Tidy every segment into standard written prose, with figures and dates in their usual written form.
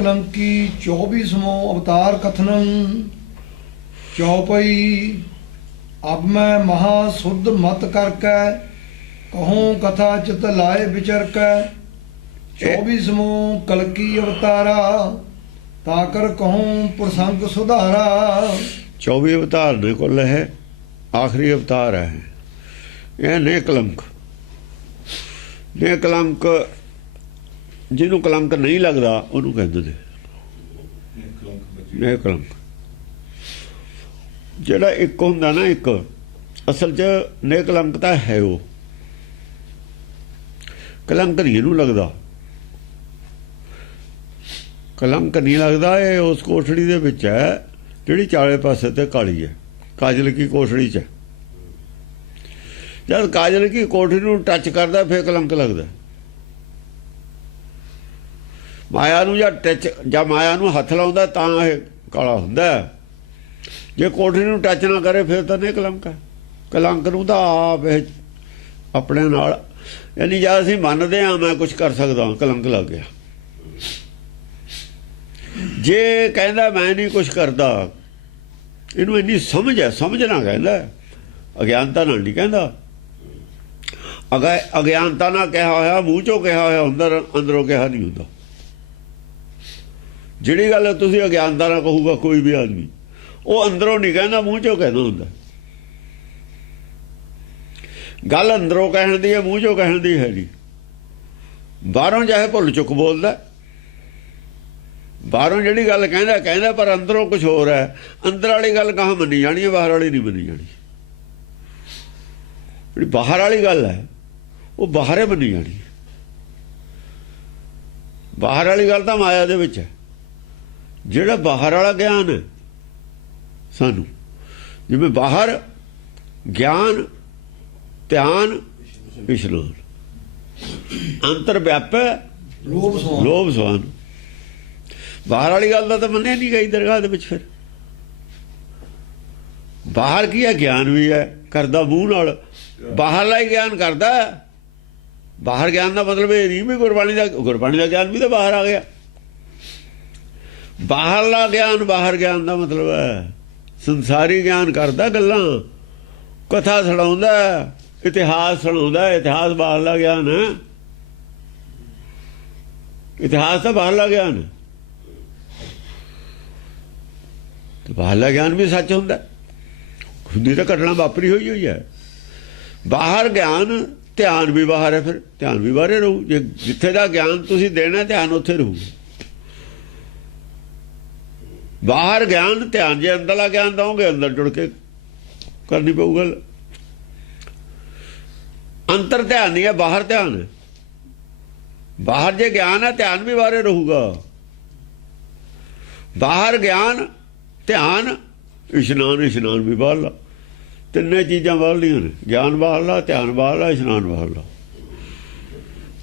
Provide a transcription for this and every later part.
कलंकी 24वां अवतार कथनम चौपई। अब मैं महाशुद्ध मत करके कहूँ कथा चित लाए विचर के। 24वां कलकी अवतारा ताकर कहूँ प्रसंग सुधारा। 24 अवतार ने कुल है, आखिरी अवतार है यह नेकलंक। नेकलंक जिन्हों कलंक नहीं लगता उन्होंने कहते ने नेकलंक। ਜਿਹੜਾ ਇੱਕ ਹੁੰਦਾ ना एक असल च नेकलंक ਤਾਂ है वो, कलंक नहीं ਇਹਨੂੰ लगता। कलंक नहीं लगता। ये उस कोठड़ी ਦੇ ਵਿੱਚ है ਜਿਹੜੀ ਚਾਰੇ ਪਾਸੇ ਤੇ ਕਾਲੀ ਹੈ, ਕਾਜਲ ਕੀ ਕੋਠੜੀ 'ਚ। ਜਦ ਕਾਜਲ ਕੀ ਕੋਠੜੀ ਨੂੰ ਟੱਚ ਕਰਦਾ ਫਿਰ ਕਲੰਕ ਲੱਗਦਾ। ਮਾਇਆ ਨੂੰ ਜਾਂ ਮਾਇਆ ਨੂੰ ਹੱਥ ਲਾਉਂਦਾ ਤਾਂ ਇਹ ਕਾਲਾ ਹੁੰਦਾ। ਜੇ ਕੋਠੜੀ ਨੂੰ ਟੱਚ ਨਾ ਕਰੇ ਫਿਰ ਤਾਂ ਨਹੀਂ ਕਲੰਕ ਹੈ। ਕਲੰਕ ਨੂੰ ਤਾਂ ਆਪ ਇਹ ਆਪਣੇ ਨਾਲ, ਯਾਨੀ ਜਦ ਅਸੀਂ ਮੰਨਦੇ ਹਾਂ ਮੈਂ ਕੁਝ ਕਰ ਸਕਦਾ, ਕਲੰਕ ਲੱਗ ਗਿਆ। ਜੇ ਕਹਿੰਦਾ ਮੈਂ ਨਹੀਂ ਕੁਛ ਕਰਦਾ, ਇਹਨੂੰ ਇੰਨੀ ਸਮਝ ਹੈ, ਸਮਝਣਾ ਕਹਿੰਦਾ, ਅਗਿਆਨਤਾ ਨਾਲ ਨਹੀਂ ਕਹਿੰਦਾ। ਅਗਿਆਨਤਾ ਨਾਲ ਕਿਹਾ ਹੋਇਆ ਮੂੰਹ ਚੋਂ ਕਿਹਾ ਹੋਇਆ ਹੁੰਦਾ, ਅੰਦਰੋਂ ਕਿਹਾ ਨਹੀਂ ਹੁੰਦਾ। ਜਿਹੜੀ ਗੱਲ ਤੁਸੀਂ ਅਗਿਆਨਤਾ ਨਾਲ ਕਹੂਗਾ ਕੋਈ ਵੀ ਆਦਮੀ, ਉਹ ਅੰਦਰੋਂ ਨਹੀਂ ਕਹਿੰਦਾ, ਮੂੰਹ ਚੋਂ ਕਹਿੰਦਾ ਹੁੰਦਾ। ਗੱਲ ਅੰਦਰੋਂ ਕਹਿਣ ਦੀ ਹੈ, ਮੂੰਹ ਚੋਂ ਕਹਿਣ ਦੀ ਹੈ ਨਹੀਂ। ਬਾਹਰੋਂ ਚਾਹੇ ਭੁੱਲ ਚੁੱਕ ਬੋਲਦਾ, ਬਾਹਰੋਂ ਜਿਹੜੀ ਗੱਲ ਕਹਿੰਦਾ ਪਰ ਅੰਦਰੋਂ ਕੁਝ ਹੋਰ ਹੈ। ਅੰਦਰ ਵਾਲੀ ਗੱਲ ਕਹਾਂ ਮੰਨੀ ਜਾਣੀ ਹੈ, ਬਾਹਰ ਵਾਲੀ ਨਹੀਂ ਮੰਨੀ ਜਾਣੀ। ਜਿਹੜੀ ਬਾਹਰ ਵਾਲੀ ਗੱਲ ਹੈ ਉਹ ਬਾਹਰੇ ਮੰਨੀ ਜਾਣੀ ਹੈ। ਬਾਹਰ ਵਾਲੀ ਗੱਲ ਤਾਂ ਮਾਇਆ ਦੇ ਵਿੱਚ ਹੈ। ਜਿਹੜਾ ਬਾਹਰ ਵਾਲਾ ਗਿਆਨ ਹੈ ਸਾਨੂੰ, ਜਿਵੇਂ ਬਾਹਰ ਗਿਆਨ, ਧਿਆਨ, ਇਸ਼ਨਾਨ, ਅੰਤਰ ਵਿਆਪੈ ਲੋਭ ਸਵਾਨ। ਬਾਹਰ ਵਾਲੀ ਗੱਲ ਦਾ ਤਾਂ ਮੰਨਿਆ ਨਹੀਂ ਗਈ ਦਰਗਾਹ ਦੇ ਵਿੱਚ। ਫਿਰ ਬਾਹਰ ਕੀ ਹੈ? ਗਿਆਨ ਵੀ ਹੈ, ਕਰਦਾ ਮੂੰਹ ਨਾਲ, ਬਾਹਰਲਾ ਹੀ ਗਿਆਨ ਕਰਦਾ। ਬਾਹਰ ਗਿਆਨ ਦਾ ਮਤਲਬ ਇਹ ਨਹੀਂ ਵੀ ਗੁਰਬਾਣੀ ਦਾ ਗਿਆਨ ਵੀ ਤਾਂ ਬਾਹਰ ਆ ਗਿਆ। ਬਾਹਰਲਾ ਗਿਆਨ, ਬਾਹਰ ਗਿਆਨ ਦਾ ਮਤਲਬ ਹੈ ਸੰਸਾਰੀ ਗਿਆਨ ਕਰਦਾ, ਗੱਲਾਂ ਕਥਾ ਸੁਣਾਉਂਦਾ, ਇਤਿਹਾਸ ਸੁਣਾਉਂਦਾ। ਇਤਿਹਾਸ ਬਾਹਰਲਾ ਗਿਆਨ ਹੈ। ਇਤਿਹਾਸ ਤਾਂ ਬਾਹਰਲਾ ਗਿਆਨ ਹੈ। ਬਾਹਰਲਾ ਗਿਆਨ ਵੀ ਸੱਚ ਹੁੰਦਾ, ਹੁੰਦੀ ਤਾਂ ਘਟਨਾ ਵਾਪਰੀ ਹੋਈ ਹੈ। ਬਾਹਰ ਗਿਆਨ, ਧਿਆਨ ਵੀ ਬਾਹਰ ਹੈ। ਫਿਰ ਧਿਆਨ ਵੀ ਬਾਹਰੇ ਰਹੂ। ਜੇ ਜਿੱਥੇ ਦਾ ਗਿਆਨ ਤੁਸੀਂ ਦੇਣਾ, ਧਿਆਨ ਉੱਥੇ ਰਹੂ। ਬਾਹਰ ਗਿਆਨ, ਧਿਆਨ ਜੇ ਅੰਦਰਲਾ ਗਿਆਨ ਦਓਗੇ, ਅੰਦਰ ਜੁੜ ਕੇ ਕਰਨੀ ਪਊ ਗੱਲ। ਅੰਤਰ ਧਿਆਨ ਨਹੀਂ ਹੈ, ਬਾਹਰ ਧਿਆਨ ਹੈ। ਬਾਹਰ ਜੇ ਗਿਆਨ ਹੈ, ਧਿਆਨ ਵੀ ਬਾਹਰੇ ਰਹੂਗਾ। ਬਾਹਰ ਗਿਆਨ, ਧਿਆਨ, ਇਸ਼ਨਾਨ ਵੀ ਬਾਹਰਲਾ। ਤਿੰਨੇ ਚੀਜ਼ਾਂ ਬਾਹਰਲੀਆਂ ਨੇ। ਗਿਆਨ ਬਾਹਰਲਾ, ਧਿਆਨ ਬਾਹਰਲਾ, ਇਸ਼ਨਾਨ ਬਾਹਰਲਾ।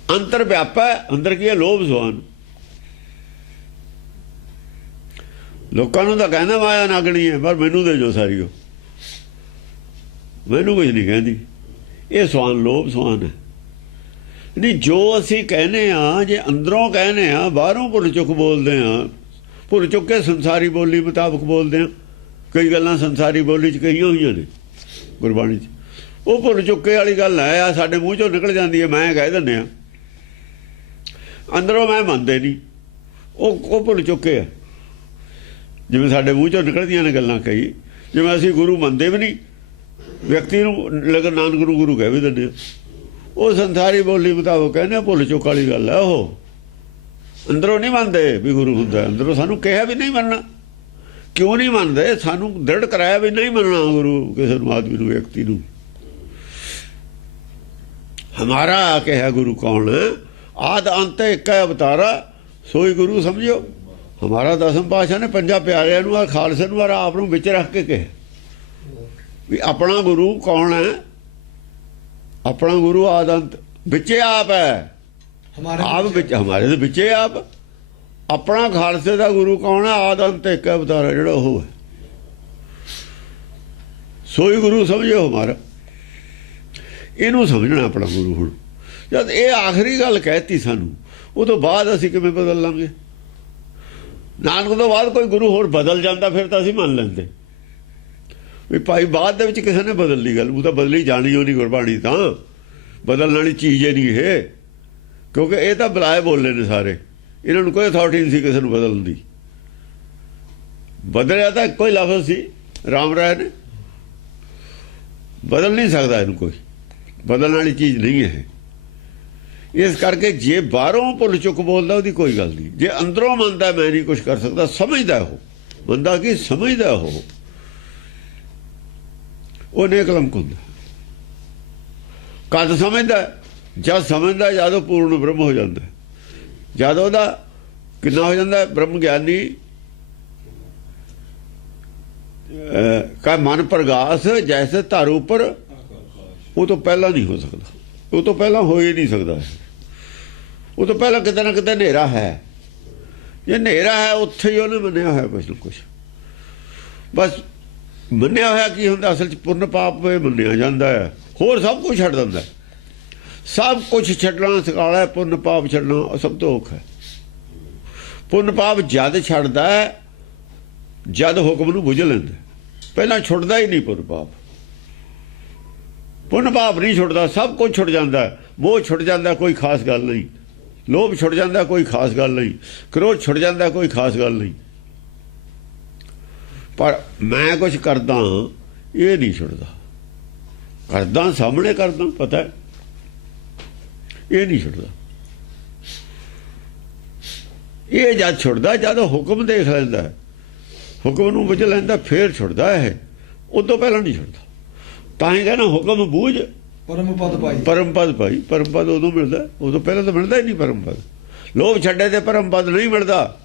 ਅੰਤਰ ਵਿਆਪੈ। ਅੰਦਰ ਕੀ ਹੈ? ਲੋਭ ਸਵਾਨ। ਲੋਕਾਂ ਨੂੰ ਤਾਂ ਕਹਿੰਦਾ ਮਾਇਆ ਨਾਗਣੀ ਹੈ, ਪਰ ਮੈਨੂੰ ਦੇ ਜੋ ਸਾਰੀ, ਉਹ ਮੈਨੂੰ ਕੁਝ ਨਹੀਂ ਕਹਿੰਦੀ। ਇਹ ਸਵਾਨ ਲੋਭ ਸਵਾਨ ਹੈ। ਨਹੀਂ, ਜੋ ਅਸੀਂ ਕਹਿੰਦੇ ਹਾਂ, ਜੇ ਅੰਦਰੋਂ ਕਹਿੰਦੇ ਹਾਂ, ਬਾਹਰੋਂ ਭੁੱਲ ਚੁੱਕ ਬੋਲਦੇ ਹਾਂ। ਭੁੱਲ ਚੁੱਕ ਕੇ ਸੰਸਾਰੀ ਬੋਲੀ ਮੁਤਾਬਕ ਬੋਲਦੇ ਹਾਂ। ਕਈ ਗੱਲਾਂ ਸੰਸਾਰੀ ਬੋਲੀ 'ਚ ਕਹੀਆਂ ਹੋਈਆਂ ਨੇ ਗੁਰਬਾਣੀ 'ਚ। ਉਹ ਭੁੱਲ ਚੁੱਕੇ ਵਾਲੀ ਗੱਲ ਹੈ, ਆ ਸਾਡੇ ਮੂੰਹ 'ਚੋਂ ਨਿਕਲ ਜਾਂਦੀ ਹੈ। ਮੈਂ ਕਹਿ ਦਿੰਦੇ ਹਾਂ, ਅੰਦਰੋਂ ਮੈਂ ਮੰਨਦੇ ਨਹੀਂ। ਉਹ ਭੁੱਲ ਚੁੱਕੇ ਆ। ਜਿਵੇਂ ਸਾਡੇ ਮੂੰਹ 'ਚੋਂ ਨਿਕਲਦੀਆਂ ਨੇ ਗੱਲਾਂ ਕਈ, ਜਿਵੇਂ ਅਸੀਂ ਗੁਰੂ ਮੰਨਦੇ ਵੀ ਨਹੀਂ, ਵਿਅਕਤੀ ਨੂੰ ਲੇਕਿਨ ਨਾਨਕ ਨੂੰ ਗੁਰੂ ਕਹਿ ਵੀ ਦਿੰਦੇ ਹਾਂ। ਉਹ ਸੰਸਾਰੀ ਬੋਲੀ ਮੁਤਾਬਕ ਕਹਿੰਦੇ ਭੁੱਲ ਚੁੱਕ ਵਾਲੀ ਗੱਲ ਹੈ। ਉਹ ਅੰਦਰੋਂ ਨਹੀਂ ਮੰਨਦੇ ਵੀ ਗੁਰੂ ਹੁੰਦਾ। ਅੰਦਰੋਂ ਸਾਨੂੰ ਕਿਹਾ ਵੀ ਨਹੀਂ ਮੰਨਣਾ। ਕਿਉਂ ਨਹੀਂ ਮੰਨਦੇ? ਸਾਨੂੰ ਦ੍ਰਿੜ ਕਰਾਇਆ ਵੀ ਨਹੀਂ ਮੰਨਣਾ ਗੁਰੂ, ਕਿਸੇ ਨੂੰ, ਆਦਮੀ ਨੂੰ, ਵਿਅਕਤੀ ਨੂੰ। ਹਮਾਰਾ ਕਿਹਾ ਗੁਰੂ ਕੌਣ ਹੈ? ਆਦ ਅੰਤ ਇੱਕ ਹੈ ਅਵਤਾਰਾ, ਸੋਈ ਗੁਰੂ ਸਮਝਿਓ। ਹਮਾਰਾ ਦਸਮ ਪਾਤਸ਼ਾਹ ਨੇ ਪੰਜਾਂ ਪਿਆਰਿਆਂ ਨੂੰ, ਖਾਲਸੇ ਨੂੰ, ਆਪ ਨੂੰ ਵਿੱਚ ਰੱਖ ਕੇ ਕਿਹਾ ਵੀ ਆਪਣਾ ਗੁਰੂ ਕੌਣ ਹੈ? ਆਪਣਾ ਗੁਰੂ ਆਦ ਅੰਤ ਵਿੱਚੇ ਆਪ ਹੈ। ਆਪ ਵਿੱਚ, ਹਮਾਰੇ ਦੇ ਵਿੱਚੇ ਆਪ। ਆਪਣਾ ਖਾਲਸੇ ਦਾ ਗੁਰੂ ਕੌਣ ਹੈ? ਆਦ ਅੰਤ ਇੱਕ ਅਵਤਾਰ, ਜਿਹੜਾ ਉਹ ਹੈ। ਸੋਈ ਗੁਰੂ ਸਮਝਿਓ ਹਮਾਰਾ। ਇਹਨੂੰ ਸਮਝਣਾ ਆਪਣਾ ਗੁਰੂ। ਹੁਣ ਜਦ ਇਹ ਆਖਰੀ ਗੱਲ ਕਹਿਤੀ ਸਾਨੂੰ, ਉਹ ਤੋਂ ਬਾਅਦ ਅਸੀਂ ਕਿਵੇਂ ਬਦਲ ਲਾਂਗੇ? ਨਾਨਕ ਤੋਂ ਬਾਅਦ ਕੋਈ ਗੁਰੂ ਹੋਰ ਬਦਲ ਜਾਂਦਾ ਫਿਰ ਤਾਂ ਅਸੀਂ ਮੰਨ ਲੈਂਦੇ ਵੀ ਭਾਈ ਬਾਅਦ ਦੇ ਵਿੱਚ ਕਿਸੇ ਨੇ ਬਦਲ ਲਈ ਗੱਲ, ਉਹ ਤਾਂ ਬਦਲੀ ਜਾਣੀ ਉਹ ਨਹੀਂ ਗੁਰਬਾਣੀ ਤਾਂ ਬਦਲਣ ਵਾਲੀ ਚੀਜ਼ ਹੀ ਨਹੀਂ ਇਹ, ਕਿਉਂਕਿ ਇਹ ਤਾਂ ਬੁਲਾਏ ਬੋਲੇ ਨੇ ਸਾਰੇ, ਇਹਨਾਂ ਨੂੰ ਕੋਈ ਅਥਾਰਟੀ ਨਹੀਂ ਸੀ ਕਿਸੇ ਨੂੰ ਬਦਲਣ ਦੀ। ਬਦਲਿਆ ਤਾਂ ਕੋਈ ਲਫ਼ਜ਼ ਸੀ ਰਾਮ ਰਾਏ ਨੇ, ਬਦਲ ਨਹੀਂ ਸਕਦਾ ਇਹਨੂੰ ਕੋਈ, ਬਦਲਣ ਵਾਲੀ ਚੀਜ਼ ਨਹੀਂ ਹੈ। ਇਸ ਕਰਕੇ ਜੇ ਬਾਹਰੋਂ ਭੁੱਲ ਚੁੱਕ ਬੋਲਦਾ ਉਹਦੀ ਕੋਈ ਗੱਲ ਨਹੀਂ, ਜੇ ਅੰਦਰੋਂ ਮੰਨਦਾ ਮੈਂ ਨਹੀਂ ਕੁਝ ਕਰ ਸਕਦਾ, ਸਮਝਦਾ ਉਹ ਬੰਦਾ ਕੀ ਸਮਝਦਾ ਉਹ ਨੇਕ ਕਲੰਕ ਹੁੰਦਾ। ਕਦ ਸਮਝਦਾ? ਜਦ ਸਮਝਦਾ ਜਦ ਉਹ ਪੂਰਨ ਬ੍ਰਹਮ ਹੋ ਜਾਂਦਾ, ਜਦ ਉਹਦਾ ਕਿੰਨਾ ਹੋ ਜਾਂਦਾ ਬ੍ਰਹਮ ਗਿਆਨੀ ਕਾ ਮਨ ਪ੍ਰਗਾਸ ਜੈਸੇ ਧਰ ਉੱਪਰ, ਉਹ ਤੋਂ ਪਹਿਲਾਂ ਨਹੀਂ ਹੋ ਸਕਦਾ, ਉਹ ਤੋਂ ਪਹਿਲਾਂ ਹੋ ਹੀ ਨਹੀਂ ਸਕਦਾ, ਉਹ ਤੋਂ ਪਹਿਲਾਂ ਕਿਤੇ ਨਾ ਕਿਤੇ ਹਨੇਰਾ ਹੈ। ਜੇ ਹਨੇਰਾ ਹੈ ਉੱਥੇ ਹੀ ਉਹਨੇ ਮੰਨਿਆ ਹੋਇਆ ਕੁਛ ਨਾ ਕੁਛ। ਬਸ ਮੰਨਿਆ ਹੋਇਆ ਕੀ ਹੁੰਦਾ ਅਸਲ 'ਚ ਪੁੰਨ ਪਾਪ ਮੰਨਿਆ ਜਾਂਦਾ ਹੈ, ਹੋਰ ਸਭ ਕੁਝ ਛੱਡ ਦਿੰਦਾ। ਸਭ ਕੁਝ ਛੱਡਣਾ ਸਿਖਾਲਾ, ਪੁੰਨ ਪਾਪ ਛੱਡਣਾ ਸਭ ਤੋਂ ਔਖਾ ਹੈ। ਪੁੰਨ ਪਾਪ ਜਦ ਛੱਡਦਾ ਜਦ ਹੁਕਮ ਨੂੰ ਬੁੱਝ ਲੈਂਦਾ, ਪਹਿਲਾਂ ਛੁੱਟਦਾ ਹੀ ਨਹੀਂ ਪੁੰਨ ਪਾਪ। ਪੁੰਨ ਪਾਪ ਨਹੀਂ ਛੁੱਟਦਾ, ਸਭ ਕੁਝ ਛੁੱਟ ਜਾਂਦਾ। ਮੋਹ ਛੁੱਟ ਜਾਂਦਾ, ਕੋਈ ਖਾਸ ਗੱਲ ਨਹੀਂ। ਲੋਭ ਛੁੱਟ ਜਾਂਦਾ, ਕੋਈ ਖਾਸ ਗੱਲ ਨਹੀਂ। ਕ੍ਰੋਧ ਛੁੱਟ ਜਾਂਦਾ, ਕੋਈ ਖਾਸ ਗੱਲ ਨਹੀਂ। ਪਰ ਮੈਂ ਕੁਝ ਕਰਦਾ ਇਹ ਨਹੀਂ ਛੁੱਟਦਾ, ਕਰਦਾ ਸਾਹਮਣੇ ਕਰਦਾ ਪਤਾ ਇਹ ਨਹੀਂ ਛੁੱਟਦਾ। ਇਹ ਜਦ ਛੁੱਟਦਾ ਜਦ ਹੁਕਮ ਦੇਖ ਲੈਂਦਾ, ਹੁਕਮ ਨੂੰ ਬੁੱਝ ਲੈਂਦਾ, ਫੇਰ ਛੁੱਟਦਾ ਇਹ, ਉਦੋਂ ਪਹਿਲਾਂ ਨਹੀਂ ਛੁੱਟਦਾ। ਤਾਂ ਹੀ ਕਹਿੰਦਾ ਹੁਕਮ ਬੂਝ ਪਰਮ ਪਦ ਪਾਈ, ਪਰਮ ਪਦ ਪਾਈ। ਪਰਮ ਪਦ ਉਦੋਂ ਮਿਲਦਾ, ਉਦੋਂ ਪਹਿਲਾਂ ਤਾਂ ਮਿਲਦਾ ਹੀ ਨਹੀਂ ਪਰਮ ਪਦ। ਲੋਭ ਛੱਡੇ ਤੇ ਪਰਮ ਪਦ ਨਹੀਂ ਮਿਲਦਾ,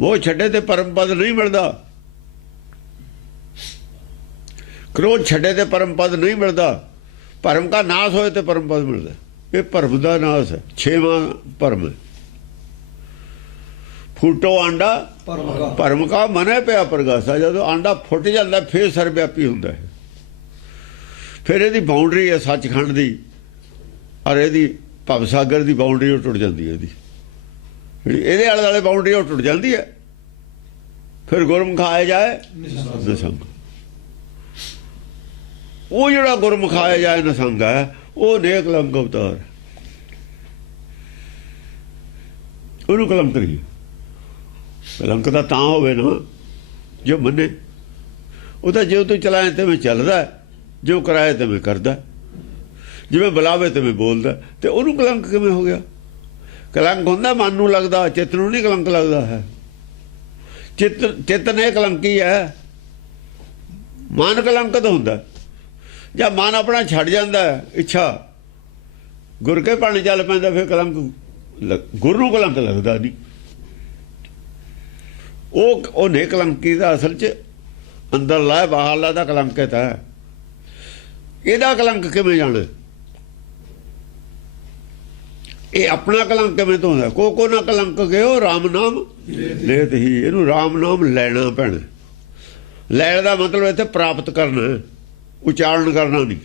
ਮੋਹ ਛੱਡੇ ਤੇ ਪਰਮ ਪਦ ਨਹੀਂ ਮਿਲਦਾ, ਕ੍ਰੋਧ ਛੱਡੇ ਤੇ ਪਰਮ ਪਦ ਨਹੀਂ ਮਿਲਦਾ। ਭਰਮ ਦਾ ਨਾਸ ਹੋਏ ਤੇ ਪਰਮ ਪਦ ਮਿਲਦਾ। ਇਹ ਭਰਮ ਦਾ ਨਾਸ ਹੈ, 6ਵਾਂ ਭਰਮ। ਫੁੱਟੋ ਆਂਡਾ ਭਰਮ ਕਾ ਮਨੇ ਪਿਆ ਪ੍ਰਗਾਸਾ। ਜਦੋਂ ਆਂਡਾ ਫੁੱਟ ਜਾਂਦਾ ਫੇਰ ਸਰਵਿਆਪੀ ਹੁੰਦਾ ਹੈ। ਫਿਰ ਇਹਦੀ ਬਾਉਂਡਰੀ ਹੈ ਸੱਚਖੰਡ ਦੀ, ਔਰ ਇਹਦੀ ਭਵਸਾਗਰ ਦੀ ਬਾਉਂਡਰੀ ਉਹ ਟੁੱਟ ਜਾਂਦੀ ਹੈ। ਇਹਦੀ ਜਿਹੜੀ ਇਹਦੇ ਆਲੇ ਦੁਆਲੇ ਬਾਉਂਡਰੀ ਉਹ ਟੁੱਟ ਜਾਂਦੀ ਹੈ। ਫਿਰ ਗੁਰਮੁਖ ਆਏ ਜਾਏ ਨਿਸੰਗ। ਉਹ ਜਿਹੜਾ ਗੁਰਮੁਖ ਆਏ ਜਾਏ ਨਿਸੰਗ ਹੈ ਉਹ ਨੇਕ ਕਲੰਕ ਅਵਤਾਰ, ਉਹਨੂੰ ਕਲੰਕ ਨਹੀਂ। ਕਲੰਕ ਦਾ ਤਾਂ ਹੋਵੇ ਨਾ ਜੋ ਮੰਨੇ। ਉਹ ਤਾਂ ਜੇ ਤੂੰ ਚਲਾਏ ਤੇ ਮੈਂ ਚੱਲਦਾ, ਜੋ ਕਰਾਏ ਤੇ ਮੈਂ ਕਰਦਾ, ਜਿਵੇਂ ਬੁਲਾਵੇ ਤੇ ਮੈਂ ਬੋਲਦਾ, ਤੇ ਉਹਨੂੰ ਕਲੰਕ ਕਿਵੇਂ ਹੋ ਗਿਆ? ਕਲੰਕ ਹੁੰਦਾ ਮਨ ਨੂੰ ਲੱਗਦਾ, ਚਿੱਤ ਨੂੰ ਨਹੀਂ ਕਲੰਕ ਲੱਗਦਾ ਹੈ। ਚਿੱਤ ਨੇ ਕਲੰਕੀ ਹੈ, ਮਨ ਕਲੰਕਤ ਹੁੰਦਾ। ਜਾਂ ਮਨ ਆਪਣਾ ਛੱਡ ਜਾਂਦਾ ਇੱਛਾ, ਗੁਰ ਕੇ ਪਾਣੀ ਚੱਲ ਪੈਂਦਾ, ਫਿਰ ਕਲੰਕ ਗੁਰ ਨੂੰ ਕਲੰਕ ਲੱਗਦਾ ਨਹੀਂ। ਉਹ ਨੇ ਕਲੰਕੀ ਦਾ ਅਸਲ 'ਚ ਅੰਦਰਲਾ ਬਾਹਰਲਾ ਦਾ ਕਲੰਕਿਤ ਹੈ। ਇਹਦਾ ਕਲੰਕ ਕਿਵੇਂ ਜਾਣੇ? ਇਹ ਆਪਣਾ ਕਲੰਕ ਕਿਵੇਂ ਤੋਂ ਹੁੰਦਾ? ਕੋ ਨਾ ਕਲੰਕ ਗਿਓ ਰਾਮ ਨਾਮ ਲੇਤ ਹੀ। ਇਹਨੂੰ ਰਾਮ ਨਾਮ ਲੈਣਾ ਪੈਣਾ। ਲੈਣ ਦਾ ਮਤਲਬ ਇੱਥੇ ਪ੍ਰਾਪਤ ਕਰਨਾ, ਉਚਾਰਨ ਕਰਨਾ ਨਹੀਂ।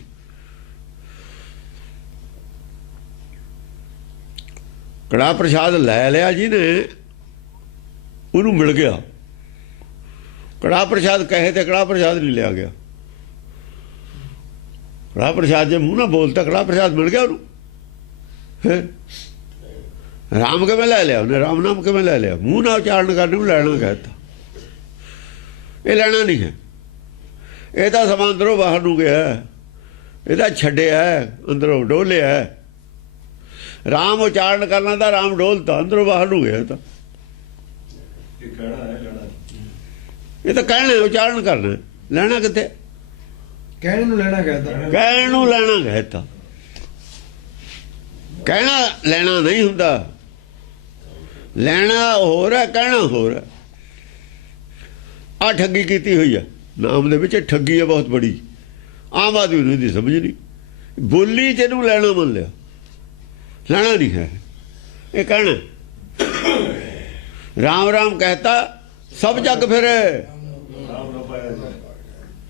ਕੜਾ ਪ੍ਰਸ਼ਾਦ ਲੈ ਲਿਆ ਜੀ ਨੇ, ਉਹਨੂੰ ਮਿਲ ਗਿਆ। ਕੜਾ ਪ੍ਰਸ਼ਾਦ ਕਹੇ ਤੇ ਕੜਾ ਪ੍ਰਸ਼ਾਦ ਨਹੀਂ ਲਿਆ ਗਿਆ। ਕੜਾ ਪ੍ਰਸ਼ਾਦ ਜੇ ਮੂੰਹ ਨਾ ਬੋਲਤਾ, ਕੜਾ ਪ੍ਰਸ਼ਾਦ ਮਿਲ ਗਿਆ ਉਹਨੂੰ। ਰਾਮ ਕਿਵੇਂ ਲੈ ਲਿਆ ਉਹਨੇ? ਰਾਮ ਨਾਮ ਕਿਵੇਂ ਲੈ ਲਿਆ? ਮੂੰਹ ਨਾਲ ਉਚਾਰਨ ਕਰਨੇ ਨੂੰ ਲੈਣਾ ਕਹਿਤਾ। ਇਹ ਲੈਣਾ ਨਹੀਂ ਹੈ। ਇਹ ਤਾਂ ਸਮਾਂ ਅੰਦਰੋਂ ਬਾਹਰ ਨੂੰ ਗਿਆ, ਇਹਦਾ ਛੱਡਿਆ ਅੰਦਰੋਂ ਡੋਲਿਆ। ਰਾਮ ਉਚਾਰਨ ਕਰਨਾ ਤਾਂ ਰਾਮ ਡੋਲਤਾ, ਅੰਦਰੋਂ ਬਾਹਰ ਨੂੰ ਗਿਆ। ਤਾਂ ਇਹ ਤਾਂ ਕਹਿਣਾ, ਉਚਾਰਨ ਕਰਨਾ, ਲੈਣਾ ਕਿੱਥੇ? ਕਹਿਣ ਨੂੰ ਲੈਣਾ ਕਹਿਤਾ, ਕਹਿਣ ਨੂੰ ਲੈਣਾ ਕਹਿਤਾ। ਕਹਿਣਾ ਲੈਣਾ ਨਹੀਂ ਹੁੰਦਾ। ਲੈਣਾ ਹੋਰ ਹੈ, ਕਹਿਣਾ ਹੋਰ ਹੈ। ਆਹ ਠੱਗੀ ਕੀਤੀ ਹੋਈ ਹੈ ਨਾਮ ਦੇ ਵਿੱਚ। ਠੱਗੀ ਹੈ ਬਹੁਤ ਬੜੀ, ਆਮ ਆਦਮੀ ਨੂੰ ਇਹਦੀ ਸਮਝ ਨਹੀਂ। ਬੋਲੀ ਚ ਇਹਨੂੰ ਲੈਣਾ ਮੰਨ ਲਿਆ, ਲੈਣਾ ਨਹੀਂ ਹੈ। ਇਹ ਕਹਿਣਾ ਰਾਮ ਰਾਮ ਕਹਿਤਾ ਸਭ ਜੱਗ ਫਿਰੇ,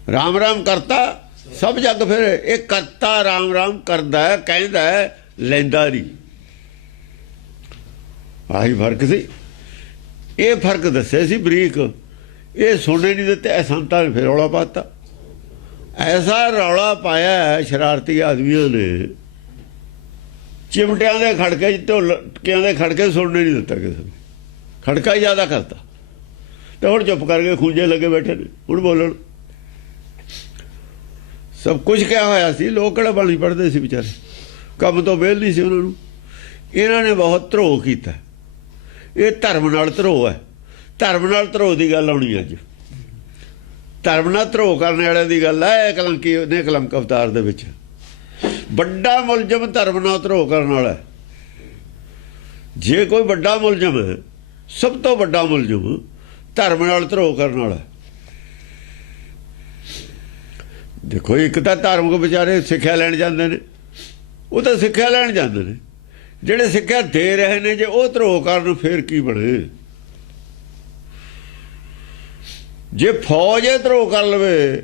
ਰਾਮ ਰਾਮ ਕਰਤਾ ਸਭ ਜੱਗ ਫਿਰੇ। ਇਹ ਕਰਤਾ ਰਾਮ ਰਾਮ ਕਰਦਾ, ਕਹਿੰਦਾ, ਲੈਂਦਾ ਨਹੀਂ। ਆਹੀ ਫਰਕ ਸੀ। ਇਹ ਫਰਕ ਦੱਸਿਆ ਸੀ ਬਰੀਕ, ਇਹ ਸੁਣਨੇ ਨਹੀਂ ਦਿੱਤੇ। ਇਹ ਸੰਤਾਂ ਨੇ ਫਿਰ ਰੌਲਾ ਪਾਤਾ, ਐਸਾ ਰੌਲਾ ਪਾਇਆ ਹੈ ਸ਼ਰਾਰਤੀ ਆਦਮੀਆਂ ਨੇ, ਚਿਮਟਿਆਂ ਦੇ ਖੜਕੇ ਢੋਲਕਿਆਂ ਦੇ ਖੜਕੇ ਸੁਣਨੇ ਨਹੀਂ ਦਿੱਤਾ ਕਿਸੇ ਨੇ, ਖੜਕਾ ਹੀ ਜ਼ਿਆਦਾ ਕਰਤਾ। ਤੇ ਹੁਣ ਚੁੱਪ ਕਰਕੇ ਖੂੰਜੇ ਲੱਗੇ ਬੈਠੇ ਨੇ, ਹੁਣ ਬੋਲਣ। ਸਭ ਕੁਝ ਕਿਹਾ ਹੋਇਆ ਸੀ, ਲੋਕ ਕਿਹੜਾ ਬਾਣੀ ਪੜ੍ਹਦੇ ਸੀ ਵਿਚਾਰੇ, ਕੰਮ ਤੋਂ ਵਿਹਲ ਨਹੀਂ ਸੀ ਉਹਨਾਂ ਨੂੰ। ਇਹਨਾਂ ਨੇ ਬਹੁਤ ਧਰੋਹ ਕੀਤਾ, ਇਹ ਧਰਮ ਨਾਲ ਧਰੋਹ ਹੈ। ਧਰਮ ਨਾਲ ਧਰੋਹ ਦੀ ਗੱਲ ਆਉਣੀ ਅੱਜ, ਧਰਮ ਨਾਲ ਧਰੋਹ ਕਰਨ ਵਾਲਿਆਂ ਦੀ ਗੱਲ ਹੈ। ਕਲੰਕੀ ਨੇ ਕਲੰਕ ਅਵਤਾਰ ਦੇ ਵਿੱਚ ਵੱਡਾ ਮੁਲਜ਼ਮ ਧਰਮ ਨਾਲ ਧਰੋਹ ਕਰਨ ਵਾਲਾ। ਜੇ ਕੋਈ ਵੱਡਾ ਮੁਲਜ਼ਮ ਹੈ, ਸਭ ਤੋਂ ਵੱਡਾ ਮੁਲਜ਼ਮ ਧਰਮ ਨਾਲ ਧਰੋਹ ਕਰਨ ਵਾਲਾ। ਦੇਖੋ, ਇੱਕ ਤਾਂ ਧਾਰਮਿਕ ਵਿਚਾਰੇ ਸਿੱਖਿਆ ਲੈਣ ਜਾਂਦੇ ਨੇ, ਉਹ ਤਾਂ ਸਿੱਖਿਆ ਲੈਣ ਜਾਂਦੇ ਨੇ। ਜਿਹੜੇ ਸਿੱਖਿਆ ਦੇ ਰਹੇ ਨੇ, ਜੇ ਉਹ ਧਰੋਹ ਕਰਨ ਫਿਰ ਕੀ ਬਣੇ? ਜੇ ਫੌਜ ਇਹ ਧਰੋਹ ਕਰ ਲਵੇ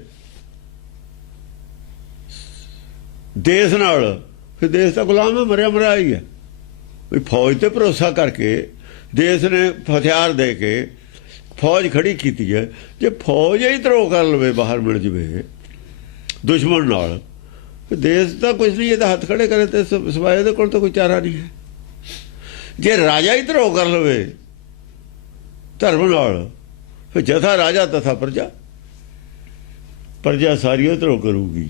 ਦੇਸ਼ ਨਾਲ, ਫਿਰ ਦੇਸ਼ ਦਾ ਗੁਲਾਮ ਹੈ, ਮਰਿਆ ਮਰਿਆ ਹੀ ਹੈ। ਵੀ ਫੌਜ ਤੇ ਭਰੋਸਾ ਕਰਕੇ ਦੇਸ਼ ਨੇ ਹਥਿਆਰ ਦੇ ਕੇ ਫੌਜ ਖੜੀ ਕੀਤੀ ਹੈ। ਜੇ ਫੌਜ ਹੀ ਧਰੋਹ ਕਰ ਲਵੇ, ਬਾਹਰ ਮਿਲ ਜਵੇ ਦੁਸ਼ਮਣ ਨਾਲ, ਦੇਸ਼ ਤਾਂ ਕੁਝ ਨਹੀਂ, ਇਹਦਾ ਹੱਥ ਖੜੇ ਕਰੇ ਤੇ ਸਿਵਾਏ ਇਹਦੇ ਕੋਲ ਤਾਂ ਕੋਈ ਚਾਰਾ ਨਹੀਂ ਹੈ। ਜੇ ਰਾਜਾ ਹੀ ਧਰੋਹ ਕਰ ਲਵੇ ਧਰਮ ਨਾਲ, ਫਿਰ ਜਥਾ ਰਾਜਾ ਤਥਾ ਪ੍ਰਜਾ, ਪ੍ਰਜਾ ਸਾਰੀ ਧਰੋਹ ਕਰੂਗੀ।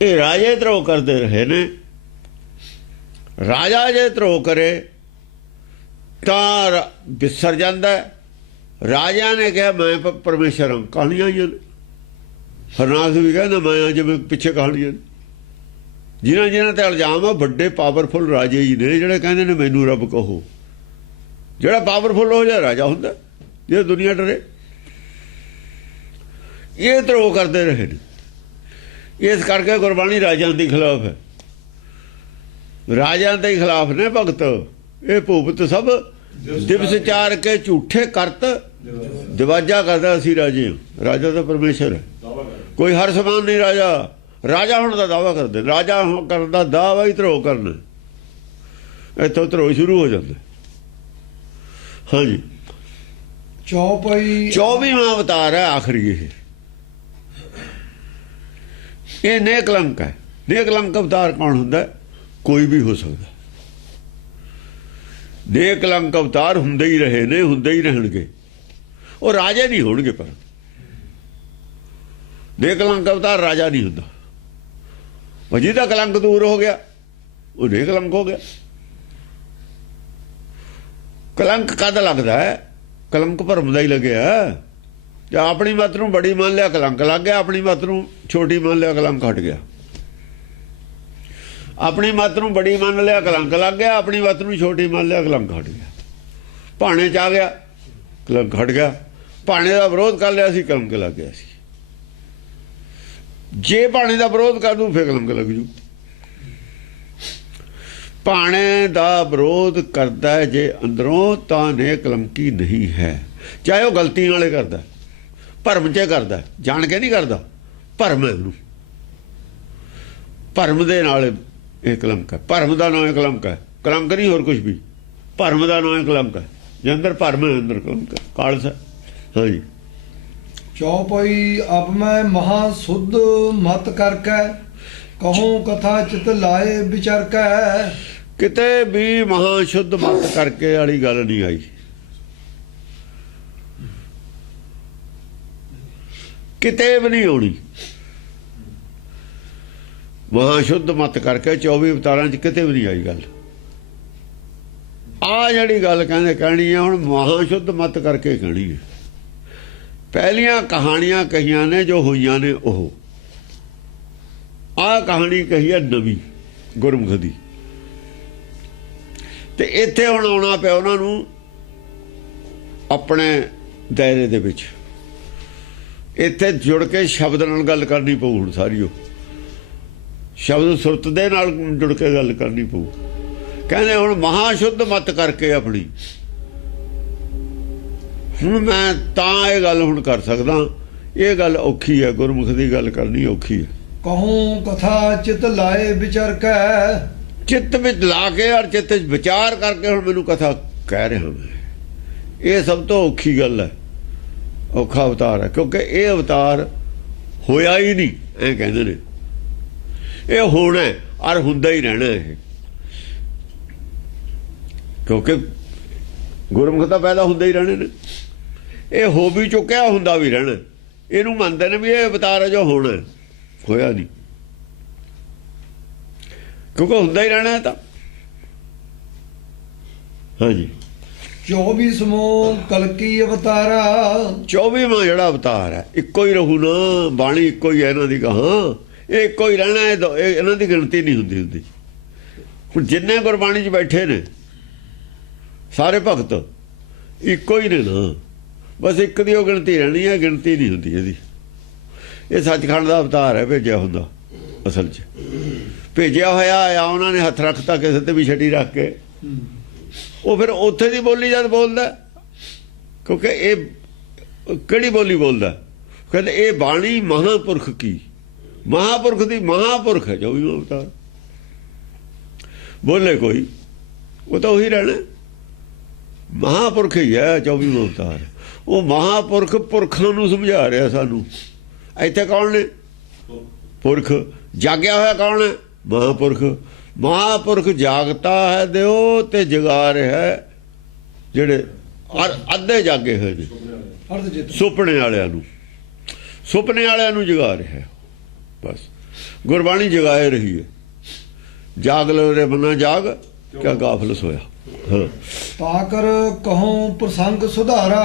ਇਹ ਰਾਜੇ ਧਰੋਹ ਕਰਦੇ ਰਹੇ ਨੇ। ਰਾਜਾ ਜੇ ਧਰੋਹ ਕਰੇ ਤਾਂ ਵਿਸਰ ਜਾਂਦਾ। ਰਾਜਿਆਂ ਨੇ ਕਿਹਾ ਮੈਂ ਪਰਮੇਸ਼ਰ ਹਾਂ, ਕਹਾਣੀਆਂ ਆਈਆਂ ਨੇ। ਹਰਨਾਥ ਵੀ ਕਹਿੰਦਾ ਮੈਂ ਜਿਵੇਂ ਪਿੱਛੇ ਕਹਾਣੀਆਂ ਨੇ। ਜਿਨ੍ਹਾਂ ਤੇ ਇਲਜ਼ਾਮ ਆ, ਵੱਡੇ ਪਾਵਰਫੁਲ ਰਾਜੇ ਹੀ ਨੇ ਜਿਹੜੇ ਕਹਿੰਦੇ ਨੇ ਮੈਨੂੰ ਰੱਬ ਕਹੋ। ਜਿਹੜਾ ਪਾਵਰਫੁਲ ਹੋ ਜਾ ਰਾਜਾ ਹੁੰਦਾ, ਜੇ ਦੁਨੀਆ ਡਰੇ। ਇਹ ਧਰੋਹ ਕਰਦੇ ਰਹੇ ਨੇ। ਇਸ ਕਰਕੇ ਗੁਰਬਾਣੀ ਰਾਜਿਆਂ ਦੇ ਖਿਲਾਫ ਹੈ, ਰਾਜਿਆਂ ਦੇ ਖਿਲਾਫ ਨੇ ਭਗਤ। ਇਹ ਭੂਪਤ ਸਭ ਦਿਵਸ ਚਾਰ ਕੇ ਝੂਠੇ ਕਰਤ ਦਿਵਾਜਾ ਕਰਦਾ। ਅਸੀਂ ਰਾਜੇ ਹਾਂ, ਰਾਜਾ ਤਾਂ ਪਰਮੇਸ਼ਰ ਹੈ, ਕੋਈ ਹਰ ਸਮਾਨ ਨਹੀਂ ਰਾਜਾ। ਰਾਜਾ ਹੋਣ ਦਾ ਦਾਵਾ ਕਰਦੇ, ਰਾਜਾ ਕਰਨ ਦਾ ਦਾਵਾ ਹੀ ਧਰੋਹ ਕਰਨਾ। ਇੱਥੋਂ ਧਰੋਹ ਸ਼ੁਰੂ ਹੋ ਜਾਂਦਾ। ਹਾਂਜੀ, ਚੌਪਈ 24ਵਾਂ ਅਵਤਾਰ ਹੈ ਆਖਰੀ। ਇਹ ਨੇਕਲੰਕ ਹੈ। ਨੇਕਲੰਕ ਅਵਤਾਰ ਕੌਣ ਹੁੰਦਾ? ਕੋਈ ਵੀ ਹੋ ਸਕਦਾ। ਨੇਕਲੰਕ ਅਵਤਾਰ ਹੁੰਦੇ ਹੀ ਰਹੇ ਨੇ, ਹੁੰਦੇ ਹੀ ਰਹਿਣਗੇ। ਉਹ ਰਾਜੇ ਨਹੀਂ ਹੋਣਗੇ, ਪਰ ਨੇਕਲੰਕ ਅਵਤਾਰ ਰਾਜਾ ਨਹੀਂ ਹੁੰਦਾ। ਉਹ ਜਿਹਦਾ ਕਲੰਕ ਦੂਰ ਹੋ ਗਿਆ, ਉਹ ਨੇਕਲੰਕ ਹੋ ਗਿਆ। ਕਲੰਕ ਕਦ ਲੱਗਦਾ ਹੈ? ਕਲੰਕ ਭਰਮ ਦਾ ਹੀ ਲੱਗਿਆ। ਜੇ ਆਪਣੀ ਮੱਤ ਨੂੰ ਬੜੀ ਮੰਨ ਲਿਆ, ਕਲੰਕ ਲੱਗ ਗਿਆ। ਆਪਣੀ ਮੱਤ ਨੂੰ ਛੋਟੀ ਮੰਨ ਲਿਆ, ਕਲੰਕ ਹਟ ਗਿਆ। ਆਪਣੀ ਮੱਤ ਨੂੰ ਬੜੀ ਮੰਨ ਲਿਆ, ਕਲੰਕ ਲੱਗ ਗਿਆ। ਆਪਣੀ ਮੱਤ ਨੂੰ ਛੋਟੀ ਮੰਨ ਲਿਆ, ਕਲੰਕ ਹਟ ਗਿਆ। ਭਾਣੇ 'ਚ ਆ ਗਿਆ, ਕਲੰਕ ਹਟ ਗਿਆ। ਭਾਣੇ ਦਾ ਵਿਰੋਧ ਕਰ ਲਿਆ ਸੀ, ਕਲੰਕ ਲੱਗ ਗਿਆ ਸੀ। ਜੇ ਭਾਣੇ ਦਾ ਵਿਰੋਧ ਕਰ ਦੂੰ, ਫਿਰ ਕਲੰਕ ਲੱਗ ਜੂ। ਭਾਣੇ ਦਾ ਵਿਰੋਧ ਕਰਦਾ ਜੇ ਅੰਦਰੋਂ, ਤਾਂ ਨੇਕਲੰਕੀ ਨਹੀਂ ਹੈ। ਚਾਹੇ ਉਹ ਗਲਤੀ ਨਾਲੇ ਕਰਦਾ, ਭਰਮ 'ਚ ਕਰਦਾ, ਜਾਣ ਕੇ ਨਹੀਂ ਕਰਦਾ। ਭਰਮ ਹੈ ਉਹਨੂੰ, ਭਰਮ ਦੇ ਨਾਲ ਇਹ ਕਲੰਕ ਹੈ। ਭਰਮ ਦਾ ਨਾਂ ਕਲੰਕ ਹੈ, ਕਲੰਕ ਨਹੀਂ ਹੋਰ ਕੁਝ ਵੀ। ਭਰਮ ਦਾ ਨਾਂ ਕਲੰਕ ਹੈ। ਜੇ ਅੰਦਰ ਭਰਮ ਹੈ, ਅੰਦਰ ਕਲੰਕ ਹੈ, ਕਾਲਸ ਹੈ। ਹਾਂਜੀ, ਚੌਪਈ ਅਬ ਮੈਂ ਮਹਾ ਸੁਧ ਮਤ ਕਰਕੇ ਕਹੂੰ ਕਥਾ ਚਿਤ ਲਾਏ ਵਿਚਰਕੈ। ਕਿਤੇ ਵੀ ਮਹਾ ਸ਼ੁੱਧ ਮਤ ਕਰਕੇ ਵਾਲੀ ਗੱਲ ਨਹੀਂ ਆਈ। ਕਿਤੇ ਵੀ ਨਹੀਂ ਆਉਣੀ। ਮਹਾ ਸ਼ੁੱਧ ਮਤ ਕਰਕੇ 24 ਅਵਤਾਰਾਂ 'ਚ ਕਿਤੇ ਵੀ ਨਹੀਂ ਆਈ ਗੱਲ। ਆ ਜਿਹੜੀ ਗੱਲ ਕਹਿੰਦੇ ਕਹਿਣੀ ਹੈ, ਹੁਣ ਮਹਾ ਸ਼ੁੱਧ ਮਤ ਕਰਕੇ ਕਹਿਣੀ ਹੈ। ਪਹਿਲੀਆਂ ਕਹਾਣੀਆਂ ਕਹੀਆਂ ਨੇ ਜੋ ਹੋਈਆਂ ਨੇ, ਉਹ ਆਹ ਕਹਾਣੀ ਕਹੀ ਹੈ ਨਵੀਂ ਗੁਰਮੁਖ ਦੀ। ਤੇ ਇੱਥੇ ਹੁਣ ਆਉਣਾ ਪਿਆ ਉਹਨਾਂ ਨੂੰ ਆਪਣੇ ਦਾਇਰੇ ਦੇ ਵਿੱਚ। ਇੱਥੇ ਜੁੜ ਕੇ ਸ਼ਬਦ ਨਾਲ ਗੱਲ ਕਰਨੀ ਪਊ। ਹੁਣ ਸਾਰੀ ਉਹ ਸ਼ਬਦ ਸੁਰਤ ਦੇ ਨਾਲ ਜੁੜ ਕੇ ਗੱਲ ਕਰਨੀ ਪਊ। ਕਹਿੰਦੇ ਹੁਣ ਮਹਾ ਸ਼ੁੱਧ ਮਤ ਕਰਕੇ ਆਪਣੀ। ਹੁਣ ਮੈਂ ਤਾਂ ਇਹ ਗੱਲ ਹੁਣ ਕਰ ਸਕਦਾ। ਇਹ ਗੱਲ ਔਖੀ ਹੈ, ਗੁਰਮੁਖ ਦੀ ਗੱਲ ਕਰਨੀ ਔਖੀ ਹੈ। ਕਹੂੰ ਕਥਾ ਚਿਤ ਲਾਏ ਵਿਚਰਕੈ। ਚਿੱਤ ਵਿੱਚ ਲਾ ਕੇ ਔਰ ਚਿੱਤ ਵਿੱਚ ਵਿਚਾਰ ਕਰਕੇ ਹੁਣ ਮੈਨੂੰ ਕਥਾ ਕਹਿ ਰਿਹਾ ਮੈਂ। ਇਹ ਸਭ ਤੋਂ ਔਖੀ ਗੱਲ ਹੈ, ਔਖਾ ਅਵਤਾਰ ਹੈ, ਕਿਉਂਕਿ ਇਹ ਅਵਤਾਰ ਹੋਇਆ ਹੀ ਨਹੀਂ, ਐਂ ਕਹਿੰਦੇ ਨੇ। ਇਹ ਹੋਣਾ ਔਰ ਹੁੰਦਾ ਹੀ ਰਹਿਣਾ ਇਹ, ਕਿਉਂਕਿ ਗੁਰਮੁਖ ਤਾਂ ਪੈਦਾ ਹੁੰਦੇ ਹੀ ਰਹਿਣੇ ਨੇ। ਇਹ ਹੋ ਵੀ ਚੁੱਕਿਆ, ਹੁੰਦਾ ਵੀ ਰਹਿਣਾ। ਇਹਨੂੰ ਮੰਨਦੇ ਨੇ ਵੀ ਇਹ ਅਵਤਾਰ ਹੈ ਜੋ ਹੋਣਾ, ਹੋਇਆ ਨਹੀਂ, ਕਿਉਂਕਿ ਹੁੰਦਾ ਹੀ ਰਹਿਣਾ ਤਾਂ। ਹਾਂਜੀ, 24ਵਾਂ ਕਲਕੀ ਅਵਤਾਰਾ। 24ਵਾਂ ਜਿਹੜਾ ਅਵਤਾਰ ਹੈ, ਇੱਕੋ ਹੀ ਰਹੂ ਨਾ, ਬਾਣੀ ਇੱਕੋ ਹੀ ਹੈ ਇਹਨਾਂ ਦੀ। ਕਹਾਂ ਇਹ ਇੱਕੋ ਹੀ ਰਹਿਣਾ, ਇਹ ਇਹਨਾਂ ਦੀ ਗਿਣਤੀ ਨਹੀਂ ਹੁੰਦੀ। ਹੁਣ ਜਿੰਨੇ ਗੁਰਬਾਣੀ 'ਚ ਬੈਠੇ ਨੇ ਸਾਰੇ ਭਗਤ ਇੱਕੋ ਹੀ ਨੇ ਨਾ, ਬਸ ਇੱਕ ਦੀ ਉਹ ਗਿਣਤੀ ਰਹਿਣੀ ਹੈ, ਗਿਣਤੀ ਨਹੀਂ ਹੁੰਦੀ ਇਹਦੀ। ਇਹ ਸੱਚਖੰਡ ਦਾ ਅਵਤਾਰ ਹੈ, ਭੇਜਿਆ ਹੁੰਦਾ ਅਸਲ 'ਚ। ਭੇਜਿਆ ਹੋਇਆ ਆ, ਉਹਨਾਂ ਨੇ ਹੱਥ ਰੱਖਤਾ ਕਿਸੇ ਤੇ ਵੀ ਛੱਡੀ ਰੱਖ ਕੇ, ਉਹ ਫਿਰ ਉੱਥੇ ਦੀ ਬੋਲੀ ਜਦ ਬੋਲਦਾ, ਕਿਉਂਕਿ ਇਹ ਕਿਹੜੀ ਬੋਲੀ ਬੋਲਦਾ? ਕਹਿੰਦੇ ਇਹ ਬਾਣੀ ਮਹਾਂਪੁਰਖ ਕੀ, ਮਹਾਂਪੁਰਖ ਦੀ, ਮਹਾਂਪੁਰਖ ਹੈ 24ਵਾਂ ਅਵਤਾਰ। ਬੋਲੇ ਕੋਈ, ਉਹ ਤਾਂ ਉਹੀ ਰਹਿਣਾ, ਮਹਾਂਪੁਰਖ ਹੀ ਹੈ 24ਵਾਂ ਅਵਤਾਰ। ਉਹ ਮਹਾਂਪੁਰਖ ਪੁਰਖਾਂ ਨੂੰ ਸਮਝਾ ਰਿਹਾ ਸਾਨੂੰ। ਇੱਥੇ ਕੌਣ ਨੇ? ਪੁਰਖ। ਜਾਗਿਆ ਹੋਇਆ ਕੌਣ ਹੈ? ਮਹਾਂਪੁਰਖ। ਮਹਾਂਪੁਰਖ ਜਾਗਤਾ ਹੈ ਦਿਓ ਤੇ ਜਗਾ ਰਿਹਾ ਜਿਹੜੇ ਅੱਧੇ ਜਾਗੇ ਹੋਏ ਨੇ, ਸੁਪਨੇ ਵਾਲਿਆਂ ਨੂੰ, ਸੁਪਨੇ ਵਾਲਿਆਂ ਨੂੰ ਜਗਾ ਰਿਹਾ। ਬਸ ਗੁਰਬਾਣੀ ਜਗਾਏ ਰਹੀ ਹੈ। ਜਾਗ ਲੋ ਰੇ ਬੰਨਾ ਜਾਗ, ਕਿਆ ਗਾਫਲ ਸੋਇਆ। ਤਾ ਕਰ ਕਹੋ ਪ੍ਰਸੰਗ ਸੁਧਾਰਾ।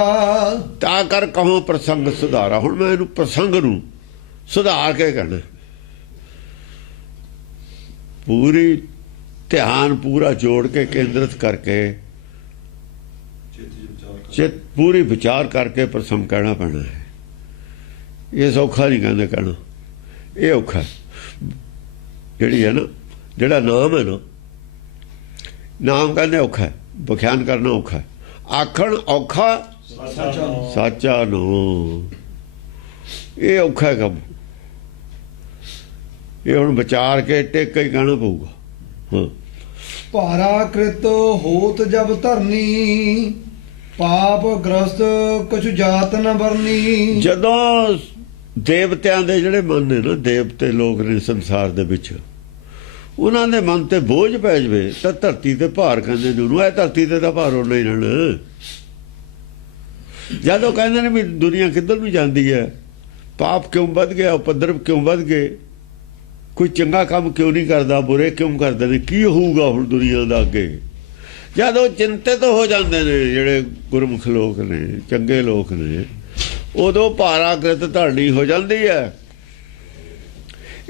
ਤਾ ਕਰ ਕਹੋ ਪ੍ਰਸੰਗ ਸੁਧਾਰਾ। ਹੁਣ ਮੈਂ ਇਹਨੂੰ ਪ੍ਰਸੰਗ ਨੂੰ ਸੁਧਾਰ ਕੇ ਕਹਿਣਾ। ਪੂਰੀ ਧਿਆਨ ਪੂਰਾ ਜੋੜ ਕੇ, ਕੇਂਦਰਿਤ ਕਰਕੇ, ਚਿੱਤ ਪੂਰੀ ਵਿਚਾਰ ਕਰਕੇ ਪ੍ਰਸੰਗ ਕਹਿਣਾ ਪੈਣਾ ਹੈ। ਇਹ ਸੌਖਾ ਨਹੀਂ ਕਹਿੰਦੇ ਕਹਿਣਾ, ਇਹ ਔਖਾ। ਜਿਹੜੀ ਹੈ ਨਾ, ਜਿਹੜਾ ਨਾਮ ਹੈ ਨਾ, ਨਾਮ ਕਹਿੰਦੇ ਔਖਾ ਹੈ, ਵਿਖਿਆਨ ਕਰਨਾ ਔਖਾ ਹੈ। ਆਖਣ ਔਖਾ ਸਾਚਾ ਨੋ, ਇਹ ਔਖਾ ਕੰਮ। ਇਹ ਹੁਣ ਵਿਚਾਰ ਕੇ ਟੇਕ ਕੇ ਕਹਿਣਾ ਪਊਗਾ। ਹਾਂ, ਭਾਰਾ ਕ੍ਰਿਤ ਹੋਤ ਜਬ ਧਰਨੀ, ਪਾਪ ਗ੍ਰਸਤ ਕੁਛ ਜਾਤ ਨ ਵਰਨੀ। ਜਦੋਂ ਦੇਵਤਿਆਂ ਦੇ ਜਿਹੜੇ ਮਨ ਨੇ ਨਾ, ਦੇਵਤੇ ਲੋਕ ਨੇ ਸੰਸਾਰ ਦੇ ਵਿੱਚ, ਉਹਨਾਂ ਦੇ ਮਨ ਤੇ ਬੋਝ ਪੈ ਜਾਵੇ ਤਾਂ ਧਰਤੀ ਤੇ ਭਾਰ ਕਹਿੰਦੇ ਨੇ ਉਹਨੂੰ। ਇਹ ਧਰਤੀ ਤੇ ਤਾਂ ਭਾਰ ਹੋਣਾ ਹੀ ਰਹਿਣਾ। ਜਦੋਂ ਕਹਿੰਦੇ ਨੇ ਵੀ ਦੁਨੀਆ ਕਿੱਧਰ ਨੂੰ ਜਾਂਦੀ ਹੈ, ਪਾਪ ਕਿਉਂ ਵੱਧ ਗਿਆ, ਉਪਦਰਵ ਕਿਉਂ ਵੱਧ ਗਏ, ਕੋਈ ਚੰਗਾ ਕੰਮ ਕਿਉਂ ਨਹੀਂ ਕਰਦਾ, ਬੁਰੇ ਕਿਉਂ ਕਰਦੇ ਨੇ, ਕੀ ਹੋਊਗਾ ਹੁਣ ਦੁਨੀਆ ਦਾ ਅੱਗੇ। ਜਦੋਂ ਚਿੰਤਿਤ ਹੋ ਜਾਂਦੇ ਨੇ ਜਿਹੜੇ ਗੁਰਮੁਖ ਲੋਕ ਨੇ, ਚੰਗੇ ਲੋਕ ਨੇ, ਉਦੋਂ ਭਾਰਾਕ੍ਰਿਤ ਧਰਨੀ ਹੋ ਜਾਂਦੀ ਹੈ।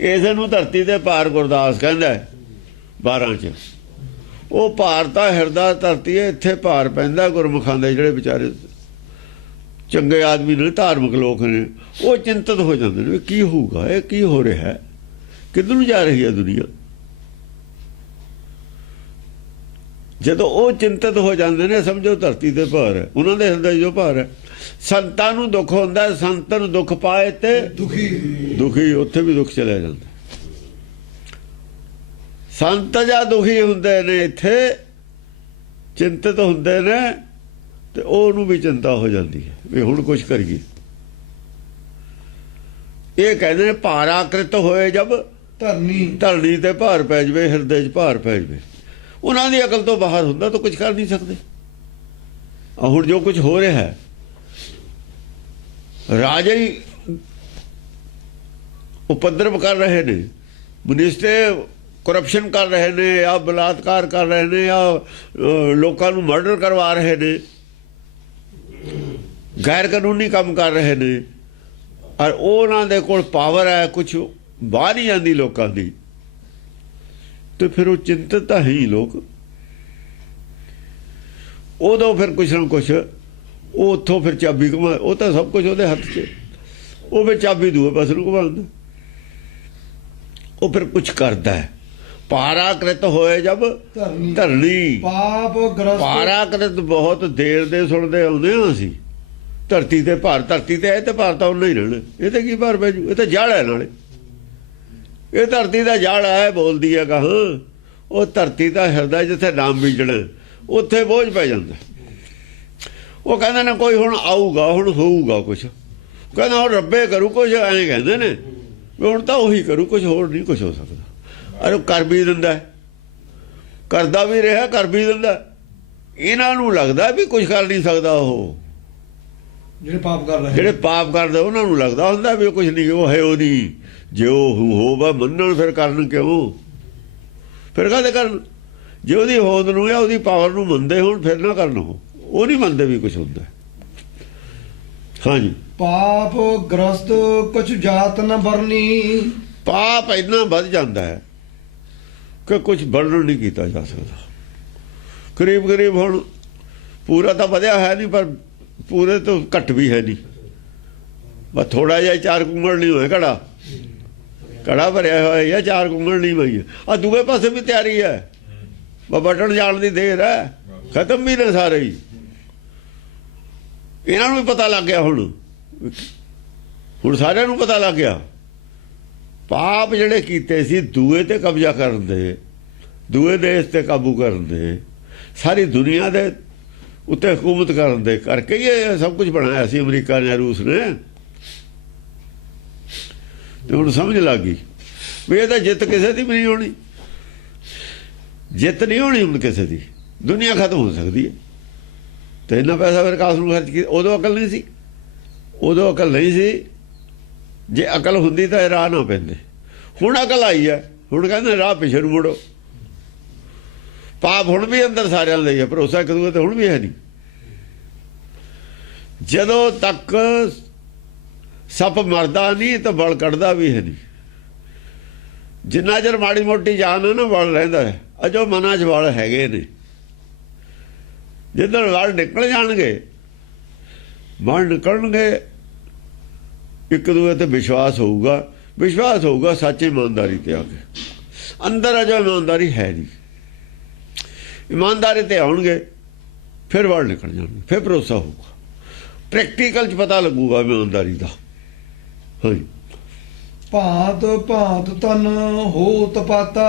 ਇਸੇ ਨੂੰ ਧਰਤੀ ਤੇ ਭਾਰ ਗੁਰਦਾਸ ਕਹਿੰਦਾ 12 ਚ। ਉਹ ਭਾਰ ਤਾਂ ਹਿਰਦਾ ਧਰਤੀ ਹੈ, ਇੱਥੇ ਭਾਰ ਪੈਂਦਾ ਗੁਰਮੁਖਾਂ ਦੇ ਜਿਹੜੇ ਵਿਚਾਰੇ ਚੰਗੇ ਆਦਮੀ ਨੇ, ਧਾਰਮਿਕ ਲੋਕ ਨੇ। ਉਹ ਚਿੰਤਤ ਹੋ ਜਾਂਦੇ ਨੇ, ਕੀ ਹੋਊਗਾ, ਇਹ ਕੀ ਹੋ ਰਿਹਾ ਹੈ, ਕਿੱਧਰ ਨੂੰ ਜਾ ਰਹੀ ਹੈ ਦੁਨੀਆ। ਜਦੋਂ ਉਹ ਚਿੰਤਤ ਹੋ ਜਾਂਦੇ ਨੇ, ਸਮਝੋ ਧਰਤੀ ਤੇ ਭਾਰ ਹੈ, ਉਹਨਾਂ ਦੇ ਹਿਰਦੇ ਜੋ ਭਾਰ ਹੈ। ਸੰਤਾਂ ਨੂੰ ਦੁੱਖ ਹੁੰਦਾ, ਸੰਤ ਨੂੰ ਦੁੱਖ ਪਾਏ ਤੇ ਦੁਖੀ, ਉੱਥੇ ਵੀ ਦੁੱਖ ਚਲਿਆ ਜਾਂਦਾ। ਸੰਤ ਜਾਂ ਦੁਖੀ ਹੁੰਦੇ ਨੇ, ਇੱਥੇ ਚਿੰਤਤ ਹੁੰਦੇ ਨੇ, ਤੇ ਉਹਨੂੰ ਵੀ ਚਿੰਤਾ ਹੋ ਜਾਂਦੀ ਹੈ ਵੀ ਹੁਣ ਕੁਛ ਕਰੀਏ। ਇਹ ਕਹਿੰਦੇ ਨੇ ਭਾਰਾਕ੍ਰਿਤ ਹੋਏ ਜਬ ਧਰਨੀ ਤੇ ਭਾਰ ਪੈ ਜਾਵੇ, ਹਿਰਦੇ 'ਚ ਭਾਰ ਪੈ ਜਾਵੇ। ਉਹਨਾਂ ਦੀ ਅਕਲ ਤੋਂ ਬਾਹਰ ਹੁੰਦਾ ਤਾਂ ਕੁਝ ਕਰ ਨਹੀਂ ਸਕਦੇ। ਹੁਣ ਜੋ ਕੁਝ ਹੋ ਰਿਹਾ ਹੈ, ਰਾਜੇ ਹੀ ਉਪਦਰਵ ਕਰ ਰਹੇ ਨੇ, ਮਿਨਿਸਟਰ ਕਰਪਸ਼ਨ ਕਰ ਰਹੇ ਨੇ, ਜਾਂ ਬਲਾਤਕਾਰ ਕਰ ਰਹੇ ਨੇ, ਜਾਂ ਲੋਕਾਂ ਨੂੰ ਮਰਡਰ ਕਰਵਾ ਰਹੇ ਨੇ, ਗੈਰ ਕਾਨੂੰਨੀ ਕੰਮ ਕਰ ਰਹੇ ਨੇ, ਔਰ ਉਹਨਾਂ ਦੇ ਕੋਲ ਪਾਵਰ ਹੈ, ਕੁਛ ਬਾਹਰ ਨਹੀਂ ਜਾਂਦੀ ਲੋਕਾਂ ਦੀ। ਤੇ ਫਿਰ ਉਹ ਚਿੰਤਤ ਤਾਂ ਹੀ ਲੋਕ। ਉਦੋਂ ਫਿਰ ਕੁਛ ਨਾ ਕੁਛ ਉਹ ਉੱਥੋਂ ਫਿਰ ਚਾਬੀ ਘੁਮਾ, ਉਹ ਤਾਂ ਸਭ ਕੁਛ ਉਹਦੇ ਹੱਥ 'ਚ, ਉਹ ਫਿਰ ਚਾਬੀ ਦੂਏ ਪਾਸੇ ਨੂੰ ਘੁਮਾਉਂਦਾ। ਉਹ ਫਿਰ ਕੁਛ ਕਰਦਾ ਹੈ। ਪਾਰਾਕ੍ਰਿਤ ਹੋਏ ਜਬ ਧਰਨੀ, ਪਾਪ ਗ੍ਰਸਤ। ਪਾਰਾਕ੍ਰਿਤ ਬਹੁਤ ਦੇਰ ਦੇ ਸੁਣਦੇ ਆਉਂਦੇ ਹਾਂ ਅਸੀਂ। ਧਰਤੀ ਤੇ ਭਾਰ, ਧਰਤੀ ਤੇ ਇਹ ਤੇ ਭਾਰ ਤਾਂ ਉਹਨੇ ਹੀ ਰਹਿਣਾ। ਇਹ ਤੇ ਕੀ ਭਾਰ ਪੈ ਜੂ, ਇਹ ਤਾਂ ਜੜ ਹੈ ਨਾਲੇ। ਇਹ ਧਰਤੀ ਦਾ ਜੜ ਹੈ, ਬੋਲਦੀ ਹੈ ਕਹਾਂ। ਉਹ ਧਰਤੀ ਦਾ ਹਿਰਦਾ ਜਿੱਥੇ ਨਾਮ ਬੀਜਣਾ, ਉੱਥੇ ਬੋਝ ਪੈ ਜਾਂਦਾ। ਉਹ ਕਹਿੰਦੇ ਨੇ ਕੋਈ ਹੁਣ ਆਊਗਾ, ਹੁਣ ਹੋਊਗਾ ਕੁਛ, ਕਹਿੰਦਾ ਹੁਣ ਰੱਬੇ ਕਰੂ ਕੁਛ, ਐਂ ਕਹਿੰਦੇ ਨੇ ਵੀ ਹੁਣ ਤਾਂ ਉਹੀ ਕਰੂ ਕੁਛ, ਹੋਰ ਨਹੀਂ ਕੁਛ ਹੋ ਸਕਦਾ। ਅਰੇ ਕਰ ਵੀ ਦਿੰਦਾ, ਕਰਦਾ ਵੀ ਰਿਹਾ, ਕਰ ਵੀ ਦਿੰਦਾ। ਇਹਨਾਂ ਨੂੰ ਲੱਗਦਾ ਵੀ ਕੁਛ ਕਰ ਨਹੀਂ ਸਕਦਾ। ਉਹ ਜਿਹੜੇ ਪਾਪ ਕਰ ਰਹੇ, ਜਿਹੜੇ ਪਾਪ ਕਰਦੇ ਉਹਨਾਂ ਨੂੰ ਲੱਗਦਾ ਹੁੰਦਾ ਵੀ ਕੁਛ ਨਹੀਂ, ਉਹ ਹੈ ਉਹ ਨਹੀਂ। ਜੇ ਉਹ ਹੋਵਾ ਮੰਨਣ ਫਿਰ ਕਰਨ ਕਿਉਂ? ਫਿਰ ਕਾਹਦੇ ਕਰਨ? ਜੇ ਉਹਦੀ ਹੋਂਦ ਨੂੰ ਜਾਂ ਉਹਦੀ ਪਾਵਰ ਨੂੰ ਮੰਨਦੇ ਹੋਣ ਫਿਰ ਨਾ ਕਰਨ। ਉਹ ਨਹੀਂ ਮੰਨਦੇ ਵੀ ਕੁਛ ਹੁੰਦਾ। ਹਾਂਜੀ, ਪਾਪ ਗ੍ਰਸਤ ਕੁਛ ਜਾਤ ਨ ਬਰਨੀ। ਪਾਪ ਇੰਨਾ ਵੱਧ ਜਾਂਦਾ ਹੈ ਕਿ ਕੁਛ ਵਰਣਨ ਨਹੀਂ ਕੀਤਾ ਜਾ ਸਕਦਾ। ਕਰੀਬ ਕਰੀਬ ਹੁਣ ਪੂਰਾ ਤਾਂ ਵਧਿਆ ਹੈ ਨਹੀਂ, ਪਰ ਪੂਰੇ ਤੋਂ ਘੱਟ ਵੀ ਹੈ ਨਹੀਂ। ਬਸ ਥੋੜਾ ਜਿਹਾ 4 ਕੁੰਗਲ ਨਹੀਂ ਹੋਏ, ਘੜਾ ਭਰਿਆ ਹੋਇਆ ਜਾਂ 4 ਕੁੰਗਲ ਨਹੀਂ ਹੋਈ। ਆ ਦੂਏ ਪਾਸੇ ਵੀ ਤਿਆਰੀ ਹੈ, ਬਟਨ ਜਾਣ ਦੀ ਦੇਰ ਹੈ, ਖਤਮ ਵੀ ਨੇ ਸਾਰੇ ਹੀ। ਇਹਨਾਂ ਨੂੰ ਵੀ ਪਤਾ ਲੱਗ ਗਿਆ, ਹੁਣ ਸਾਰਿਆਂ ਨੂੰ ਪਤਾ ਲੱਗ ਗਿਆ। ਪਾਪ ਜਿਹੜੇ ਕੀਤੇ ਸੀ ਦੂਏ ਤੇ ਕਬਜ਼ਾ ਕਰਨ ਦੇ, ਦੂਏ ਦੇਸ਼ ਤੇ ਕਾਬੂ ਕਰਨ ਦੇ, ਸਾਰੀ ਦੁਨੀਆ ਦੇ ਉੱਤੇ ਹਕੂਮਤ ਕਰਨ ਦੇ ਕਰਕੇ ਇਹ ਸਭ ਕੁਝ ਬਣਾਇਆ ਸੀ ਅਮਰੀਕਾ ਨੇ, ਰੂਸ ਨੇ। ਤੇ ਹੁਣ ਸਮਝ ਲੱਗ ਗਈ ਵੀ ਇਹ ਤਾਂ ਜਿੱਤ ਕਿਸੇ ਦੀ ਵੀ ਨਹੀਂ ਹੋਣੀ, ਜਿੱਤ ਨਹੀਂ ਹੋਣੀ ਹੁਣ ਕਿਸੇ ਦੀ। ਦੁਨੀਆ ਖਤਮ ਹੋ ਸਕਦੀ ਹੈ। ਤੇ ਇੰਨਾ ਪੈਸਾ ਫਿਰ ਕਾਸ ਨੂੰ ਖਰਚ ਕੀਤਾ? ਉਦੋਂ ਅਕਲ ਨਹੀਂ ਸੀ, ਉਦੋਂ ਅਕਲ ਨਹੀਂ ਸੀ। ਜੇ ਅਕਲ ਹੁੰਦੀ ਤਾਂ ਇਹ ਰਾਹ ਨਾ ਪੈਂਦੇ। ਹੁਣ ਅਕਲ ਆਈ ਹੈ, ਹੁਣ ਕਹਿੰਦੇ ਰਾਹ ਪਿੱਛੇ ਨੂੰ ਮੁੜੋ। ਪਾਪ ਹੁਣ ਵੀ ਅੰਦਰ ਸਾਰਿਆਂ ਦਾ ਹੀ ਹੈ, ਭਰੋਸਾ ਇੱਕ ਦੂਜੇ ਤੇ ਹੁਣ ਵੀ ਹੈ ਨਹੀਂ। ਜਦੋਂ ਤੱਕ ਸੱਪ ਮਰਦਾ ਨਹੀਂ ਤਾਂ ਬਲ ਕੱਢਦਾ ਵੀ ਹੈ ਨਹੀਂ। ਜਿੰਨਾ ਚਿਰ ਮਾੜੀ ਮੋਟੀ ਜਾਨ ਹੈ ਨਾ, ਬਲ ਰਹਿੰਦਾ ਹੈ। ਅਜੋ ਮਨਾਂ 'ਚ ਬਲ ਹੈਗੇ ਨੇ। ਜਿੱਦਣ ਵਲ ਨਿਕਲ ਜਾਣਗੇ, ਬਲ ਨਿਕਲਣਗੇ, ਇੱਕ ਦੂਜੇ ਤੇ ਵਿਸ਼ਵਾਸ ਹੋਊਗਾ, ਵਿਸ਼ਵਾਸ ਹੋਊਗਾ ਸੱਚ ਇਮਾਨਦਾਰੀ ਤੇ ਆ ਕੇ। ਅੰਦਰ ਅਜੋ ਇਮਾਨਦਾਰੀ ਹੈ ਨਹੀਂ। ਇਮਾਨਦਾਰੀ ਤੇ ਆਉਣਗੇ ਫਿਰ ਵਲ ਨਿਕਲ ਜਾਣਗੇ, ਫਿਰ ਭਰੋਸਾ ਹੋਊਗਾ। ਪ੍ਰੈਕਟੀਕਲ 'ਚ ਪਤਾ ਲੱਗੂਗਾ ਇਮਾਨਦਾਰੀ ਦਾ। ਹਾਂਜੀ, ਭਾਂਤ ਭਾਂਤ ਤਨ ਹੋਤ ਪਾਤਾ।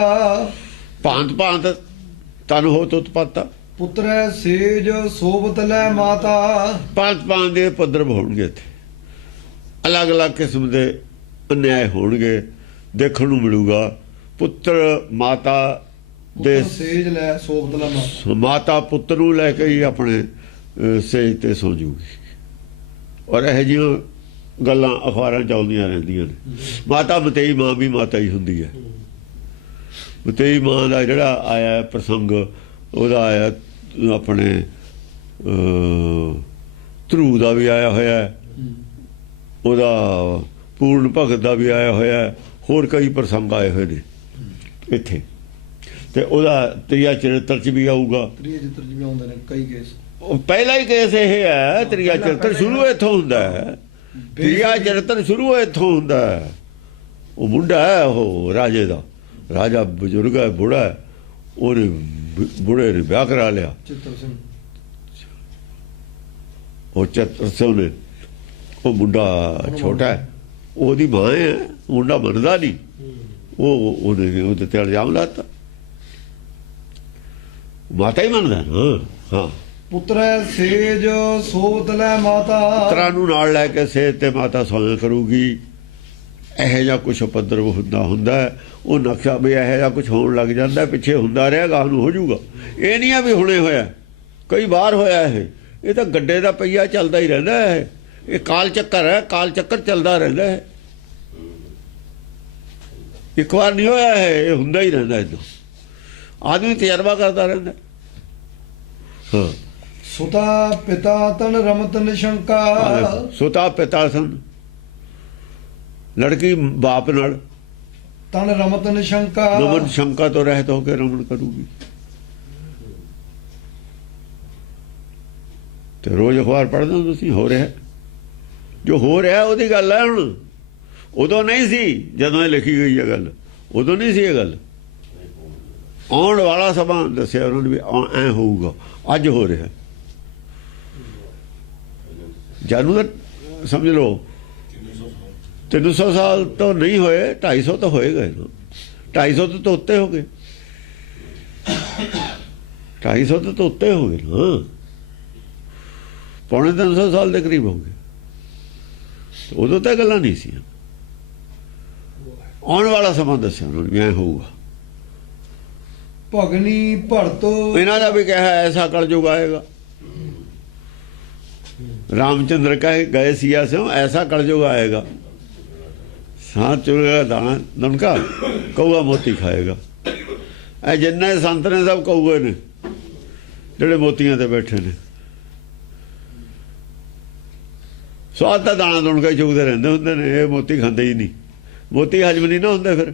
ਭਾਂਤ ਭਾਂਤ ਤਨ ਹੋਤ ਉਤਪਾਤਾ। ਪੁੱਤਰੈ ਸੇਜ ਸੋਬਤ ਲੈ ਮਾਤਾ। ਭਾਂਤ ਭਾਂਤ ਦੇ ਪੱਧਰ ਹੋਣਗੇ ਇੱਥੇ, ਅਲੱਗ ਅਲੱਗ ਕਿਸਮ ਦੇ ਅਨਿਆਏ ਹੋਣਗੇ, ਦੇਖਣ ਨੂੰ ਮਿਲੂਗਾ। ਪੁੱਤਰ ਮਾਤਾ ਦੇ ਸੇਜ ਲੈ ਸੋਬਤ ਲੈ ਮਾਤਾ। ਮਾਤਾ ਪੁੱਤਰ ਨੂੰ ਲੈ ਕੇ ਹੀ ਆਪਣੇ ਸੇਜ ਤੇ ਸੌ ਜੂਗੀ। ਔਰ ਇਹੋ ਜਿਹੀਆਂ ਗੱਲਾਂ ਅਖਬਾਰਾਂ ਚੱਲਦੀਆਂ ਰਹਿੰਦੀਆਂ ਨੇ। ਮਾਤਾ ਮਤੇਈ ਮਾਂ ਵੀ ਮਾਤਾ ਹੀ ਹੁੰਦੀ ਹੈ। ਮਤੇਈ ਮਾਂ ਦਾ ਜਿਹੜਾ ਆਇਆ ਪ੍ਰਸੰਗ, ਉਹਦਾ ਆਇਆ ਆਪਣੇ ਧਰੂ ਦਾ ਵੀ ਆਇਆ ਹੋਇਆ, ਉਹਦਾ ਪੂਰਨ ਭਗਤ ਦਾ ਵੀ ਆਇਆ ਹੋਇਆ, ਹੋਰ ਕਈ ਪ੍ਰਸੰਗ ਆਏ ਹੋਏ ਨੇ ਇੱਥੇ। ਤੇ ਉਹਦਾ ਤ੍ਰਿਆ ਚਰਿੱਤਰ 'ਚ ਵੀ ਆਊਗਾ। ਤ੍ਰਿਆ ਚਰਿੱਤਰ 'ਚ ਵੀ ਆਉਂਦੇ ਨੇ ਕਈ ਕੇਸ। ਉਹ ਪਹਿਲਾ ਹੀ ਕੇਸ ਇਹ ਹੈ। ਤ੍ਰਿਆ ਚਰਿੱਤਰ ਸ਼ੁਰੂ ਇੱਥੋਂ ਹੁੰਦਾ ਹੈ। ਤ੍ਰਿਆ ਚਰਿੱਤਰ ਸ਼ੁਰੂ ਇੱਥੋਂ ਹੁੰਦਾ ਹੈ। ਉਹ ਮੁੰਡਾ ਹੈ, ਉਹ ਰਾਜੇ ਦਾ, ਰਾਜਾ ਬਜ਼ੁਰਗ ਹੈ, ਬੁੜਾ ਹੈ। ਉਹਨੇ ਬੁੜੇ ਨੇ ਵਿਆਹ ਕਰਾ ਲਿਆ। ਚਿੱਤਰ ਸਿੰਘ, ਉਹ ਚਿੱਤਰ ਸਿੰਘ ਨੇ, ਉਹ ਮੁੰਡਾ ਛੋਟਾ ਹੈ, ਉਹਦੀ ਮਾਂ ਹੈ। ਮੁੰਡਾ ਮੰਨਦਾ ਨਹੀਂ, ਉਹਨੇ ਉਹਦੇ ਤੇ ਇਲਜ਼ਾਮ ਲਾਤਾ। ਮਾਤਾ ਹੀ ਮੰਨਦਾ ਨਾ। ਹਾਂ, ਪੁੱਤਰੈ ਸੇਜ ਸੋਬਤ ਲੈ ਮਾਤਾ। ਪੁੱਤਰਾਂ ਨੂੰ ਨਾਲ ਲੈ ਕੇ ਸੇਜ ਤੇ ਮਾਤਾ ਸੌਂ ਕਰੂਗੀ। ਇਹੋ ਜਿਹਾ ਕੁਛ ਉਪਦਰਵ ਹੁੰਦਾ ਹੈ। ਉਹ ਨਕਸ਼ਾ ਵੀ ਇਹੋ ਜਿਹਾ ਕੁਛ ਹੋਣ ਲੱਗ ਜਾਂਦਾ, ਪਿੱਛੇ ਹੁੰਦਾ ਰਿਹਾ, ਗਾਹ ਨੂੰ ਹੋ ਜਾਊਗਾ। ਇਹ ਨਹੀਂ ਆ ਵੀ ਹੁਣੇ ਹੋਇਆ, ਕਈ ਵਾਰ ਹੋਇਆ। ਇਹ ਤਾਂ ਗੱਡੇ ਦਾ ਪਹੀਆ ਚੱਲਦਾ ਹੀ ਰਹਿੰਦਾ ਹੈ। ਇਹ ਕਾਲ ਚੱਕਰ ਹੈ, ਕਾਲ ਚੱਕਰ ਚੱਲਦਾ ਰਹਿੰਦਾ ਹੈ। ਇੱਕ ਵਾਰ ਨਹੀਂ ਹੋਇਆ ਹੈ, ਇਹ ਹੁੰਦਾ ਹੀ ਰਹਿੰਦਾ। ਇੱਦਾਂ ਆਦਮੀ ਤਜਰਬਾ ਕਰਦਾ ਰਹਿੰਦਾ। ਹਾਂ, ਸੁਤਾ ਪਿਤਾ ਤਨ ਰਮਤ ਨਿਸ਼ੰਕਾ। ਸੁਤਾ ਪਿਤਾ ਸਨ, ਲੜਕੀ ਬਾਪ ਨਾਲ ਤਨ ਰਮਤ ਨਿਸ਼ੰਕਾ। ਰਮਨ ਸ਼ੰਕਾ ਤੋਂ ਰਹਿਤ ਹੋ ਕੇ ਰਮਨ ਕਰੂਗੀ। ਤੇ ਰੋਜ਼ ਅਖਬਾਰ ਪੜ੍ਹਦੇ ਹੋ ਤੁਸੀਂ, ਹੋ ਰਿਹਾ ਜੋ ਹੋ ਰਿਹਾ ਉਹਦੀ ਗੱਲ ਹੈ। ਹੁਣ ਉਦੋਂ ਨਹੀਂ ਸੀ ਜਦੋਂ ਇਹ ਲਿਖੀ ਗਈ ਹੈ ਗੱਲ, ਉਦੋਂ ਨਹੀਂ ਸੀ ਇਹ ਗੱਲ। ਆਉਣ ਵਾਲਾ ਸਮਾਂ ਦੱਸਿਆ ਉਹਨਾਂ ਨੇ ਵੀ ਐ ਹੋਊਗਾ, ਅੱਜ ਹੋ ਰਿਹਾ। ਜਾਨੂ ਤਾਂ ਸਮਝ ਲਓ 300 ਸਾਲ ਤੋਂ ਨਹੀਂ ਹੋਏ, 250 ਤਾਂ ਹੋਏ ਗਏ। 250 ਤੋਂ ਉੱਤੇ ਹੋ ਗਏ। 250 ਤੋਂ ਉੱਤੇ ਹੋ ਗਏ ਨਾ, ਪੌਣੇ 300 ਸਾਲ ਦੇ ਕਰੀਬ ਹੋ ਗਏ। ਉਦੋਂ ਤਾਂ ਗੱਲਾਂ ਨਹੀਂ ਸੀ। ਆਉਣ ਵਾਲਾ ਸਮਾਂ ਦੱਸਿਆ ਉਹਨਾਂ ਨੇ ਐਂ ਹੋਊਗਾ। ਭਗਨੀ ਭਰਤੋ ਇਹਨਾਂ ਦਾ ਵੀ ਕਿਹਾ ਐਸਾ ਕਲਯੁਗ ਆਏਗਾ। ਰਾਮਚੰਦਰ ਕਹੇ ਗਏ ਸੀਆ ਸਿਓ ਐਸਾ ਕਲਯੁਗ ਆਏਗਾ, ਸਾਹ ਚੁਰੇਗਾ ਦਾਣਾ ਨਨਕਾ, ਕਊਆ ਮੋਤੀ ਖਾਏਗਾ। ਇਹ ਜਿੰਨੇ ਸੰਤ ਨੇ ਸਭ ਕਊਏ ਨੇ ਜਿਹੜੇ ਮੋਤੀਆਂ ਤੇ ਬੈਠੇ ਨੇ। ਸਵਾਦ ਤਾਂ ਦਾਣਾ ਦੁਣਕਾ ਹੀ ਚੁਗਦੇ ਰਹਿੰਦੇ ਹੁੰਦੇ ਨੇ, ਇਹ ਮੋਤੀ ਖਾਂਦੇ ਹੀ ਨਹੀਂ। ਮੋਤੀ ਹਜਮ ਨਹੀਂ ਨਾ ਹੁੰਦੇ, ਫਿਰ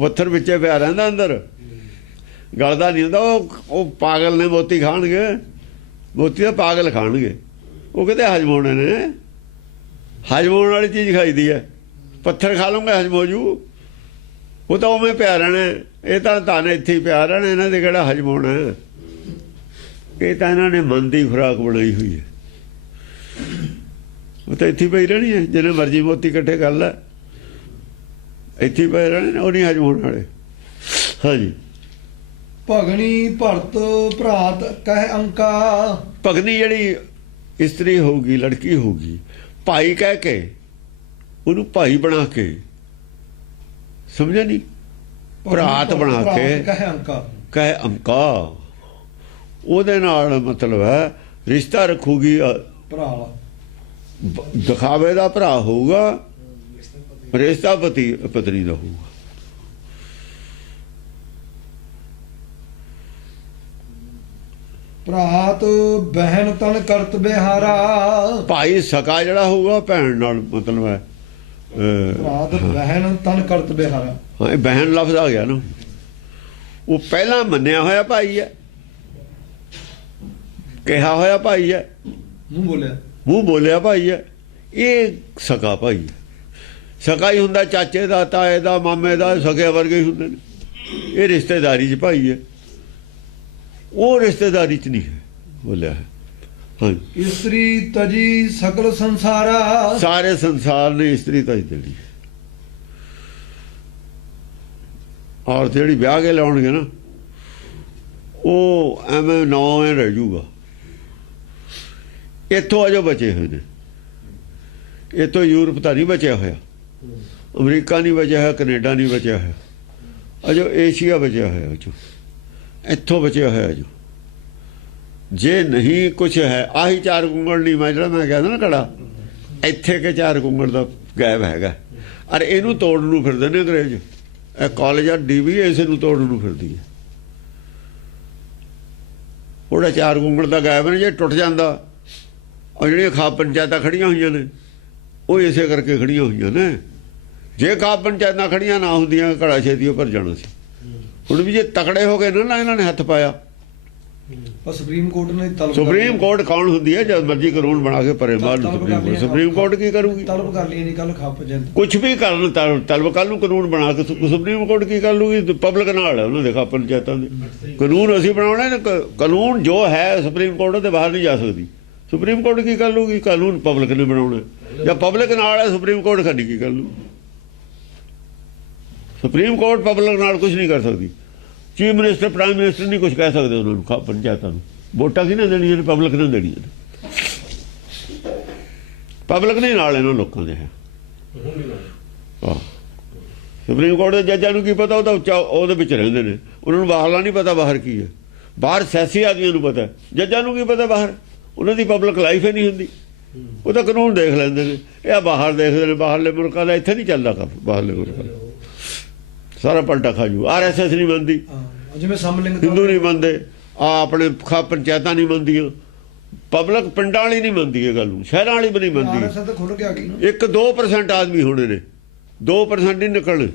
ਪੱਥਰ ਵਿੱਚੇ ਪਿਆ ਰਹਿੰਦਾ ਅੰਦਰ, ਗਲਦਾ ਨਹੀਂ ਹੁੰਦਾ। ਉਹ ਪਾਗਲ ਨੇ ਮੋਤੀ ਖਾਣਗੇ, ਮੋਤੀ ਤਾਂ ਪਾਗਲ ਖਾਣਗੇ। ਉਹ ਕਿਤੇ ਹਜਮ ਹੋਣੇ ਨੇ, ਹਜਮ ਹੋਣ ਵਾਲੀ ਚੀਜ਼ ਖਾਈਦੀ ਹੈ। ਪੱਥਰ ਖਾ ਲੂੰਗੇ ਹਜਮ ਹੋ ਜੂ, ਉਹ ਤਾਂ ਉਵੇਂ ਪਿਆ ਰਹਿਣਾ। ਇਹ ਤਾਂ ਧਨ ਇੱਥੇ ਹੀ ਪਿਆ ਰਹਿਣਾ, ਇਹਨਾਂ ਦੇ ਕਿਹੜਾ ਹਜਮ ਹੋਣਾ। ਇਹ ਤਾਂ ਇਹਨਾਂ ਨੇ ਮਨ ਦੀ ਖੁਰਾਕ ਬਣਾਈ ਹੋਈ ਹੈ, ਉਹ ਤਾਂ ਇੱਥੇ ਪਈ ਰਹਿਣੀ ਹੈ। ਜਿੰਨੇ ਮਰਜ਼ੀ ਮੋਤੀ ਇਕੱਠੇ ਕਰ ਲੈ, ਇੱਥੇ ਪਏ ਰਹਿਣੇ, ਉਹ ਨਹੀਂ ਹਜਮ ਹੋਣ ਵਾਲੇ। ਹਾਂਜੀ। ਭਗਨੀ ਭਰਤ ਭਰਾਤ ਕਹਿ ਅੰਕਾ। ਭਗਨੀ ਜਿਹੜੀ ਇਸਤਰੀ ਹੋਊਗੀ, ਲੜਕੀ ਹੋਊਗੀ, ਭਾਈ ਕਹਿ ਕੇ ਉਹਨੂੰ ਭਾਈ ਬਣਾ ਕੇ, ਸਮਝਿਆ ਨਹੀਂ, ਭਰਾਤ ਬਣਾ ਕੇ ਕਹਿ ਅੰਕਾ, ਉਹਦੇ ਨਾਲ ਮਤਲਬ ਹੈ ਰਿਸ਼ਤਾ ਰੱਖੂਗੀ। ਭਰਾ ਦਿਖਾਵੇ ਦਾ ਭਰਾ ਹੋਊਗਾ, ਰਿਸ਼ਤਾ ਪਤਨੀ ਦਾ ਹੋਊਗਾ। ਭਰਾਤ ਬਹਿਨ ਤਨ ਕਰਤ ਬਿਹਾਰਾ। ਭਾਈ ਸਕਾ ਜਿਹੜਾ ਹੋਊਗਾ ਭੈਣ ਨਾਲ ਮਤਲਬ ਹੈ। ਭਰਾਤ ਬਹਿਨ ਤਨ ਕਰਤ ਬਿਹਾਰਾ। ਹਾਂ, ਇਹ ਬਹਿਨ ਲਫ਼ਜ਼ ਆ ਗਿਆ ਨਾ। ਉਹ ਪਹਿਲਾਂ ਮੰਨਿਆ ਹੋਇਆ ਭਾਈ ਹੈ, ਕਿਹਾ ਹੋਇਆ ਭਾਈ ਹੈ, ਮੂੰਹ ਬੋਲਿਆ ਭਾਈ ਹੈ। ਇਹ ਸਕਾ ਭਾਈ ਹੈ। ਸਕਾ ਹੀ ਹੁੰਦਾ ਚਾਚੇ ਦਾ, ਤਾਏ ਦਾ, ਮਾਮੇ ਦਾ, ਸਕੇ ਵਰਗੇ ਹੀ ਹੁੰਦੇ ਨੇ। ਇਹ ਰਿਸ਼ਤੇਦਾਰੀ 'ਚ ਭਾਈ ਹੈ, ਉਹ ਰਿਸ਼ਤੇਦਾਰੀ 'ਚ ਨਹੀਂ ਹੈ ਬੋਲਿਆ ਹੈ। ਹਾਂ, ਇਸਤਰੀ ਤਜੀ ਸਕਲ ਸੰਸਾਰਾ। ਸਾਰੇ ਸੰਸਾਰ ਨੇ ਇਸਤਰੀ ਤਜ ਦੇਣੀ। ਔਰਤ ਜਿਹੜੀ ਵਿਆਹ ਕੇ ਲਾਉਣਗੇ ਨਾ, ਉਹ ਐਵੇਂ ਨੌਂ ਰਹਿ ਜੂਗਾ। ਇੱਥੋਂ ਅਜੋ ਬਚੇ ਹੋਏ ਨੇ, ਇੱਥੋਂ ਯੂਰਪ ਤਾਂ ਨਹੀਂ ਬਚਿਆ ਹੋਇਆ, ਅਮਰੀਕਾ ਨਹੀਂ ਬਚਿਆ ਹੋਇਆ, ਕੈਨੇਡਾ ਨਹੀਂ ਬਚਿਆ ਹੋਇਆ, ਅਜੋ ਏਸ਼ੀਆ ਬਚਿਆ ਹੋਇਆ, ਅਜੋ ਇੱਥੋਂ ਬਚਿਆ ਹੋਇਆ। ਜੋ ਜੇ ਨਹੀਂ ਕੁਛ ਹੈ, ਆਹੀ 4 ਗੁੰਗਲ ਨਹੀਂ, ਮੈਂ ਜਿਹੜਾ ਮੈਂ ਕਹਿੰਦਾ ਨਾ ਕੜਾ, ਇੱਥੇ ਕੇ 4 ਗੁੰਗਲ ਦਾ ਗੈਪ ਹੈਗਾ। ਅਰੇ ਇਹਨੂੰ ਤੋੜਨ ਨੂੰ ਫਿਰਦੇ ਨੇ ਅੰਗਰੇਜ਼। ਇਹ ਕਾਲਜ ਆ DB ਇਸੇ ਨੂੰ ਤੋੜਨ ਨੂੰ ਫਿਰਦੀ ਹੈ। ਉਹਦਾ 4 ਗੁੰਗਲ ਦਾ ਗੈਪ ਨੇ, ਜੇ ਟੁੱਟ ਜਾਂਦਾ, ਉਹ ਜਿਹੜੀਆਂ ਖਾਪ ਪੰਚਾਇਤਾਂ ਖੜੀਆਂ ਹੋਈਆਂ ਨੇ, ਉਹ ਇਸੇ ਕਰਕੇ ਖੜੀਆਂ ਹੋਈਆਂ ਨੇ। ਜੇ ਖਾਪ ਪੰਚਾਇਤਾਂ ਖੜੀਆਂ ਨਾ ਹੁੰਦੀਆਂ, ਘੜਾ ਛੇਤੀ ਉਹ ਭਰ ਜਾਣਾ ਸੀ। ਹੁਣ ਵੀ ਜੇ ਤਕੜੇ ਹੋ ਗਏ ਨਾ ਇਹਨਾਂ ਨੇ ਹੱਥ ਪਾਇਆ। ਸੁਪਰੀਮ ਕੋਰਟ ਨੇ ਤਲਬ, ਸੁਪਰੀਮ ਕੋਰਟ ਕੌਣ ਹੁੰਦੀ ਹੈ? ਜਦ ਮਰਜੀ ਕਾਨੂੰਨ ਬਣਾ ਕੇ ਪਰੇ ਮਾਰ ਲਓ। ਸੁਪਰੀਮ ਕੋਰਟ ਕੀ ਕਰੂਗੀ? ਤਲਬ ਕਰ ਲਈ ਨਹੀਂ ਕੱਲ ਖਾਪ ਜੰਤ ਕੁਛ ਵੀ ਕਰਨ, ਤਲਬ ਕੱਲ ਨੂੰ ਕਾਨੂੰਨ ਬਣਾ ਕੇ ਸੁਪਰੀਮ ਕੋਰਟ ਕੀ ਕਰ ਲੂਗੀ? ਪਬਲਿਕ ਨਾਲ ਹੈ ਉਹਨਾਂ ਦੇ ਖਾਪ ਪੰਚਾਇਤਾਂ ਦੇ ਕਾਨੂੰਨ। ਅਸੀਂ ਬਣਾਉਣੇ ਨੇ ਕਾਨੂੰਨ, ਜੋ ਹੈ ਸੁਪਰੀਮ ਕੋਰਟ ਦੇ ਬਾਹਰ ਨਹੀਂ ਜਾ ਸਕਦੀ। ਸੁਪਰੀਮ ਕੋਰਟ ਕੀ ਕਰ ਲੂਗੀ? ਕਾਨੂੰਨ ਪਬਲਿਕ ਨੇ ਬਣਾਉਣਾ। ਜਾਂ ਪਬਲਿਕ ਨਾਲ ਹੈ ਸੁਪਰੀਮ ਕੋਰਟ, ਖਾਲੀ ਕੀ ਕਰ ਲੂ? ਸੁਪਰੀਮ ਕੋਰਟ ਪਬਲਿਕ ਨਾਲ ਕੁਝ ਨਹੀਂ ਕਰ ਸਕਦੀ। ਚੀਫ ਮਿਨਿਸਟਰ, ਪ੍ਰਾਈਮ ਮਿਨਿਸਟਰ ਨਹੀਂ ਕੁਝ ਕਹਿ ਸਕਦੇ ਉਹਨਾਂ ਨੂੰ। ਪੰਚਾਇਤਾਂ ਨੂੰ ਵੋਟਾਂ ਕਿਹਨੇ ਦੇਣੀਆਂ ਨੇ? ਪਬਲਿਕ ਨੇ ਦੇਣੀਆਂ ਨੇ। ਪਬਲਿਕ ਨਹੀਂ ਨਾਲ ਇਹਨਾਂ ਲੋਕਾਂ ਦੇ ਹੈ। ਸੁਪਰੀਮ ਕੋਰਟ ਦੇ ਜੱਜਾਂ ਨੂੰ ਕੀ ਪਤਾ? ਉਹ ਤਾਂ ਉੱਚਾ ਉਹਦੇ ਵਿੱਚ ਰਹਿੰਦੇ ਨੇ, ਉਹਨਾਂ ਨੂੰ ਬਾਹਰਲਾ ਨਹੀਂ ਪਤਾ ਬਾਹਰ ਕੀ ਹੈ। ਬਾਹਰ ਸਿਆਸੀ ਆਦਮੀਆਂ ਨੂੰ ਪਤਾ, ਜੱਜਾਂ ਨੂੰ ਕੀ ਪਤਾ ਬਾਹਰ? ਉਹਨਾਂ ਦੀ ਪਬਲਿਕ ਲਾਈਫ ਹੀ ਨਹੀਂ ਹੁੰਦੀ। ਉਹ ਤਾਂ ਕਾਨੂੰਨ ਦੇਖ ਲੈਂਦੇ ਨੇ। ਇਹ ਬਾਹਰ ਦੇਖਦੇ ਨੇ, ਬਾਹਰਲੇ ਮੁਲਕਾਂ ਦਾ। ਇੱਥੇ ਨਹੀਂ ਚੱਲਦਾ ਕੰਮ ਬਾਹਰਲੇ ਮੁਲਕਾਂ ਦਾ। ਸਾਰਾ ਪਲਟਾ ਖਾ ਜੂ। RSS ਨਹੀਂ ਮੰਨਦੀ, ਜਿਵੇਂ ਸਮਲਿੰਗ ਹਿੰਦੂ ਨਹੀਂ ਮੰਨਦੇ, ਆਪਣੇ ਖਾਪ ਪੰਚਾਇਤਾਂ ਨਹੀਂ ਮੰਨਦੀਆਂ, ਪਬਲਿਕ ਪਿੰਡਾਂ ਵਾਲੀ ਨਹੀਂ ਮੰਨਦੀ ਇਹ ਗੱਲ ਨੂੰ, ਸ਼ਹਿਰਾਂ ਵਾਲੀ ਵੀ ਨਹੀਂ ਮੰਨਦੀ। 1-2% ਆਦਮੀ ਹੋਣੇ ਨੇ, 2% ਹੀ ਨਿਕਲਣ।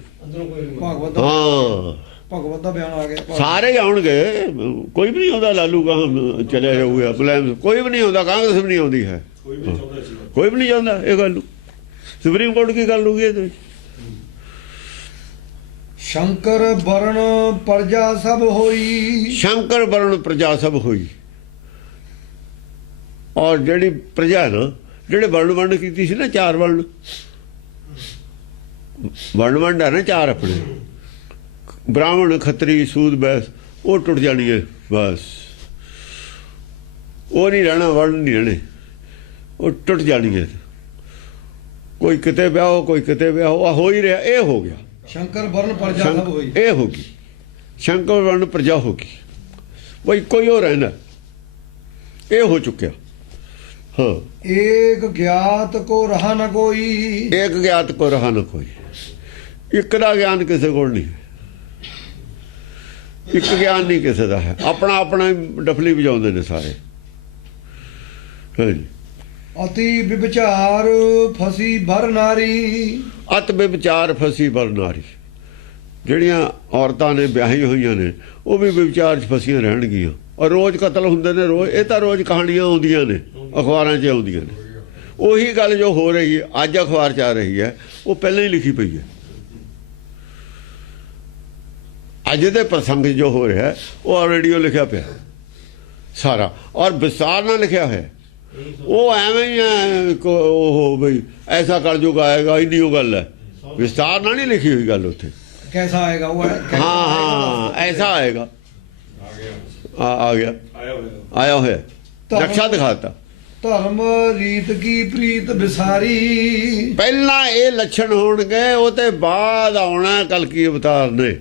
ਹਾਂ, ਭਗਵਤ ਦਾ ਬਿਆਨ ਆ ਗਿਆ। ਸਾਰੇ ਆਉਣਗੇ, ਕੋਈ ਵੀ ਨਹੀਂ ਆਉਂਦਾ। ਲਾਲੂ ਕਹਾਂ ਚਲਿਆ ਜਾਊਗਾ, ਬਲੈਮ ਕੋਈ ਵੀ ਨਹੀਂ ਆਉਂਦਾ, ਕਾਂਗਰਸ ਵੀ ਨਹੀਂ ਆਉਂਦੀ ਹੈ, ਕੋਈ ਵੀ ਨਹੀਂ ਚਾਹੁੰਦਾ ਇਹ ਗੱਲ ਨੂੰ। ਸੁਪਰੀਮ ਕੋਰਟ ਕੀ ਕਰ ਲੂਗੀ ਇਹਦੇ ਵਿੱਚ? ਸ਼ੰਕਰ ਵਰਣ ਪ੍ਰਜਾ ਸਭ ਹੋਈ। ਸ਼ੰਕਰ ਵਰਣ ਪ੍ਰਜਾ ਸਭ ਹੋਈ। ਔਰ ਜਿਹੜੀ ਪ੍ਰਜਾ ਨਾ, ਜਿਹੜੇ ਵਰਣ ਕੀਤੀ ਸੀ ਨਾ, 4 ਵਰਣ ਹੈ ਨਾ 4 ਆਪਣੇ, ਬ੍ਰਾਹਮਣ, ਖੱਤਰੀ, ਸੂਦ, ਬੈਸ, ਉਹ ਟੁੱਟ ਜਾਣੀ ਹੈ ਬਸ। ਉਹ ਨਹੀਂ ਰਹਿਣਾ, ਵਰਣ ਨਹੀਂ ਰਹਿਣੇ, ਉਹ ਟੁੱਟ ਜਾਣੀ ਹੈ। ਕੋਈ ਕਿਤੇ ਵਿਆਹੋ, ਕੋਈ ਕਿਤੇ ਵਿਆਹੋ, ਹੋ ਹੀ ਰਿਹਾ। ਇਹ ਹੋ ਗਿਆ ਸ਼ੰਕਰ ਵਰਨ ਪ੍ਰਜਾ ਸਭ ਹੋਈ। ਇਹ ਹੋ ਗਈ ਸ਼ੰਕਰ ਵਰਨ ਪ੍ਰਜਾ ਹੋ ਗਈ, ਬਈ ਕੋਈ ਹੋ ਰਹਿਣਾ, ਇਹ ਹੋ ਚੁੱਕਿਆ। ਹਾਂ, ਏਕ ਗਿਆਤ ਕੋ ਰਹਾ ਨ ਕੋਈ। ਇੱਕ ਗਿਆਤ ਕੋ ਰਹਾ ਨਾ ਕੋਈ। ਇੱਕ ਦਾ ਗਿਆਨ ਕਿਸੇ ਕੋਲ ਨਹੀਂ, ਇੱਕ ਗਿਆਨ ਨਹੀਂ ਕਿਸੇ ਦਾ ਹੈ। ਆਪਣਾ ਆਪਣਾ ਡਫਲੀ ਵਜਾਉਂਦੇ ਨੇ ਸਾਰੇ। ਹਾਂਜੀ, ਅਤੀ ਵਿਚਾਰ ਫਸੀ ਭਰ ਨਾਰੀ। ਅਤ ਵਿਚਾਰ ਫਸੀ ਬਰ ਨਾਰੀ। ਜਿਹੜੀਆਂ ਔਰਤਾਂ ਨੇ ਵਿਆਹੀ ਹੋਈਆਂ ਨੇ ਉਹ ਵੀ ਵਿਚਾਰ 'ਚ ਫਸੀਆਂ ਰਹਿਣਗੀਆਂ। ਔਰ ਰੋਜ਼ ਕਤਲ ਹੁੰਦੇ ਨੇ, ਰੋਜ਼। ਇਹ ਤਾਂ ਰੋਜ਼ ਕਹਾਣੀਆਂ ਆਉਂਦੀਆਂ ਨੇ, ਅਖਬਾਰਾਂ 'ਚ ਆਉਂਦੀਆਂ ਨੇ। ਉਹੀ ਗੱਲ ਜੋ ਹੋ ਰਹੀ ਹੈ ਅੱਜ ਅਖਬਾਰ 'ਚ ਆ ਰਹੀ ਹੈ, ਉਹ ਪਹਿਲਾਂ ਹੀ ਲਿਖੀ ਪਈ ਹੈ। ਅੱਜ ਦੇ ਪ੍ਰਸੰਗ ਜੋ ਹੋ ਰਿਹਾ ਉਹ ਆਲਰੇਡੀ ਉਹ ਲਿਖਿਆ ਪਿਆ ਸਾਰਾ, ਔਰ ਵਿਸਤਾਰ ਨਾਲ ਲਿਖਿਆ ਹੋਇਆ। ਉਹ ਐਵੇਂ ਹੀ ਹੈ ਉਹ ਬਈ ਐਸਾ ਕਲਯੁਗ ਆਏਗਾ, ਇੰਨੀ ਉਹ ਗੱਲ ਹੈ। ਵਿਸਤਾਰ ਨਾਲ ਨਹੀਂ ਲਿਖੀ ਹੋਈ ਗੱਲ ਉੱਥੇ। ਕੈਸਾ ਆਏਗਾ ਉਹ? ਹਾਂ, ਐਸਾ ਆਏਗਾ। ਆ ਗਿਆ, ਆਇਆ ਹੋਇਆ, ਨਕਸ਼ਾ ਦਿਖਾਤਾ। ਧਰਮ ਰੀਤ ਕੀ ਪ੍ਰੀਤ ਵਿਸਾਰੀ। ਪਹਿਲਾਂ ਇਹ ਲੱਛਣ ਹੋਣਗੇ, ਉਹ ਤੇ ਬਾਅਦ ਆਉਣਾ ਕਲਕੀ ਅਵਤਾਰ ਨੇ।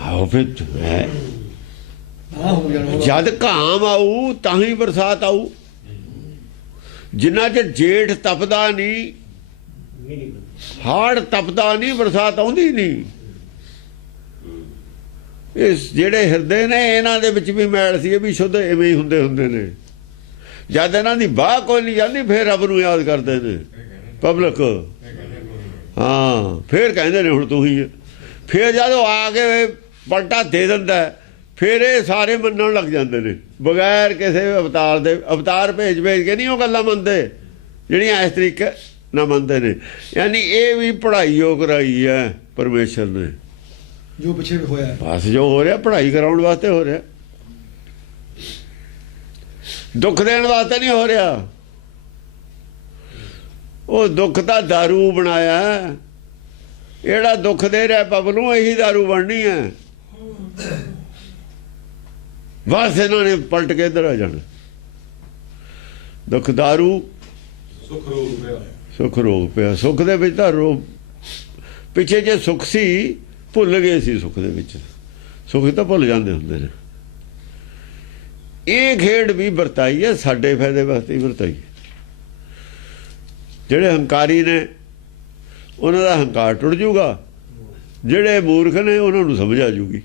ਆਓ ਫਿਰ ਜਦ ਘਾਮ ਆਊ ਤਾਂ ਹੀ ਬਰਸਾਤ ਆਊ। ਜਿੰਨਾ ਚਿਰ ਜੇਠ ਤਪਦਾ ਨਹੀਂ, ਹਾੜ ਤਪਦਾ ਨਹੀਂ, ਬਰਸਾਤ ਆਉਂਦੀ ਨਹੀਂ। ਇਸ ਜਿਹੜੇ ਹਿਰਦੇ ਨੇ ਇਹਨਾਂ ਦੇ ਵਿੱਚ ਵੀ ਮੈਲ ਸੀ, ਇਹ ਵੀ ਸ਼ੁੱਧ ਇਵੇਂ ਹੀ ਹੁੰਦੇ ਨੇ। ਜਦ ਇਹਨਾਂ ਦੀ ਬਾਹ ਕੋਈ ਨਹੀਂ ਜਾਂਦੀ, ਫਿਰ ਰੱਬ ਨੂੰ ਯਾਦ ਕਰਦੇ ਨੇ ਪਬਲਿਕ। ਹਾਂ, ਫਿਰ ਕਹਿੰਦੇ ਨੇ ਹੁਣ ਤੂੰ ਹੀ ਹੈ। ਫਿਰ ਜਦੋਂ ਆ ਕੇ ਪਲਟਾ ਦੇ ਦਿੰਦਾ, ਫਿਰ ਇਹ ਸਾਰੇ ਮੰਨਣ ਲੱਗ ਜਾਂਦੇ ਨੇ ਬਗੈਰ ਕਿਸੇ ਅਵਤਾਰ ਦੇ। ਅਵਤਾਰ ਭੇਜ ਕੇ ਨਹੀਂ ਉਹ ਗੱਲਾਂ ਮੰਨਦੇ ਜਿਹੜੀਆਂ ਇਸ ਤਰੀਕੇ ਨਾ ਮੰਨਦੇ ਨੇ। ਯਾਨੀ ਇਹ ਵੀ ਪੜ੍ਹਾਈ ਉਹ ਕਰਾਈ ਹੈ ਪਰਮੇਸ਼ਰ ਨੇ, ਜੋ ਪਿੱਛੇ ਹੋਇਆ। ਬਸ ਜੋ ਹੋ ਰਿਹਾ ਪੜ੍ਹਾਈ ਕਰਾਉਣ ਵਾਸਤੇ ਹੋ ਰਿਹਾ, ਦੁੱਖ ਦੇਣ ਵਾਸਤੇ ਨਹੀਂ ਹੋ ਰਿਹਾ। ਉਹ ਦੁੱਖ ਤਾਂ ਦਾਰੂ ਬਣਾਇਆ, ਜਿਹੜਾ ਦੁੱਖ ਦੇ ਰਿਹਾ ਪਬ ਨੂੰ, ਇਹੀ ਦਾਰੂ ਬਣਨੀ ਹੈ। ਬਸ ਇਹਨਾਂ ਨੇ ਪਲਟ ਕੇ ਇੱਧਰ ਆ ਜਾਣਾ। ਦੁੱਖ ਦਾਰੂ, ਸੁੱਖ ਰੋਗ ਪਿਆ। ਸੁੱਖ ਦੇ ਵਿੱਚ ਤਾਂ ਰੋਗ, ਪਿੱਛੇ ਜੇ ਸੁੱਖ ਸੀ ਭੁੱਲ ਗਏ ਸੀ। ਸੁੱਖ ਦੇ ਵਿੱਚ ਸੁੱਖ ਤਾਂ ਭੁੱਲ ਜਾਂਦੇ ਹੁੰਦੇ ਨੇ। ਇਹ ਖੇਡ ਵੀ ਵਰਤਾਈ ਹੈ ਸਾਡੇ ਫਾਇਦੇ ਵਾਸਤੇ ਹੀ ਵਰਤਾਈ ਹੈ। ਜਿਹੜੇ ਹੰਕਾਰੀ ਨੇ ਉਹਨਾਂ ਦਾ ਹੰਕਾਰ ਟੁੱਟ ਜਾਊਗਾ, ਜਿਹੜੇ ਮੂਰਖ ਨੇ ਉਹਨਾਂ ਨੂੰ ਸਮਝ ਆ ਜੂਗੀ।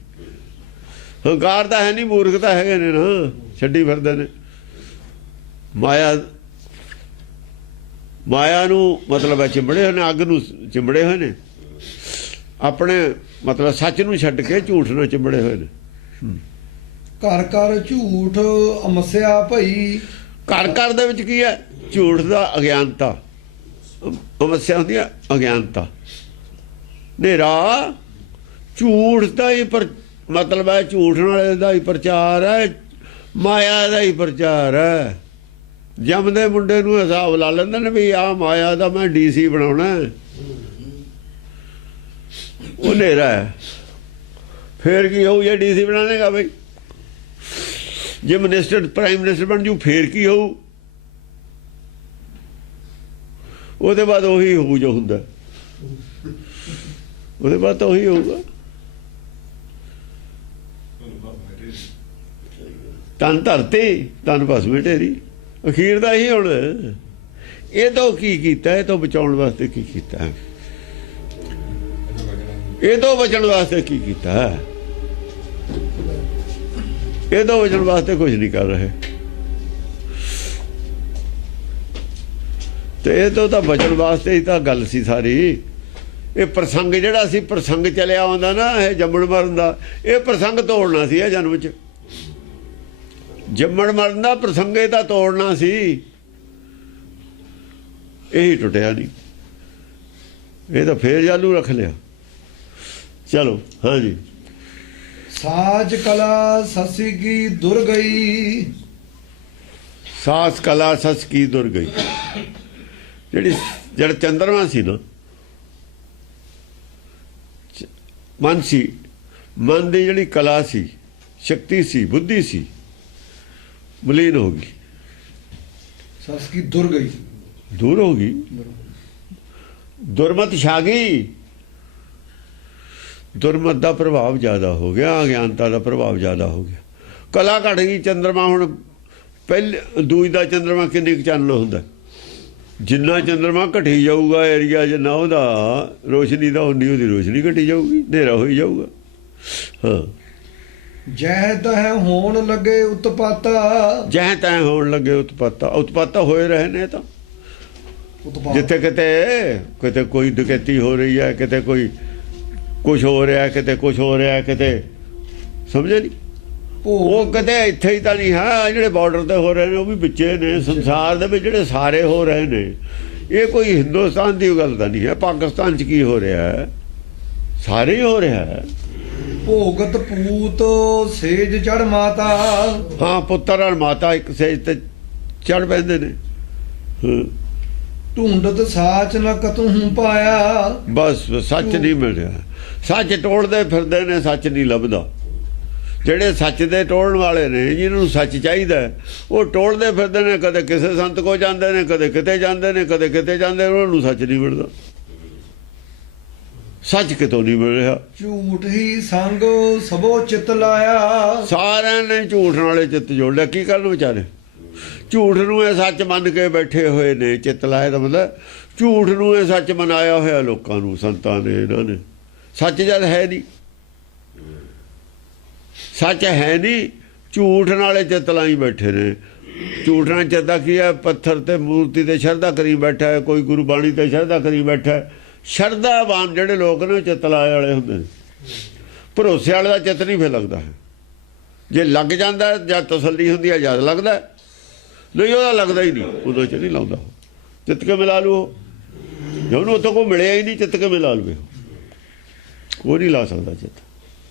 ਹੰਕਾਰ ਤਾਂ ਹੈ ਨਹੀਂ, ਮੂਰਖ ਤਾਂ ਹੈਗੇ ਨੇ ਨਾ, ਛੱਡੀ ਫਿਰਦੇ ਨੇ ਮਾਇਆ ਨੂੰ। ਮਤਲਬ ਹੈ ਚਿੰਬੜੇ ਹੋਏ ਨੇ, ਅੱਗ ਨੂੰ ਚਿੰਬੜੇ ਹੋਏ ਨੇ। ਆਪਣੇ ਮਤਲਬ ਸੱਚ ਨੂੰ ਛੱਡ ਕੇ ਝੂਠ ਨਾਲ ਚਿੰਬੜੇ ਹੋਏ ਨੇ। ਘਰ ਘਰ ਝੂਠ ਅਮੱਸਿਆ ਭਈ। ਘਰ ਘਰ ਦੇ ਵਿੱਚ ਕੀ ਹੈ? ਝੂਠ ਦਾ ਅਗਿਆਨਤਾ। ਸਮੱਸਿਆ ਹੁੰਦੀ ਹੈ ਅਗਿਆਨਤਾ, ਹਨੇਰਾ। ਝੂਠ ਦਾ ਹੀ ਮਤਲਬ ਹੈ, ਝੂਠ ਨਾਲ ਦਾ ਹੀ ਪ੍ਰਚਾਰ ਹੈ, ਮਾਇਆ ਦਾ ਹੀ ਪ੍ਰਚਾਰ ਹੈ। ਜੰਮਦੇ ਮੁੰਡੇ ਨੂੰ ਹਿਸਾਬ ਲਾ ਲੈਂਦੇ ਨੇ ਵੀ ਆਹ ਮਾਇਆ ਦਾ ਮੈਂ DC ਬਣਾਉਣਾ, ਉਹ ਹਨੇਰਾ ਹੈ। ਫੇਰ ਕੀ ਹੋਊ ਜੇ DC ਬਣਾ ਲੇਗਾ ਬਈ? ਜੇ ਮਿਨਿਸਟਰ ਪ੍ਰਾਈਮ ਮਿਨਿਸਟਰ ਬਣ ਜੂ ਫੇਰ ਕੀ ਹੋਊ? ਉਹਦੇ ਬਾਅਦ ਉਹੀ ਹੋਊ ਜੋ ਹੁੰਦਾ, ਉਹਦੇ ਬਾਅਦ ਤਾਂ ਉਹੀ ਹੋਊਗਾ। ਤਨ ਧਰਤੀ ਤਨ ਭਸਮੇ ਢੇਰੀ, ਅਖੀਰ ਦਾ ਹੀ ਹੁਣ। ਇਹ ਤੋਂ ਕੀ ਕੀਤਾ? ਇਹ ਤੋਂ ਬਚਾਉਣ ਵਾਸਤੇ ਕੀ ਕੀਤਾ? ਇਹ ਤੋਂ ਬਚਣ ਵਾਸਤੇ ਕੀ ਕੀਤਾ? ਇਹ ਤੋਂ ਬਚਣ ਵਾਸਤੇ ਕੁਝ ਨਹੀਂ ਕਰ ਰਹੇ। ਤੇ ਇਹ ਤੋਂ ਤਾਂ ਬਚਣ ਵਾਸਤੇ ਹੀ ਤਾਂ ਗੱਲ ਸੀ ਸਾਰੀ। ਇਹ ਪ੍ਰਸੰਗ ਜਿਹੜਾ ਸੀ, ਪ੍ਰਸੰਗ ਚੱਲਿਆ ਆਉਂਦਾ ਨਾ, ਇਹ ਜੰਮਣ ਮਰਨ ਦਾ, ਇਹ ਪ੍ਰਸੰਗ ਤੋੜਨਾ ਸੀ। ਇਹ ਜਨਮ 'ਚ ਜੰਮਣ ਮਰਨ ਦਾ ਪ੍ਰਸੰਗੇ ਤਾਂ ਤੋੜਨਾ ਸੀ, ਇਹੀ ਟੁੱਟਿਆ ਨਹੀਂ। ਇਹ ਤਾਂ ਫੇਰ ਚਾਲੂ ਰੱਖ ਲਿਆ। ਚਲੋ ਹਾਂਜੀ। ਸਾਜ ਕਲਾ ਸਸੀ ਕੀ ਦੁਰ ਗਈ। ਸਾਸ ਕਲਾ ਸਸ ਕੀ ਦੁਰ ਗਈ। ਜਿਹੜਾ ਚੰਦਰਮਾ ਸੀ ਨਾ, ਮਨ ਸੀ, ਮਨ ਦੀ ਜਿਹੜੀ ਕਲਾ ਸੀ, शक्ति सी, बुद्धि सी, मलिन होगी, सस की दुर गई, दूर होगी, दुर्मत छा गई। दुर्मत का प्रभाव ज़्यादा हो गया, अज्ञानता का प्रभाव ज़्यादा हो गया। कला घट गई। चंद्रमा हुण पहले दूज का चंद्रमा किन्नी चानण हुंदा, जिन्ना चंद्रमा घटी जाऊगा एरिया जिन्ना उहदा रोशनी का उन्नी उहदी रोशनी घटी जाऊगी, हनेरा होई जाऊगा। हाँ, जह तह होण लगे उत्पाता, जह तैं होण लगे उत्पाता। उत्पाता होए रहे ने तो जिथे किते किते कोई डकैती हो रही है, किते कोई कुछ हो रहा है, किते कुछ हो रहा है, किते समझे नहीं। वो कदे इत्थे ही तो नहीं है, ਜਿਹੜੇ ਬਾਰਡਰ ਤੇ ਹੋ ਰਹੇ ਨੇ ਉਹ ਵੀ ਵਿੱਚੇ ਨੇ। ਸੰਸਾਰ ਦੇ ਵਿੱਚ ਜਿਹੜੇ ਸਾਰੇ ਹੋ ਰਹੇ ਨੇ, ਇਹ ਕੋਈ ਹਿੰਦੁਸਤਾਨ ਦੀ ਗੱਲ ਤਾਂ ਨਹੀਂ ਹੈ। ਪਾਕਿਸਤਾਨ 'ਚ ਕੀ ਹੋ ਰਿਹਾ ਹੈ, ਸਾਰੇ ਹੀ ਹੋ ਰਿਹਾ ਹੈ। ਭੋਗਤ ਪੂਤ ਸੇਜ ਚੜ ਮਾਤਾ, ਹਾਂ, ਪੁੱਤਰ ਔਰ ਮਾਤਾ ਇੱਕ ਸੇਜ ਤੇ ਚੜ ਪੈਂਦੇ ਨੇ। ਢੂੰਡਤ ਸਾਚ ਨ ਕਤਹੂ ਪਾਇਆ, ਬਸ ਸੱਚ ਨਹੀਂ ਮਿਲ ਰਿਹਾ। ਸੱਚ ਟੋਲਦੇ ਫਿਰਦੇ ਨੇ, ਸੱਚ ਨਹੀਂ ਲੱਭਦਾ। ਜਿਹੜੇ ਸੱਚ ਦੇ ਟੋਲਣ ਵਾਲੇ ਨੇ, ਜਿਹਨਾਂ ਨੂੰ ਸੱਚ ਚਾਹੀਦਾ, ਉਹ ਟੋਲਦੇ ਫਿਰਦੇ ਨੇ। ਕਦੇ ਕਿਸੇ ਸੰਤ ਕੋ ਜਾਂਦੇ ਨੇ, ਕਦੇ ਕਿਤੇ ਜਾਂਦੇ ਨੇ, ਕਦੇ ਕਿਤੇ ਜਾਂਦੇ ਨੇ, ਉਹਨਾਂ ਨੂੰ ਸੱਚ ਨਹੀਂ ਮਿਲਦਾ। ਸੱਚ ਕਿਤੋਂ ਨਹੀਂ ਮਿਲ ਰਿਹਾ। ਝੂਠ ਹੀ ਸੰਗ ਸਭੋ ਚਿਤ ਲਾਇਆ, ਸਾਰਿਆਂ ਨੇ ਝੂਠ ਨਾਲੇ ਚਿੱਤ ਜੋੜ ਲਿਆ। ਕੀ ਕਰਨ ਵਿਚਾਰੇ? ਝੂਠ ਨੂੰ ਇਹ ਸੱਚ ਮੰਨ ਕੇ ਬੈਠੇ ਹੋਏ ਨੇ। ਚਿੱਤ ਲਾਇਆ ਦਾ ਮਤਲਬ ਝੂਠ ਨੂੰ ਇਹ ਸੱਚ ਮਨਾਇਆ ਹੋਇਆ ਲੋਕਾਂ ਨੂੰ, ਸੰਤਾਂ ਨੇ, ਇਹਨਾਂ ਨੇ। ਸੱਚ ਜਦ ਹੈ ਨਹੀਂ, ਸੱਚ ਹੈ ਨਹੀਂ, ਝੂਠ ਨਾਲੇ ਚਿੱਤ ਲਾਈ ਬੈਠੇ ਨੇ। ਝੂਠ ਨਾਲ ਚਿੱਤਾ ਕੀ ਹੈ? ਪੱਥਰ ਤੇ ਮੂਰਤੀ ਤੇ ਸ਼ਰਧਾ ਕਰੀ ਬੈਠਾ ਹੈ, ਕੋਈ ਗੁਰੂ ਬਾਣੀ ਤੇ ਸ਼ਰਧਾ ਕਰੀ ਬੈਠਾ ਹੈ। ਸ਼ਰਧਾਵਾਨ ਜਿਹੜੇ ਲੋਕ ਨੇ ਚਿੱਤ ਲਾਏ ਵਾਲੇ ਹੁੰਦੇ ਨੇ। ਭਰੋਸੇ ਵਾਲੇ ਦਾ ਚਿੱਤ ਨਹੀਂ ਫਿਰ ਲੱਗਦਾ ਹੈ। ਜੇ ਲੱਗ ਜਾਂਦਾ ਜਦ ਤਸੱਲੀ ਹੁੰਦੀ ਹੈ, ਜਦ ਲੱਗਦਾ, ਨਹੀਂ ਉਹਦਾ ਲੱਗਦਾ ਹੀ ਨਹੀਂ, ਉਦੋਂ 'ਚ ਨਹੀਂ ਲਾਉਂਦਾ। ਚਿੱਤ ਕੇ ਮਿਲਾ ਲੂ, ਜੇ ਉਹਨੂੰ ਉੱਥੋਂ ਕੋਈ ਮਿਲਿਆ ਹੀ ਨਹੀਂ, ਚਿੱਤ ਕੇ ਮਿਲਾ ਲਵੇ, ਉਹ ਨਹੀਂ ਲਾ ਸਕਦਾ ਚਿੱਤ।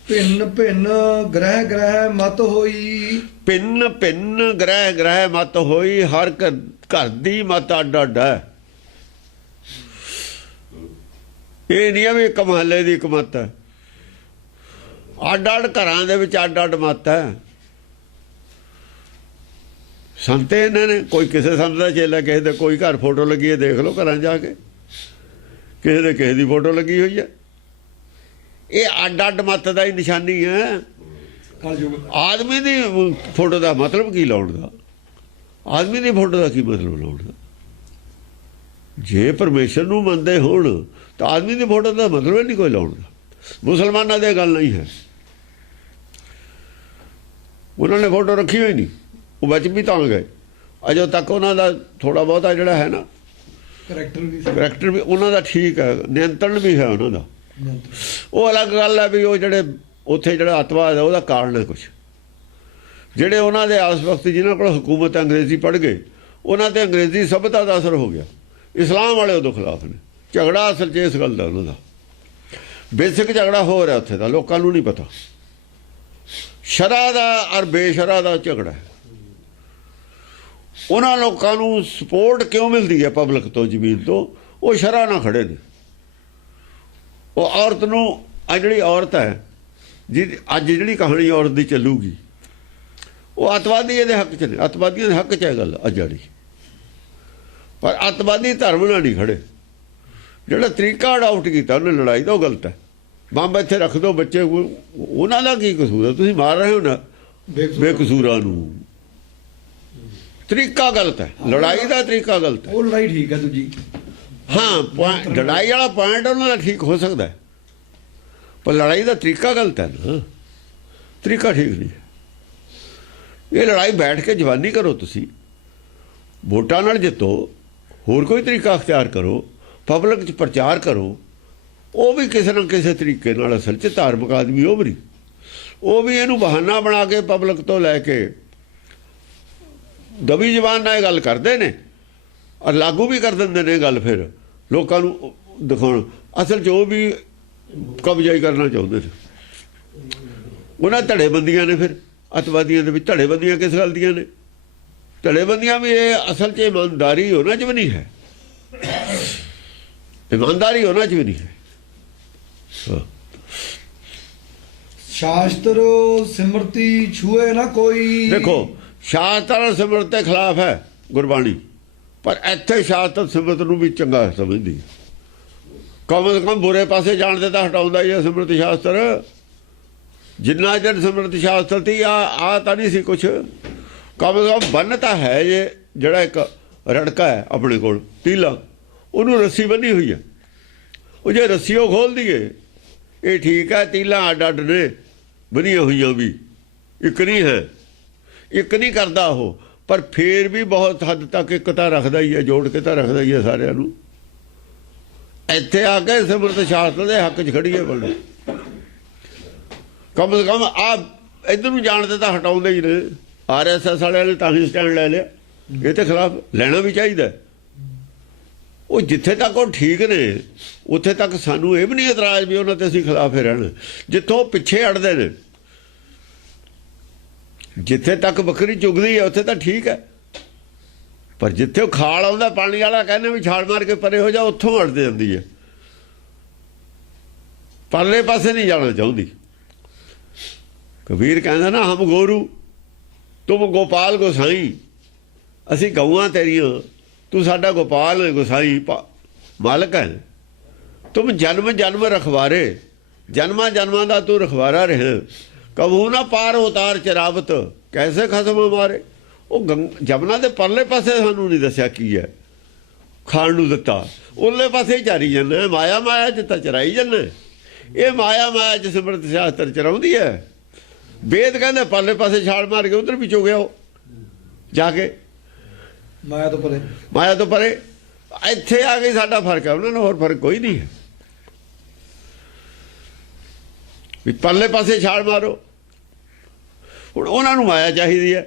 ਭਿੰਨ ਭਿੰਨ ਗ੍ਰਹਿ ਗ੍ਰਹਿ ਮਤ ਹੋਈ, ਭਿੰਨ ਭਿੰਨ ਗ੍ਰਹਿ ਗ੍ਰਹਿ ਮਤ ਹੋਈ। ਹਰ ਘਰ ਦੀ ਮਤ ਅੱਡ ਅੱਡ ਹੈ। ਇਹ ਨਹੀਂ ਹੈ ਵੀ ਇੱਕ ਮਹੱਲੇ ਦੀ ਇੱਕ ਮਤ ਹੈ। ਅੱਡ ਅੱਡ ਘਰਾਂ ਦੇ ਵਿੱਚ ਅੱਡ ਅੱਡ ਮਤ ਹੈ। ਸੰਤ ਇਹਨਾਂ ਨੇ, ਕੋਈ ਕਿਸੇ ਸੰਤ ਦਾ ਚੇਲਾ, ਕਿਸੇ ਦੇ ਕੋਈ ਘਰ ਫੋਟੋ ਲੱਗੀ ਹੈ, ਦੇਖ ਲਓ ਘਰਾਂ ਜਾ ਕੇ, ਕਿਸੇ ਦੇ ਕਿਸੇ ਦੀ ਫੋਟੋ ਲੱਗੀ ਹੋਈ ਹੈ। ਇਹ ਅੱਡ ਅੱਡ ਮਤ ਦਾ ਹੀ ਨਿਸ਼ਾਨੀ ਹੈ। ਆਦਮੀ ਦੀ ਫੋਟੋ ਦਾ ਮਤਲਬ ਕੀ ਲਾਉਣ ਦਾ? ਆਦਮੀ ਦੀ ਫੋਟੋ ਦਾ ਕੀ ਮਤਲਬ ਲਾਉਣ ਦਾ? ਜੇ ਪਰਮੇਸ਼ਰ ਨੂੰ ਮੰਨਦੇ ਹੋਣ ਤਾਂ ਆਦਮੀ ਦੀ ਫੋਟੋ ਦਾ ਮਤਲਬ ਨਹੀਂ ਕੋਈ ਲਾਉਣ ਦਾ। ਮੁਸਲਮਾਨਾਂ ਦੀ ਗੱਲ ਨਹੀਂ ਹੈ। ਉਹਨਾਂ ਨੇ ਫੋਟੋ ਰੱਖੀ ਹੋਈ ਨਹੀਂ, ਉਹ ਬਚ ਵੀ ਤਾਂ ਗਏ। ਅਜੇ ਤੱਕ ਉਹਨਾਂ ਦਾ ਥੋੜ੍ਹਾ ਬਹੁਤਾ ਜਿਹੜਾ ਹੈ ਨਾ ਕਰੈਕਟਰ ਵੀ ਉਹਨਾਂ ਦਾ ਠੀਕ ਹੈ, ਨਿਯੰਤਰਣ ਵੀ ਹੈ ਉਹਨਾਂ ਦਾ। ਉਹ ਅਲੱਗ ਗੱਲ ਹੈ ਵੀ ਉਹ ਜਿਹੜੇ ਉੱਥੇ ਜਿਹੜਾ ਅੱਤਵਾਦ ਹੈ ਉਹਦਾ ਕਾਰਨ ਹੈ ਕੁਛ। ਜਿਹੜੇ ਉਹਨਾਂ ਦੇ ਆਸ ਵਕਤ ਜਿਨ੍ਹਾਂ ਕੋਲ ਹਕੂਮਤ ਅੰਗਰੇਜ਼ੀ ਪੜ੍ਹ ਗਏ, ਉਹਨਾਂ 'ਤੇ ਅੰਗਰੇਜ਼ੀ ਸਭਿਅਤਾ ਦਾ ਅਸਰ ਹੋ ਗਿਆ। ਇਸਲਾਮ ਵਾਲੇ ਉਹਦੇ ਖਿਲਾਫ ਨੇ। ਝਗੜਾ ਅਸਲ 'ਚ ਇਸ ਗੱਲ ਦਾ ਉਹਨਾਂ ਦਾ ਬੇਸਿਕ ਝਗੜਾ ਹੋ ਰਿਹਾ ਉੱਥੇ ਦਾ, ਲੋਕਾਂ ਨੂੰ ਨਹੀਂ ਪਤਾ। ਸ਼ਰ੍ਹਾ ਦਾ ਔਰ ਬੇਸ਼ਰ੍ਹਾ ਦਾ ਝਗੜਾ ਹੈ। ਉਹਨਾਂ ਲੋਕਾਂ ਨੂੰ ਸਪੋਰਟ ਕਿਉਂ ਮਿਲਦੀ ਹੈ ਪਬਲਿਕ ਤੋਂ, ਜ਼ਮੀਨ ਤੋਂ? ਉਹ ਸ਼ਰ੍ਹਾ ਨਾਲ ਖੜੇ ਨੇ। ਉਹ ਔਰਤ ਨੂੰ, ਆ ਜਿਹੜੀ ਔਰਤ ਹੈ ਜੀ, ਅੱਜ ਜਿਹੜੀ ਕਹਾਣੀ ਔਰਤ ਦੀ ਚੱਲੂਗੀ, ਉਹ ਅੱਤਵਾਦੀ ਇਹਦੇ ਹੱਕ 'ਚ ਨੇ। ਅੱਤਵਾਦੀਆਂ ਦੇ ਹੱਕ 'ਚ ਹੈ ਗੱਲ ਅੱਜ ਜਿਹੜੀ। ਪਰ ਅੱਤਵਾਦੀ ਧਰਮ ਨਾਲ ਨਹੀਂ ਖੜੇ। ਜਿਹੜਾ ਤਰੀਕਾ ਅਡਾਪਟ ਕੀਤਾ ਉਹਨੇ ਲੜਾਈ ਦਾ, ਉਹ ਗਲਤ ਹੈ। ਬੰਬ ਇੱਥੇ ਰੱਖ ਦਿਓ ਬੱਚੇ, ਉਹਨਾਂ ਦਾ ਕੀ ਕਸੂਰ ਹੈ? ਤੁਸੀਂ ਮਾਰ ਰਹੇ ਹੋ ਨਾ ਬੇਕਸੂਰਾਂ ਨੂੰ। ਤਰੀਕਾ ਗਲਤ ਹੈ, ਲੜਾਈ ਦਾ ਤਰੀਕਾ ਗਲਤ ਹੈ। ਉਹ ਲੜਾਈ ਠੀਕ ਹੈ ਦੂਜੀ। ਹਾਂ, ਲੜਾਈ ਵਾਲਾ ਪੁਆਇੰਟ ਉਹਨਾਂ ਦਾ ਠੀਕ ਹੋ ਸਕਦਾ ਹੈ, ਪਰ ਲੜਾਈ ਦਾ ਤਰੀਕਾ ਗਲਤ ਹੈ ਨਾ। ਤਰੀਕਾ ਠੀਕ ਨਹੀਂ ਹੈ। ਇਹ ਲੜਾਈ ਬੈਠ ਕੇ ਜਵਾਨੀ ਕਰੋ, ਤੁਸੀਂ ਵੋਟਾਂ ਨਾਲ ਜਿੱਤੋ, ਹੋਰ ਕੋਈ ਤਰੀਕਾ ਅਖਤਿਆਰ ਕਰੋ, ਪਬਲਿਕ 'ਚ ਪ੍ਰਚਾਰ ਕਰੋ। ਉਹ ਵੀ ਕਿਸੇ ਨਾ ਕਿਸੇ ਤਰੀਕੇ ਨਾਲ ਅਸਲ 'ਚ ਧਾਰਮਿਕ ਆਦਮੀ ਉਹ ਵੀ ਇਹਨੂੰ ਬਹਾਨਾ ਬਣਾ ਕੇ ਪਬਲਿਕ ਤੋਂ ਲੈ ਕੇ ਦਬੀ ਜ਼ਬਾਨ ਨਾਲ ਇਹ ਗੱਲ ਕਰਦੇ ਨੇ ਔਰ ਲਾਗੂ ਵੀ ਕਰ ਦਿੰਦੇ ਨੇ ਗੱਲ। ਫਿਰ ਲੋਕਾਂ ਨੂੰ ਦਿਖਾਉਣ ਅਸਲ 'ਚ ਉਹ ਵੀ ਕਬਜ਼ਾ ਹੀ ਕਰਨਾ ਚਾਹੁੰਦੇ ਨੇ। ਉਹਨਾਂ ਧੜੇਬੰਦੀਆਂ ਨੇ। ਫਿਰ ਅੱਤਵਾਦੀਆਂ ਦੇ ਵਿੱਚ ਧੜੇਬੰਦੀਆਂ ਕਿਸ ਗੱਲ ਦੀਆਂ ਨੇ? ਧੜੇਬੰਦੀਆਂ ਵੀ ਇਹ ਅਸਲ 'ਚ ਇਮਾਨਦਾਰੀ ਉਹਨਾਂ 'ਚ ਵੀ ਨਹੀਂ ਹੈ। ਇਮਾਨਦਾਰੀ ਉਹਨਾਂ 'ਚ ਵੀ ਨਹੀਂ ਹੈ। ਸ਼ਾਸਤਰ ਸਿਮਰਤੀ ਛੂਏ ਨਾ ਕੋਈ। ਦੇਖੋ ਸ਼ਾਸਤਰ ਸਿਮਰਤ ਦੇ ਖਿਲਾਫ ਹੈ ਗੁਰਬਾਣੀ, ਪਰ ਇੱਥੇ ਸ਼ਾਸਤਰ ਸਿਮਰਤ ਨੂੰ ਵੀ ਚੰਗਾ ਸਮਝਦੀ। ਕਮ ਸੇ ਕਮ ਬੁਰੇ ਪਾਸੇ ਜਾਣ ਦੇ ਤਾਂ ਹਟਾਉਂਦਾ ਹੀ ਹੈ ਸਿਮਰਤ ਸ਼ਾਸਤਰ। ਜਿੰਨਾ ਚਿਰ ਸਿਮਰਤ ਸ਼ਾਸਤਰ ਤੀ ਆ ਤਾਂ ਨਹੀਂ ਸੀ ਕੁਛ। ਕਮ ਸੇ ਕਮ ਬੰਨ ਤਾਂ ਹੈ ਜਿਹੜਾ ਇੱਕ ਰੜਕਾ ਹੈ ਆਪਣੇ ਕੋਲ ਤੀਲਾ, ਉਹਨੂੰ ਰੱਸੀ ਬੰਨੀ ਹੋਈ ਹੈ। ਉਹ ਜੇ ਰੱਸੀ ਉਹ ਖੋਲ ਦਈਏ ਇਹ ਠੀਕ ਹੈ। ਤੀਲਾ ਅੱਡ ਅੱਡ ਨੇ ਬਣੀਆਂ ਹੋਈਆਂ ਵੀ ਇੱਕ ਨਹੀਂ ਹੈ, ਇੱਕ ਨਹੀਂ ਕਰਦਾ ਉਹ, ਪਰ ਫੇਰ ਵੀ ਬਹੁਤ ਹੱਦ ਤੱਕ ਇੱਕ ਤਾਂ ਰੱਖਦਾ ਹੀ ਹੈ, ਜੋੜ ਕੇ ਤਾਂ ਰੱਖਦਾ ਹੀ ਹੈ ਸਾਰਿਆਂ ਨੂੰ। ਇੱਥੇ ਆ ਕੇ ਸਿਮਰਤ ਸ਼ਾਸਤਰ ਦੇ ਹੱਕ 'ਚ ਖੜੀਏ ਬੋਲੋ। ਕਮ ਸੇ ਕਮ ਆ ਇੱਧਰ ਨੂੰ ਜਾਣ ਦੇ ਤਾਂ ਹਟਾਉਂਦੇ ਹੀ ਨੇ। RSS ਵਾਲਿਆਂ ਨੇ ਤਾਂ ਹੀ ਸਟੈਂਡ ਲੈ ਲਿਆ। ਇਹ ਤੇ ਖਿਲਾਫ ਲੈਣਾ ਵੀ ਚਾਹੀਦਾ। ਉਹ ਜਿੱਥੇ ਤੱਕ ਉਹ ਠੀਕ ਨੇ ਉੱਥੇ ਤੱਕ ਸਾਨੂੰ ਇਹ ਵੀ ਨਹੀਂ ਇਤਰਾਜ਼ ਵੀ ਉਹਨਾਂ ਤੇ ਅਸੀਂ ਖਿਲਾਫ ਹੀ ਰਹਿਣਾ। ਜਿੱਥੋਂ ਉਹ ਪਿੱਛੇ ਅੜਦੇ ਨੇ, ਜਿੱਥੇ ਤੱਕ ਬੱਕਰੀ ਚੁਗਦੀ ਹੈ ਉੱਥੇ ਤਾਂ ਠੀਕ ਹੈ, ਪਰ ਜਿੱਥੇ ਉਹ ਖਾਲ ਆਉਂਦਾ ਪਾਣੀ ਵਾਲਾ ਕਹਿੰਦੇ ਵੀ ਛਾਲ ਮਾਰ ਕੇ ਪਰੇ ਹੋ ਜਾ, ਉੱਥੋਂ ਅੜਦੇ ਜਾਂਦੀ ਹੈ। ਪਰਲੇ ਪਾਸੇ ਨਹੀਂ ਜਾਣਾ ਚਾਹੁੰਦੀ। ਕਬੀਰ ਕਹਿੰਦਾ ਨਾ, ਹਮ ਗੋਰੂ ਤੁਮ ਗੋਪਾਲ ਗੋਸਾਈ। ਅਸੀਂ ਗਊਆਂ ਤੇਰੀਆਂ, ਤੂੰ ਸਾਡਾ ਗੋਪਾਲ ਗੋਸਾਈ ਮਾਲਕ ਹੈ। ਤੁਮ ਜਨਮ ਜਨਮ ਰਖਵਾਰੇ, ਜਨਮਾਂ ਜਨਮਾਂ ਦਾ ਤੂੰ ਰਖਵਾਰਾ ਰਹੇ। ਕਬੂ ਨਾ ਪਾਰ ਉਤਾਰ ਚਰਾਵਤ, ਕੈਸੇ ਖਸਮ ਮਾਰੇ। ਉਹ ਜਮਨਾ ਦੇ ਪਰਲੇ ਪਾਸੇ ਸਾਨੂੰ ਨਹੀਂ ਦੱਸਿਆ ਕੀ ਹੈ ਖਾਣ ਨੂੰ ਦਿੱਤਾ, ਉਹਲੇ ਪਾਸੇ ਹੀ ਚਾਰੀ ਜਾਂਦਾ। ਮਾਇਆ ਮਾਇਆ 'ਚ ਤਾਂ ਚਰਾਈ ਜਾਂਦਾ। ਇਹ ਮਾਇਆ ਮਾਇਆ 'ਚ ਸਿਮਰਤ ਸ਼ਾਸਤਰ ਚਰਾਉਂਦੀ ਹੈ। ਵੇਦ ਕਹਿੰਦੇ ਪਰਲੇ ਪਾਸੇ ਛਾਲ ਮਾਰ ਕੇ ਉਧਰ ਵੀ ਚੁਗਿਆ ਉਹ ਜਾ ਕੇ ਮਾਇਆ ਤੋਂ ਪਰੇ, ਮਾਇਆ ਤੋਂ ਪਰੇ। ਇੱਥੇ ਆ ਕੇ ਸਾਡਾ ਫਰਕ ਹੈ, ਉਹਨਾਂ ਨੂੰ ਹੋਰ ਫਰਕ ਕੋਈ ਨਹੀਂ ਹੈ ਵੀ ਪਰਲੇ ਪਾਸੇ ਛਾਲ ਮਾਰੋ। ਹੁਣ ਉਹਨਾਂ ਨੂੰ ਮਾਇਆ ਚਾਹੀਦੀ ਹੈ,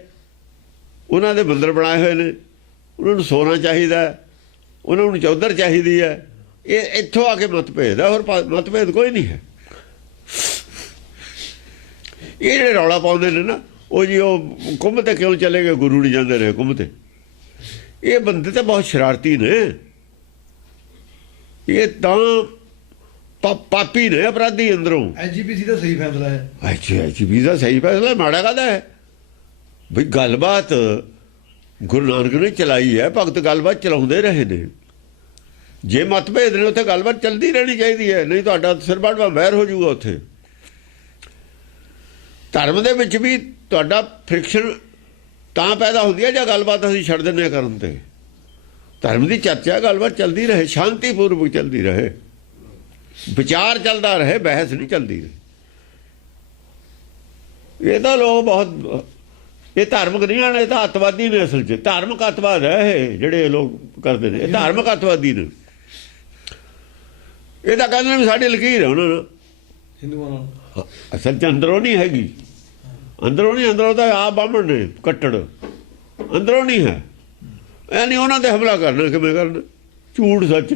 ਉਹਨਾਂ ਦੇ ਮੰਦਰ ਬਣਾਏ ਹੋਏ ਨੇ, ਉਹਨਾਂ ਨੂੰ ਸੋਨਾ ਚਾਹੀਦਾ, ਉਹਨਾਂ ਨੂੰ ਚੌਧਰ ਚਾਹੀਦੀ ਹੈ। ਇਹ ਇੱਥੋਂ ਆ ਕੇ ਮਤਭੇਦ ਹੈ, ਹੋਰ ਮਤਭੇਦ ਕੋਈ ਨਹੀਂ ਹੈ। ਇਹ ਜਿਹੜੇ ਰੌਲਾ ਪਾਉਂਦੇ ਨੇ ਨਾ, ਉਹ ਜੀ ਉਹ ਕੁੰਭ ਤੇ ਕਿਉਂ ਚਲੇ ਗਏ, ਗੁਰੂ ਨਹੀਂ ਜਾਂਦੇ ਰਹੇ ਕੁੰਭ ਤੇ। ਇਹ ਬੰਦੇ ਤਾਂ ਬਹੁਤ ਸ਼ਰਾਰਤੀ ਨੇ, ਇਹ ਤਾਂ ਪਾਪੀ ਨੇ, ਅਪਰਾਧੀ ਅੰਦਰੋਂ। ਐਜੀਪੀਸੀ ਦਾ ਸਹੀ ਫੈਸਲਾ ਹੈ। ਐਜੀਪੀਸੀ ਦਾ ਸਹੀ ਫੈਸਲਾ, ਮਾੜਾ ਕਾਹਦਾ ਹੈ ਬਈ। ਗੱਲਬਾਤ ਗੁਰੂ ਨਾਨਕ ਨੇ ਚਲਾਈ ਹੈ, ਭਗਤ ਗੱਲਬਾਤ ਚਲਾਉਂਦੇ ਰਹੇ ਨੇ। ਜੇ ਮਤਭੇਦ ਨੇ ਉੱਥੇ ਗੱਲਬਾਤ ਚੱਲਦੀ ਰਹਿਣੀ ਚਾਹੀਦੀ ਹੈ, ਨਹੀਂ ਤੁਹਾਡਾ ਸਿਰ ਬਾੜਵਾ ਮਹਿਰ ਹੋ ਜਾਊਗਾ ਉੱਥੇ। ਧਰਮ ਦੇ ਵਿੱਚ ਵੀ ਤੁਹਾਡਾ ਫ੍ਰਿਕਸ਼ਨ ਤਾਂ ਪੈਦਾ ਹੁੰਦੀ ਹੈ ਜਾਂ ਗੱਲਬਾਤ ਅਸੀਂ ਛੱਡ ਦਿੰਦੇ ਹਾਂ ਕਰਨ ਤੇ। ਧਰਮ ਦੀ ਚਰਚਾ ਗੱਲਬਾਤ ਚੱਲਦੀ ਰਹੇ, ਸ਼ਾਂਤੀਪੂਰਵਕ ਚੱਲਦੀ ਰਹੇ, ਵਿਚਾਰ ਚੱਲਦਾ ਰਹੇ, ਬਹਿਸ ਨਹੀਂ ਚੱਲਦੀ ਰਹੇ। ਇਹ ਤਾਂ ਲੋਕ ਬਹੁਤ, ਇਹ ਧਾਰਮਿਕ ਨਹੀਂ ਹਨ, ਇਹ ਤਾਂ ਅੱਤਵਾਦੀ ਨੇ ਅਸਲ 'ਚ। ਧਾਰਮਿਕ ਅੱਤਵਾਦ ਹੈ ਇਹ ਜਿਹੜੇ ਲੋਕ ਕਰਦੇ ਨੇ, ਇਹ ਧਾਰਮਿਕ ਅੱਤਵਾਦੀ ਨੇ। ਇਹ ਤਾਂ ਕਹਿੰਦੇ ਨੇ ਵੀ ਸਾਡੀ ਲਕੀਰ ਹੈ ਉਹਨਾਂ ਨੂੰ, ਹਿੰਦੂਆਂ ਨਾਲ। ਅਸਲ 'ਚ ਅੰਦਰੋਂ ਨਹੀਂ ਹੈਗੀ, ਅੰਦਰੋਂ ਨਹੀਂ। ਅੰਦਰੋਂ ਤਾਂ ਆਪ ਬਾਹਮਣ ਨੇ ਕੱਟੜ, ਅੰਦਰੋਂ ਨਹੀਂ ਹੈ। ਇਹ ਨਹੀਂ ਉਹਨਾਂ ਤੇ ਹਮਲਾ ਕਰਨਾ, ਕਿਵੇਂ ਕਰਨਾ, ਝੂਠ ਸੱਚ।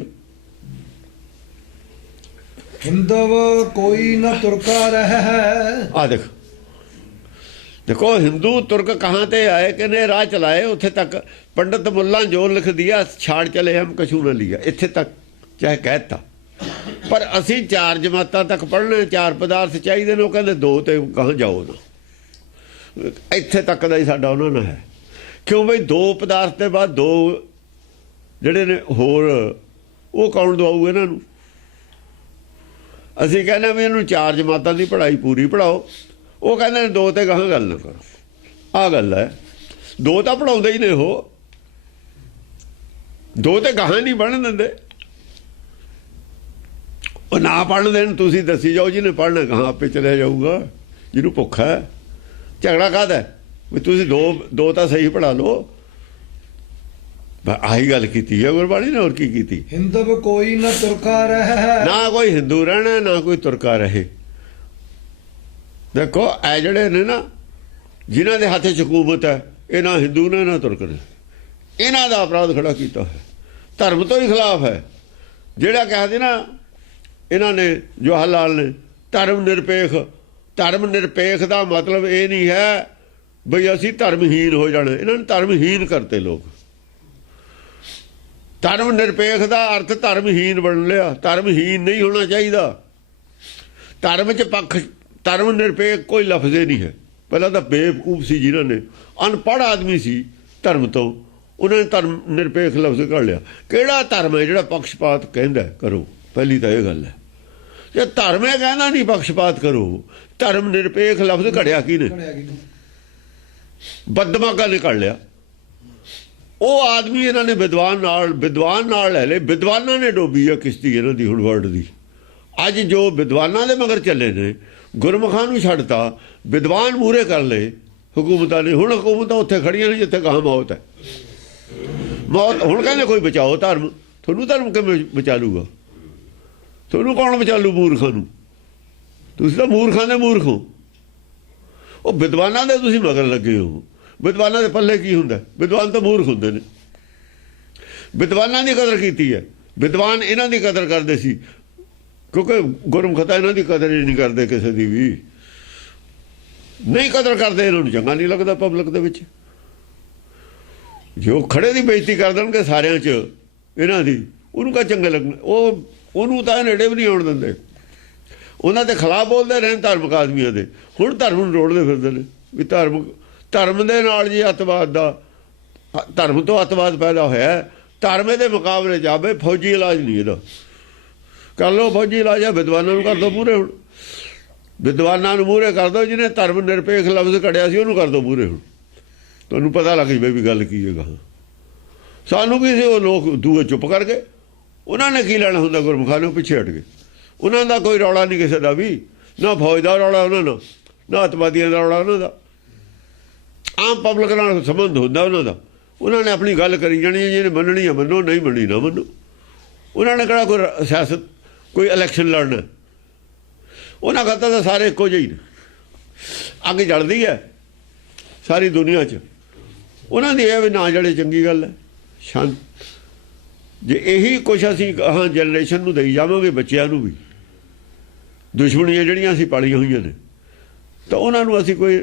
ਹਿੰਦਵ ਕੋਈ ਨਾ ਤੁਰਕਾ ਰਹਿ ਹੈ। ਆ देखो हिंदू तुर्क कहाँ ते आए कि ने राह चलाए उत्थे तक। पंडित मुल्ला जो लिख दिया छाड़ चले हम कछू न लिया, इत्थे तक चाहे कहता। पर असी चार जमातां तक पढ़ने, चार पदार्थ चाहिए ने, कहते दो ते कहाँ जाओ ना। इत्थे तक दा ही साडा उन्हां नाल है। क्यों बई दो पदार्थ के बाद दो जिहड़े ने होर वो कौन दवाऊ इन्हां नूं। असी कहने भी इन्हूं चार जमातां दी पढ़ाई पूरी पढ़ाओ, वो कहते हैं दो तो कहाँ गल ना करो। आ गल है, दो तो पढ़ाते ही ने, हो दो तो कहाँ नहीं पढ़न देंगे। वो ना पढ़न देन, तुसीं दसी जाओ जिन्हें पढ़ना कहाँ आपे चलिया जाऊगा, जिन्होंने भुख है। झगड़ा काहदा है भी तुसीं दो तो सही पढ़ा लो। आही गल की है गुरबाणी ने, और की की। हिंदव कोई ना तुरका रहे, ना कोई हिंदू रहना ना कोई तुरका रहे। देखो ए जड़े ने ना जिन्हों के हाथ हुकूमत है, ये ना हिंदू ने ना तुर्क ने, इन्हों का अपराध खड़ा किया है, धर्म तो ही खिलाफ है। जोड़ा कहते ना इन्होंने जवाहर लाल ने धर्म निरपेख, धर्म निरपेख का मतलब ये नहीं है बई असी धर्महीन हो जाना। इन्होंने धर्महीन करते लोग। धर्म निरपेख का अर्थ धर्महीन बन लिया। धर्महीन नहीं होना चाहिए। धर्म च ਧਰਮ ਨਿਰਪੇਖ ਕੋਈ ਲਫ਼ਜ਼ ਹੀ ਨਹੀਂ ਹੈ। ਪਹਿਲਾਂ ਤਾਂ ਬੇਵਕੂਫ ਸੀ ਜਿਨ੍ਹਾਂ ਨੇ, ਅਨਪੜ੍ਹ ਆਦਮੀ ਸੀ ਧਰਮ ਤੋਂ, ਉਹਨਾਂ ਨੇ ਧਰਮ ਨਿਰਪੇਖ ਲਫ਼ਜ਼ ਕੱਢ ਲਿਆ। ਕਿਹੜਾ ਧਰਮ ਹੈ ਜਿਹੜਾ ਪਕਸ਼ਪਾਤ ਕਹਿੰਦਾ ਕਰੋ? ਪਹਿਲੀ ਤਾਂ ਇਹ ਗੱਲ ਹੈ। ਜੇ ਧਰਮ ਇਹ ਕਹਿੰਦਾ ਨਹੀਂ ਪਕਸ਼ਪਾਤ ਕਰੋ, ਧਰਮ ਨਿਰਪੇਖ ਲਫ਼ਜ਼ ਘੜਿਆ ਕੀ ਨੇ? ਬਦਮਾਗਾ ਨੇ ਕੱਢ ਲਿਆ। ਉਹ ਆਦਮੀ ਇਹਨਾਂ ਨੇ ਵਿਦਵਾਨ ਨਾਲ ਲੈ ਲਏ। ਵਿਦਵਾਨਾਂ ਨੇ ਡੋਬੀ ਆ ਕਿਸ਼ਤੀ ਇਹਨਾਂ ਦੀ ਹੁਣ ਵਰਲਡ ਦੀ। ਅੱਜ ਜੋ ਵਿਦਵਾਨਾਂ ਦੇ ਮਗਰ ਚੱਲੇ ਨੇ, ਗੁਰਮੁਖਾਂ ਨੂੰ ਛੱਡਤਾ, ਵਿਦਵਾਨ ਮੂਹਰੇ ਕਰ ਲਏ ਹਕੂਮਤਾਂ ਨੇ। ਹੁਣ ਹਕੂਮਤਾਂ ਉੱਥੇ ਖੜੀਆਂ ਨੇ ਜਿੱਥੇ ਗਾਂ ਮੌਤ ਹੈ। ਮੌਤ ਹੁਣ ਕਹਿੰਦੇ ਕੋਈ ਬਚਾਓ ਧਰਮ। ਤੁਹਾਨੂੰ ਧਰਮ ਕਿਵੇਂ ਬਚਾ ਲੂਗਾ? ਤੁਹਾਨੂੰ ਕੌਣ ਬਚਾ ਲੂ? ਮੂਰਖਾਂ ਨੂੰ। ਤੁਸੀਂ ਤਾਂ ਮੂਰਖਾਂ ਦੇ ਮੂਰਖ ਹੋ। ਉਹ ਵਿਦਵਾਨਾਂ ਦੇ ਤੁਸੀਂ ਮਗਰ ਲੱਗੇ ਹੋ। ਵਿਦਵਾਨਾਂ ਦੇ ਪੱਲੇ ਕੀ ਹੁੰਦਾ? ਵਿਦਵਾਨ ਤਾਂ ਮੂਰਖ ਹੁੰਦੇ ਨੇ। ਵਿਦਵਾਨਾਂ ਦੀ ਕਦਰ ਕੀਤੀ ਹੈ। ਵਿਦਵਾਨ ਇਹਨਾਂ ਦੀ ਕਦਰ ਕਰਦੇ ਸੀ, ਕਿਉਂਕਿ ਗੁਰਮੁਖ ਤਾਂ ਇਹਨਾਂ ਦੀ ਕਦਰ ਹੀ ਨਹੀਂ ਕਰਦੇ, ਕਿਸੇ ਦੀ ਵੀ ਨਹੀਂ ਕਦਰ ਕਰਦੇ। ਇਹਨਾਂ ਨੂੰ ਚੰਗਾ ਨਹੀਂ ਲੱਗਦਾ ਪਬਲਿਕ ਦੇ ਵਿੱਚ। ਜੋ ਖੜੇ ਦੀ ਬੇਇੱਜ਼ਤੀ ਕਰ ਦੇਣਗੇ ਸਾਰਿਆਂ 'ਚ ਇਹਨਾਂ ਦੀ, ਉਹਨੂੰ ਕਾ ਚੰਗੇ ਲੱਗਣ? ਉਹਨੂੰ ਤਾਂ ਨੇੜੇ ਵੀ ਨਹੀਂ ਆਉਣ ਦਿੰਦੇ। ਉਹਨਾਂ ਦੇ ਖਿਲਾਫ ਬੋਲਦੇ ਰਹੇ ਧਾਰਮਿਕ ਆਦਮੀਆਂ ਦੇ। ਹੁਣ ਧਰਮ ਨੂੰ ਰੋੜਦੇ ਫਿਰਦੇ ਨੇ ਵੀ ਧਰਮ ਦੇ ਨਾਲ ਜੀ ਅੱਤਵਾਦ ਦਾ, ਧਰਮ ਤੋਂ ਅੱਤਵਾਦ ਪੈਦਾ ਹੋਇਆ। ਧਰਮ ਦੇ ਮੁਕਾਬਲੇ ਜਾਵੇ। ਫੌਜੀ ਇਲਾਜ ਨਹੀਂ ਇਹਦਾ। ਕਰ ਲਓ ਫੌਜੀ ਇਲਾਜ ਆ। ਵਿਦਵਾਨਾਂ ਨੂੰ ਕਰ ਦਿਓ ਮੂਹਰੇ। ਹੁਣ ਵਿਦਵਾਨਾਂ ਨੂੰ ਮੂਹਰੇ ਕਰ ਦਿਓ। ਜਿਹਨੇ ਧਰਮ ਨਿਰਪੇਖ ਲਫ਼ਜ਼ ਕੱਢਿਆ ਸੀ ਉਹਨੂੰ ਕਰ ਦਿਓ ਮੂਹਰੇ। ਹੁਣ ਤੁਹਾਨੂੰ ਪਤਾ ਲੱਗ ਜਾਵੇ ਵੀ ਗੱਲ ਕੀ ਹੈਗਾ। ਸਾਨੂੰ ਕੀ ਸੀ? ਉਹ ਲੋਕ ਦੂਏ ਚੁੱਪ ਕਰ ਗਏ। ਉਹਨਾਂ ਨੇ ਕੀ ਲੈਣਾ ਹੁੰਦਾ? ਗੁਰਮੁਖਾਂ ਨੂੰ ਪਿੱਛੇ ਹਟ ਗਏ। ਉਹਨਾਂ ਦਾ ਕੋਈ ਰੌਲਾ ਨਹੀਂ ਕਿਸੇ ਦਾ ਵੀ, ਨਾ ਫੌਜ ਦਾ ਰੌਲਾ ਉਹਨਾਂ ਦਾ, ਨਾ ਅੱਤਵਾਦੀਆਂ ਦਾ ਰੌਲਾ ਉਹਨਾਂ ਦਾ। ਆਮ ਪਬਲਿਕ ਨਾਲ ਸੰਬੰਧ ਹੁੰਦਾ ਉਹਨਾਂ ਦਾ। ਉਹਨਾਂ ਨੇ ਆਪਣੀ ਗੱਲ ਕਰੀ ਜਾਣੀ, ਜਿਹਨੇ ਮੰਨਣੀ ਆ ਮੰਨੋ, ਨਹੀਂ ਮੰਨਣੀ ਨਾ ਮੰਨੋ। ਉਹਨਾਂ ਨੇ ਕਿਹੜਾ ਕੋਈ ਸਿਆਸਤ, ਕੋਈ ਇਲੈਕਸ਼ਨ ਲੜਨਾ? ਉਹਨਾਂ ਖਾਤਰ ਤਾਂ ਸਾਰੇ ਇੱਕੋ ਜਿਹੇ ਨੇ। ਅੱਗ ਜਲਦੀ ਹੈ ਸਾਰੀ ਦੁਨੀਆ 'ਚ। ਉਹਨਾਂ ਦੀ ਇਹ ਵੀ ਨਾ ਜੜੇ ਚੰਗੀ ਗੱਲ ਹੈ। ਸ਼ਾਂਤ ਜੇ ਇਹੀ ਕੁਛ ਅਸੀਂ ਹਾਂ ਜਨਰੇਸ਼ਨ ਨੂੰ ਦੇਈ ਜਾਵਾਂਗੇ, ਬੱਚਿਆਂ ਨੂੰ ਵੀ, ਦੁਸ਼ਮਣੀਆਂ ਜਿਹੜੀਆਂ ਅਸੀਂ ਪਾਲੀਆਂ ਹੋਈਆਂ ਨੇ, ਤਾਂ ਉਹਨਾਂ ਨੂੰ ਅਸੀਂ ਕੋਈ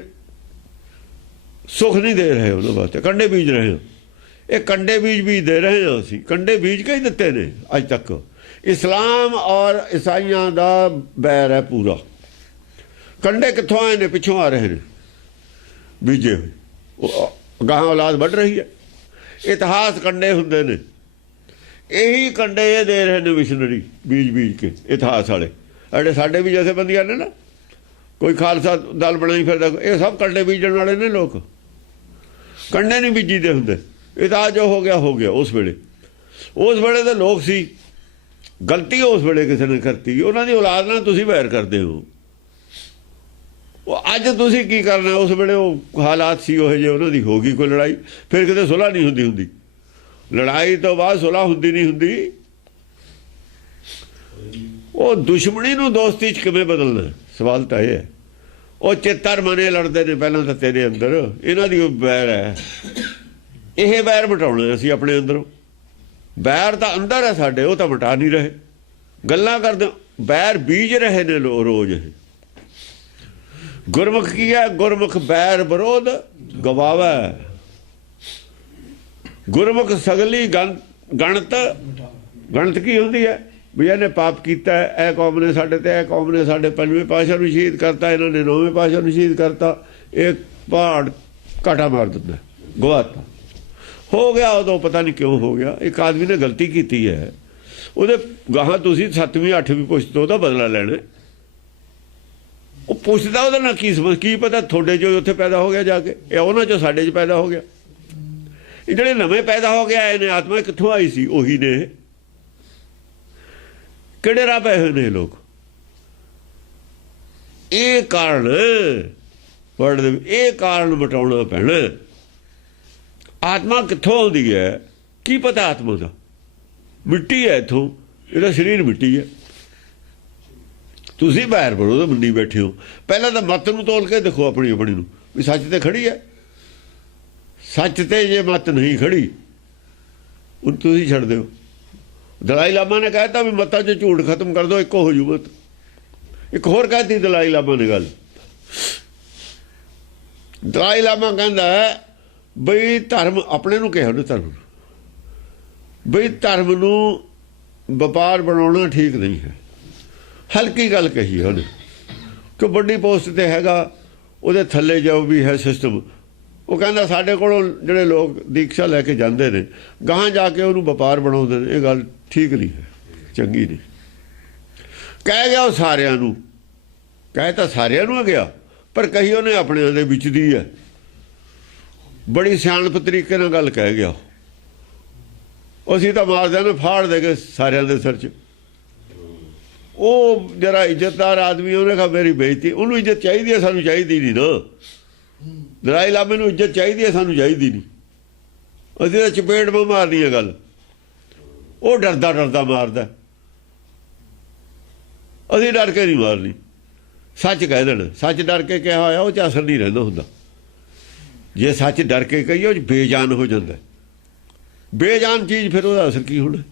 ਸੁੱਖ ਨਹੀਂ ਦੇ ਰਹੇ। ਉਹਨਾਂ ਵਾਸਤੇ ਕੰਡੇ ਬੀਜ ਰਹੇ ਹਾਂ। ਇਹ ਕੰਡੇ ਬੀਜ ਦੇ ਰਹੇ ਹਾਂ ਅਸੀਂ। ਕੰਡੇ ਬੀਜ ਕੇ ਹੀ ਦਿੱਤੇ ਨੇ ਅੱਜ ਤੱਕ। ਇਸਲਾਮ ਔਰ ਈਸਾਈਆਂ ਦਾ ਬੈਰ ਹੈ ਪੂਰਾ। ਕੰਡੇ ਕਿੱਥੋਂ ਆਏ ਨੇ? ਪਿੱਛੋਂ ਆ ਰਹੇ ਨੇ ਬੀਜੇ ਹੋਏ। ਗਾਹਾਂ ਔਲਾਦ ਵੱਢ ਰਹੀ ਹੈ। ਇਤਿਹਾਸ ਕੰਡੇ ਹੁੰਦੇ ਨੇ। ਇਹੀ ਕੰਡੇ ਇਹ ਦੇ ਰਹੇ ਨੇ ਮਿਸ਼ਨਰੀ ਬੀਜ ਕੇ, ਇਤਿਹਾਸ ਵਾਲੇ। ਸਾਡੇ ਵੀ ਜਥੇਬੰਦੀਆਂ ਨੇ ਨਾ, ਕੋਈ ਖਾਲਸਾ ਦਲ ਬਣਾਈ ਫਿਰਦਾ, ਇਹ ਸਭ ਕੰਡੇ ਬੀਜਣ ਵਾਲੇ ਨੇ ਲੋਕ। ਕੰਡੇ ਨਹੀਂ ਬੀਜੀ ਦੇ ਹੁੰਦੇ। ਇਤਿਹਾਸ ਜੋ ਹੋ ਗਿਆ ਉਸ ਵੇਲੇ ਦੇ ਲੋਕ ਸੀ। ਗਲਤੀ ਉਸ ਵੇਲੇ ਕਿਸੇ ਨੇ ਕਰਤੀ, ਉਹਨਾਂ ਦੀ ਔਲਾਦ ਨਾਲ ਤੁਸੀਂ ਵੈਰ ਕਰਦੇ ਹੋ। ਉਹ ਅੱਜ ਤੁਸੀਂ ਕੀ ਕਰਨਾ? ਉਸ ਵੇਲੇ ਉਹ ਹਾਲਾਤ ਸੀ ਉਹ ਜਿਹੇ, ਉਹਨਾਂ ਦੀ ਹੋ ਗਈ ਕੋਈ ਲੜਾਈ, ਫਿਰ ਕਿਤੇ ਸੁਲ੍ਹਾ ਨਹੀਂ ਹੁੰਦੀ। ਲੜਾਈ ਤੋਂ ਬਾਅਦ ਸੁਲ੍ਹਾ ਹੁੰਦੀ ਨਹੀਂ ਹੁੰਦੀ। ਉਹ ਦੁਸ਼ਮਣੀ ਨੂੰ ਦੋਸਤੀ 'ਚ ਕਿਵੇਂ ਬਦਲਣਾ? ਸਵਾਲ ਤਾਂ ਇਹ ਹੈ। ਉਹ ਚਿੱਤਰ ਮਨੇ ਲੜਦੇ ਨੇ ਪਹਿਲਾਂ ਤਾਂ ਤੇਰੇ ਅੰਦਰ। ਇਹਨਾਂ ਦੀ ਉਹ ਵੈਰ ਹੈ। ਇਹ ਵੈਰ ਮਿਟਾਉਣਾ ਅਸੀਂ ਆਪਣੇ ਅੰਦਰੋਂ। ਵੈਰ ਤਾਂ ਅੰਦਰ ਹੈ ਸਾਡੇ, ਉਹ ਤਾਂ ਮਿਟਾ ਨਹੀਂ ਰਹੇ। ਗੱਲਾਂ ਕਰਦੇ ਵੈਰ ਬੀਜ ਰਹੇ ਨੇ ਰੋਜ਼। ਇਹ ਗੁਰਮੁਖ ਕੀ ਹੈ? ਗੁਰਮੁਖ ਬੈਰ ਵਿਰੋਧ ਗਵਾਵੇ। ਗੁਰਮੁਖ ਸਗਲੀ ਗਣਤ ਕੀ ਹੁੰਦੀ ਹੈ? ਵੀ ਇਹਨੇ ਪਾਪ ਕੀਤਾ, ਇਹ ਕੌਮ ਨੇ ਸਾਡੇ ਤੇ, ਇਹ ਕੌਮ ਨੇ ਸਾਡੇ ਪੰਜਵੇਂ ਪਾਤਸ਼ਾਹ ਨੂੰ ਸ਼ਹੀਦ ਕਰਤਾ, ਇਹਨਾਂ ਨੇ ਨੌਵੇਂ ਪਾਤਸ਼ਾਹ ਨੂੰ ਸ਼ਹੀਦ ਕਰਤਾ। ਇਹ ਪਹਾੜ ਕਾਟਾ ਮਾਰ ਦਿੰਦਾ, ਗਵਾਤਾ ਹੋ ਗਿਆ। ਉਦੋਂ ਪਤਾ ਨਹੀਂ ਕਿਉਂ ਹੋ ਗਿਆ। ਇੱਕ ਆਦਮੀ ਨੇ ਗਲਤੀ ਕੀਤੀ ਹੈ, ਉਹਦੇ ਗਾਹਾਂ ਤੁਸੀਂ 7ਵੀਂ 8ਵੀਂ ਪੁਸ਼ਤ ਉਹਦਾ ਬਦਲਾ ਲੈਣਾ। ਉਹ ਪੁੱਛਦਾ ਉਹਦਾ ਨਾਲ ਕੀ ਪਤਾ ਤੁਹਾਡੇ 'ਚੋਂ ਉੱਥੇ ਪੈਦਾ ਹੋ ਗਿਆ ਜਾ ਕੇ, ਇਹ ਉਹਨਾਂ 'ਚੋਂ ਸਾਡੇ 'ਚ ਪੈਦਾ ਹੋ ਗਿਆ। ਇਹ ਜਿਹੜੇ ਨਵੇਂ ਪੈਦਾ ਹੋ ਗਿਆ ਇਹਨੇ ਆਤਮਾ ਕਿੱਥੋਂ ਆਈ ਸੀ? ਉਹੀ ਨੇ। ਕਿਹੜੇ ਰਾਹ ਪਏ ਹੋਏ ਨੇ ਲੋਕ? ਇਹ ਕਾਰਨ ਵਰਡ ਦੇ, ਇਹ ਕਾਰਨ ਮਿਟਾਉਣਾ ਪੈਣਾ। ਆਤਮਾ ਕਿੱਥੋਂ ਆਉਂਦੀ ਹੈ? ਕੀ ਪਤਾ ਆਤਮਾ ਦਾ? ਮਿੱਟੀ ਹੈ ਇੱਥੋਂ, ਇਹਦਾ ਸਰੀਰ ਮਿੱਟੀ ਹੈ। ਤੁਸੀਂ ਬਾਹਰ ਬੜੋ ਮੰਡੀ ਬੈਠੇ ਹੋ। ਪਹਿਲਾਂ ਤਾਂ ਮੱਤ ਨੂੰ ਤੋਲ ਕੇ ਦੇਖੋ ਆਪਣੀ ਨੂੰ ਵੀ ਸੱਚ ਤੇ ਖੜੀ ਹੈ। ਸੱਚ ਤੇ ਜੇ ਮੱਤ ਨਹੀਂ ਖੜੀ ਉਹ ਤੁਸੀਂ ਛੱਡ ਦਿਓ। ਦਲਾਈ ਲਾਮਾ ਨੇ ਕਹਿਤਾ ਵੀ ਮੱਤਾਂ 'ਚ ਝੂਠ ਖਤਮ ਕਰ ਦਿਓ, ਇੱਕੋ ਹੋ ਜੂ ਮੱਤ। ਇੱਕ ਹੋਰ ਕਹਿਤੀ ਦਲਾਈ ਲਾਮਾ ਨੇ ਗੱਲ। ਦਲਾਈ ਲਾਮਾ ਕਹਿੰਦਾ ਬਈ ਧਰਮ ਆਪਣੇ ਨੂੰ ਕਿਹਾ ਉਹਨੇ, ਧਰਮ ਬਈ ਧਰਮ ਨੂੰ ਵਪਾਰ ਬਣਾਉਣਾ ਠੀਕ ਨਹੀਂ ਹੈ। ਹਲਕੀ ਗੱਲ ਕਹੀ ਉਹਨੇ। ਕਿ ਵੱਡੀ ਪੋਸਟ ਤੇ ਹੈਗਾ, ਉਹਦੇ ਥੱਲੇ ਜੋ ਵੀ ਹੈ ਸਿਸਟਮ, ਉਹ ਕਹਿੰਦਾ ਸਾਡੇ ਕੋਲੋਂ ਜਿਹੜੇ ਲੋਕ ਦੀਕਸ਼ਾ ਲੈ ਕੇ ਜਾਂਦੇ ਨੇ ਗਾਹਾਂ ਜਾ ਕੇ ਉਹਨੂੰ ਵਪਾਰ ਬਣਾਉਂਦੇ ਨੇ। ਇਹ ਗੱਲ ਠੀਕ ਨਹੀਂ ਹੈ, ਚੰਗੀ ਨਹੀਂ। ਕਹਿ ਗਿਆ ਉਹ ਸਾਰਿਆਂ ਨੂੰ, ਕਹਿ ਤਾਂ ਸਾਰਿਆਂ ਨੂੰ ਗਿਆ, ਪਰ ਕਹੀ ਉਹਨੇ ਆਪਣਿਆਂ ਦੇ ਵਿੱਚ ਦੀ ਹੈ। ਬੜੀ ਸਿਆਣਪ ਤਰੀਕੇ ਨਾਲ ਗੱਲ ਕਹਿ ਗਿਆ। ਅਸੀਂ ਤਾਂ ਮਾਰਦਿਆਂ ਨੂੰ ਫਾੜ ਦੇ ਕੇ ਸਾਰਿਆਂ ਦੇ ਸਿਰ 'ਚ। ਉਹ ਜਿਹੜਾ ਇੱਜ਼ਤਦਾਰ ਆਦਮੀ, ਉਹਨੇ ਕਿਹਾ ਮੇਰੀ ਬੇਇੱਜ਼ਤੀ, ਉਹਨੂੰ ਇੱਜ਼ਤ ਚਾਹੀਦੀ ਹੈ, ਸਾਨੂੰ ਚਾਹੀਦੀ ਨਹੀਂ ਨਾ। ਦਲਾਈ ਲਾਮੇ ਨੂੰ ਇੱਜ਼ਤ ਚਾਹੀਦੀ ਹੈ, ਸਾਨੂੰ ਚਾਹੀਦੀ ਨਹੀਂ। ਅਸੀਂ ਤਾਂ ਚਪੇੜ ਮਾ ਮਾਰਨੀ ਹੈ ਗੱਲ। ਉਹ ਡਰਦਾ ਡਰਦਾ ਮਾਰਦਾ, ਅਸੀਂ ਡਰ ਕੇ ਨਹੀਂ ਮਾਰਨੀ। ਸੱਚ ਕਹਿ ਦੇਣਾ, ਸੱਚ ਡਰ ਕੇ ਕਿਹਾ ਹੋਇਆ ਉਹ 'ਚ ਅਸਰ ਨਹੀਂ ਰਹਿੰਦਾ ਹੁੰਦਾ। ਜੇ ਸੱਚ ਡਰ ਕੇ ਕਹੀਏ ਉਹ 'ਚ ਬੇਜਾਨ ਹੋ ਜਾਂਦਾ। ਬੇਜਾਨ ਚੀਜ਼ ਫਿਰ ਉਹਦਾ ਅਸਰ ਕੀ ਹੋਣਾ।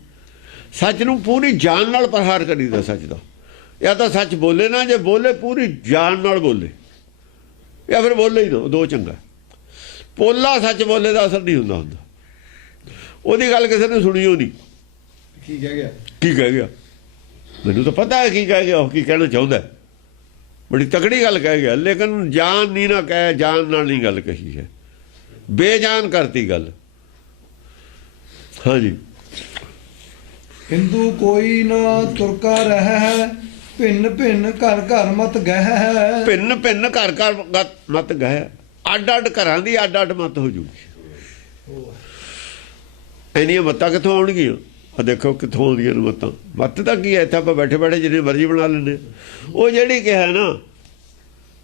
ਸੱਚ ਨੂੰ ਪੂਰੀ ਜਾਨ ਨਾਲ ਪ੍ਰਹਾਰ ਕਰੀਦਾ ਸੱਚ ਦਾ। ਜਾਂ ਤਾਂ ਸੱਚ ਬੋਲੇ ਨਾ, ਜੇ ਬੋਲੇ ਪੂਰੀ ਜਾਨ ਨਾਲ ਬੋਲੇ, ਜਾਂ ਫਿਰ ਬੋਲੇ ਹੀ ਨਾ, ਦੋ ਚੰਗਾ। ਪੋਲਾ ਸੱਚ ਬੋਲੇ ਦਾ ਅਸਰ ਨਹੀਂ ਹੁੰਦਾ। ਉਹਦੀ ਗੱਲ ਕਿਸੇ ਨੇ ਸੁਣੀ ਹੋਣੀ, ਕੀ ਕਹਿ ਗਿਆ, ਕੀ ਕਹਿ ਗਿਆ, ਮੈਨੂੰ ਤਾਂ ਪਤਾ ਹੈ ਕੀ ਕਹਿ ਗਿਆ, ਉਹ ਕੀ ਕਹਿਣਾ ਚਾਹੁੰਦਾ। ਬੜੀ ਤਕੜੀ ਗੱਲ ਕਹਿ ਗਿਆ, ਲੇਕਿਨ ਜਾਨ ਨਹੀਂ ਨਾ ਕਹਿ, ਜਾਨ ਨਾਲ ਨਹੀਂ ਗੱਲ ਕਹੀ ਹੈ, ਬੇਜਾਨ ਕਰਤੀ ਗੱਲ। ਹਾਂਜੀ। ਹਿੰਦੂ ਕੋਈ ਨਾ ਤੁਰਕਾ ਰਹਿ ਹੈ, ਭਿੰਨ ਭਿੰਨ ਘਰ ਘਰ ਮਤ ਗਹਿ ਹੈ। ਭਿੰਨ ਭਿੰਨ ਘਰ ਘਰ ਮਤ ਗਹਿ, ਅੱਡ ਅੱਡ ਘਰਾਂ ਦੀ ਅੱਡ ਅੱਡ ਮਤ ਹੋ ਜੂਗੀ। ਇੰਨੀਆਂ ਮੱਤਾਂ ਕਿੱਥੋਂ ਆਉਣਗੀਆਂ? ਆ ਦੇਖੋ ਕਿੱਥੋਂ ਆਉਂਦੀਆਂ ਨੇ ਮੱਤਾਂ। ਮੱਤ ਤਾਂ ਕੀ ਹੈ, ਇੱਥੇ ਆਪਾਂ ਬੈਠੇ ਬੈਠੇ ਜਿੰਨੀ ਮਰਜ਼ੀ ਬਣਾ ਲੈਂਦੇ। ਉਹ ਜਿਹੜੀ ਕਿਹਾ ਨਾ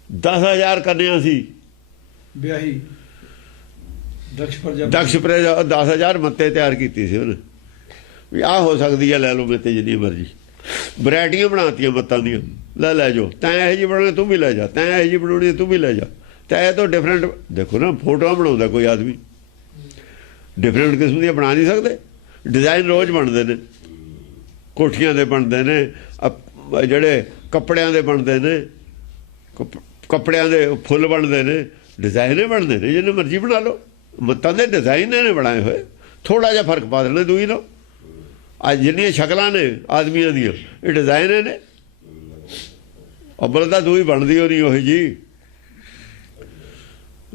10,000 ਕੰਨਿਆ ਸੀ ਵਿਆਹੀ, ਦਕਸ਼ ਪ੍ਰਜਾ 10,000 ਮੱਤੇ ਤਿਆਰ ਕੀਤੀ ਸੀ ਉਹਨੇ, ਵੀ ਆਹ ਹੋ ਸਕਦੀ ਹੈ, ਲੈ ਲਓ ਮੇਤੇ ਜਿੰਨੀ ਮਰਜ਼ੀ। ਵੈਰਾਈਟੀਆਂ ਬਣਾਤੀਆਂ ਮੱਤਾਂ ਦੀਆਂ, ਲੈ ਜਾਓ। ਤੈਂ ਇਹੋ ਜਿਹੀ ਬਣਾਉਣੀ ਤੂੰ ਵੀ ਲੈ ਜਾ, ਤੈਂ ਇਹੋ ਜਿਹੀ ਬਣਾਉਣੀ ਤੂੰ ਵੀ ਲੈ ਜਾ। ਤੈਂ ਇਹ ਤੋਂ ਡਿਫਰੈਂਟ ਦੇਖੋ ਨਾ, ਫੋਟੋਆਂ ਬਣਾਉਂਦਾ ਕੋਈ ਆਦਮੀ, ਡਿਫਰੈਂਟ ਕਿਸਮ ਦੀਆਂ ਬਣਾ ਨਹੀਂ ਸਕਦੇ। ਡਿਜ਼ਾਈਨ ਰੋਜ਼ ਬਣਦੇ ਨੇ, ਕੋਠੀਆਂ ਦੇ ਬਣਦੇ ਨੇ, ਜਿਹੜੇ ਕੱਪੜਿਆਂ ਦੇ ਬਣਦੇ ਨੇ, ਕੱਪੜਿਆਂ ਦੇ ਫੁੱਲ ਬਣਦੇ ਨੇ, ਡਿਜ਼ਾਈਨ ਹੀ ਬਣਦੇ ਨੇ, ਜਿੰਨੇ ਮਰਜ਼ੀ ਬਣਾ ਲਓ। ਮੱਤਾਂ ਦੇ ਡਿਜ਼ਾਈਨ ਨੇ ਬਣਾਏ ਹੋਏ, ਥੋੜ੍ਹਾ ਜਿਹਾ ਫਰਕ ਪਾ ਦੇਣਾ ਦੂਈ ਨਾਲ। ਅੱਜ ਜਿੰਨੀਆਂ ਸ਼ਕਲਾਂ ਨੇ ਆਦਮੀਆਂ ਦੀਆਂ, ਇਹ ਡਿਜ਼ਾਈਨ ਨੇ। ਅੱਬਲ ਤਾਂ ਦੂਈ ਬਣਦੀ ਹੋ ਨਹੀਂ ਉਹੀ ਜੀ,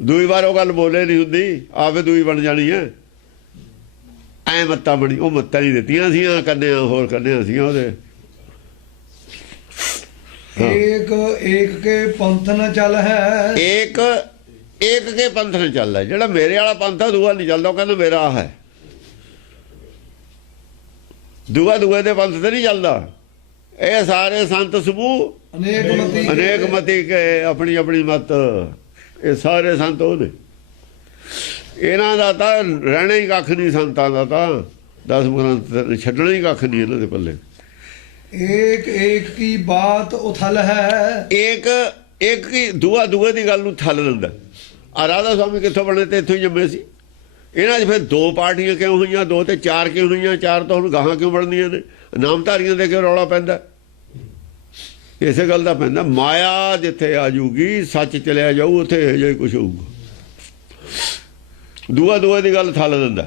ਦੂਈ ਵਾਰ ਉਹ ਗੱਲ ਬੋਲੇ ਨਹੀਂ ਹੁੰਦੀ, ਆਪੇ ਦੂਈ ਬਣ ਜਾਣੀ ਹੈ। ਐ ਮੱਤਾਂ ਬਣੀ, ਉਹ ਮੱਤਾਂ ਨਹੀਂ ਦਿੱਤੀਆਂ ਸੀਆਂ ਕੰਨਿਆ, ਹੋਰ ਕੰਨਿਆ ਸੀਆਂ ਉਹਦੇ। ਏਕ ਏਕ ਕੇ ਪੰਥ ਨ ਚੱਲ ਹੈ, ਏਕ ਕੇ ਪੰਥ ਨ ਚੱਲਦਾ। ਜਿਹੜਾ ਮੇਰੇ ਵਾਲਾ ਪੰਥ ਆ, ਦੂਆ ਨਹੀਂ ਚੱਲਦਾ। ਉਹ ਕਹਿੰਦਾ ਮੇਰਾ ਆ ਹੈ, ਦੂਆ ਦੂਏ ਦੇ ਪੰਥ ਤੇ ਨਹੀਂ ਚੱਲਦਾ। ਇਹ ਸਾਰੇ ਸੰਤ ਸਮੂਹ ਅਨੇਕ ਮਤੀ ਕੇ ਆਪਣੀ ਆਪਣੀ ਮਤ, ਇਹ ਸਾਰੇ ਸੰਤ ਉਹਨੇ। ਇਹਨਾਂ ਦਾ ਤਾਂ ਰਹਿਣਾ ਹੀ ਕੱਖ ਨਹੀਂ, ਸੰਤਾਂ ਦਾ ਤਾਂ 10 ਗ੍ਰੰਥ ਛੱਡਣਾ ਹੀ ਕੱਖ ਨਹੀਂ ਇਹਨਾਂ ਦੇ ਪੱਲੇ। ਏਕ ਏਕ ਕੀ ਬਾਤ ਉਥਲ ਹੈ, ਇੱਕ ਕੀ ਦੂਆ ਦੂਏ ਦੀ ਗੱਲ ਨੂੰ ਥੱਲ ਦਿੰਦਾ। ਆ ਰਾਧਾ ਸਵਾਮੀ ਕਿੱਥੋਂ ਬਣੇ ਤੇ ਇੱਥੋਂ ਹੀ ਜੰਮੇ ਸੀ। ਇਹਨਾਂ 'ਚ ਫਿਰ 2 ਪਾਰਟੀਆਂ ਕਿਉਂ ਹੋਈਆਂ, 2 ਤੇ 4 ਕਿਉਂ ਹੋਈਆਂ? 4 ਤਾਂ ਹੁਣ ਗਾਹਾਂ ਕਿਉਂ ਬਣਦੀਆਂ ਨੇ? ਨਾਮਧਾਰੀਆਂ ਦੇ ਕਿਉਂ ਰੌਲਾ ਪੈਂਦਾ? ਇਸੇ ਗੱਲ ਦਾ ਪੈਂਦਾ, ਮਾਇਆ ਜਿੱਥੇ ਆ ਜੂਗੀ, ਸੱਚ ਚਲਿਆ ਜਾਊ, ਉੱਥੇ ਇਹੋ ਜਿਹਾ ਕੁਛ ਹੋਊਗਾ। ਦੂਆ ਦੂਏ ਦੀ ਗੱਲ ਥੱਲ ਦਿੰਦਾ।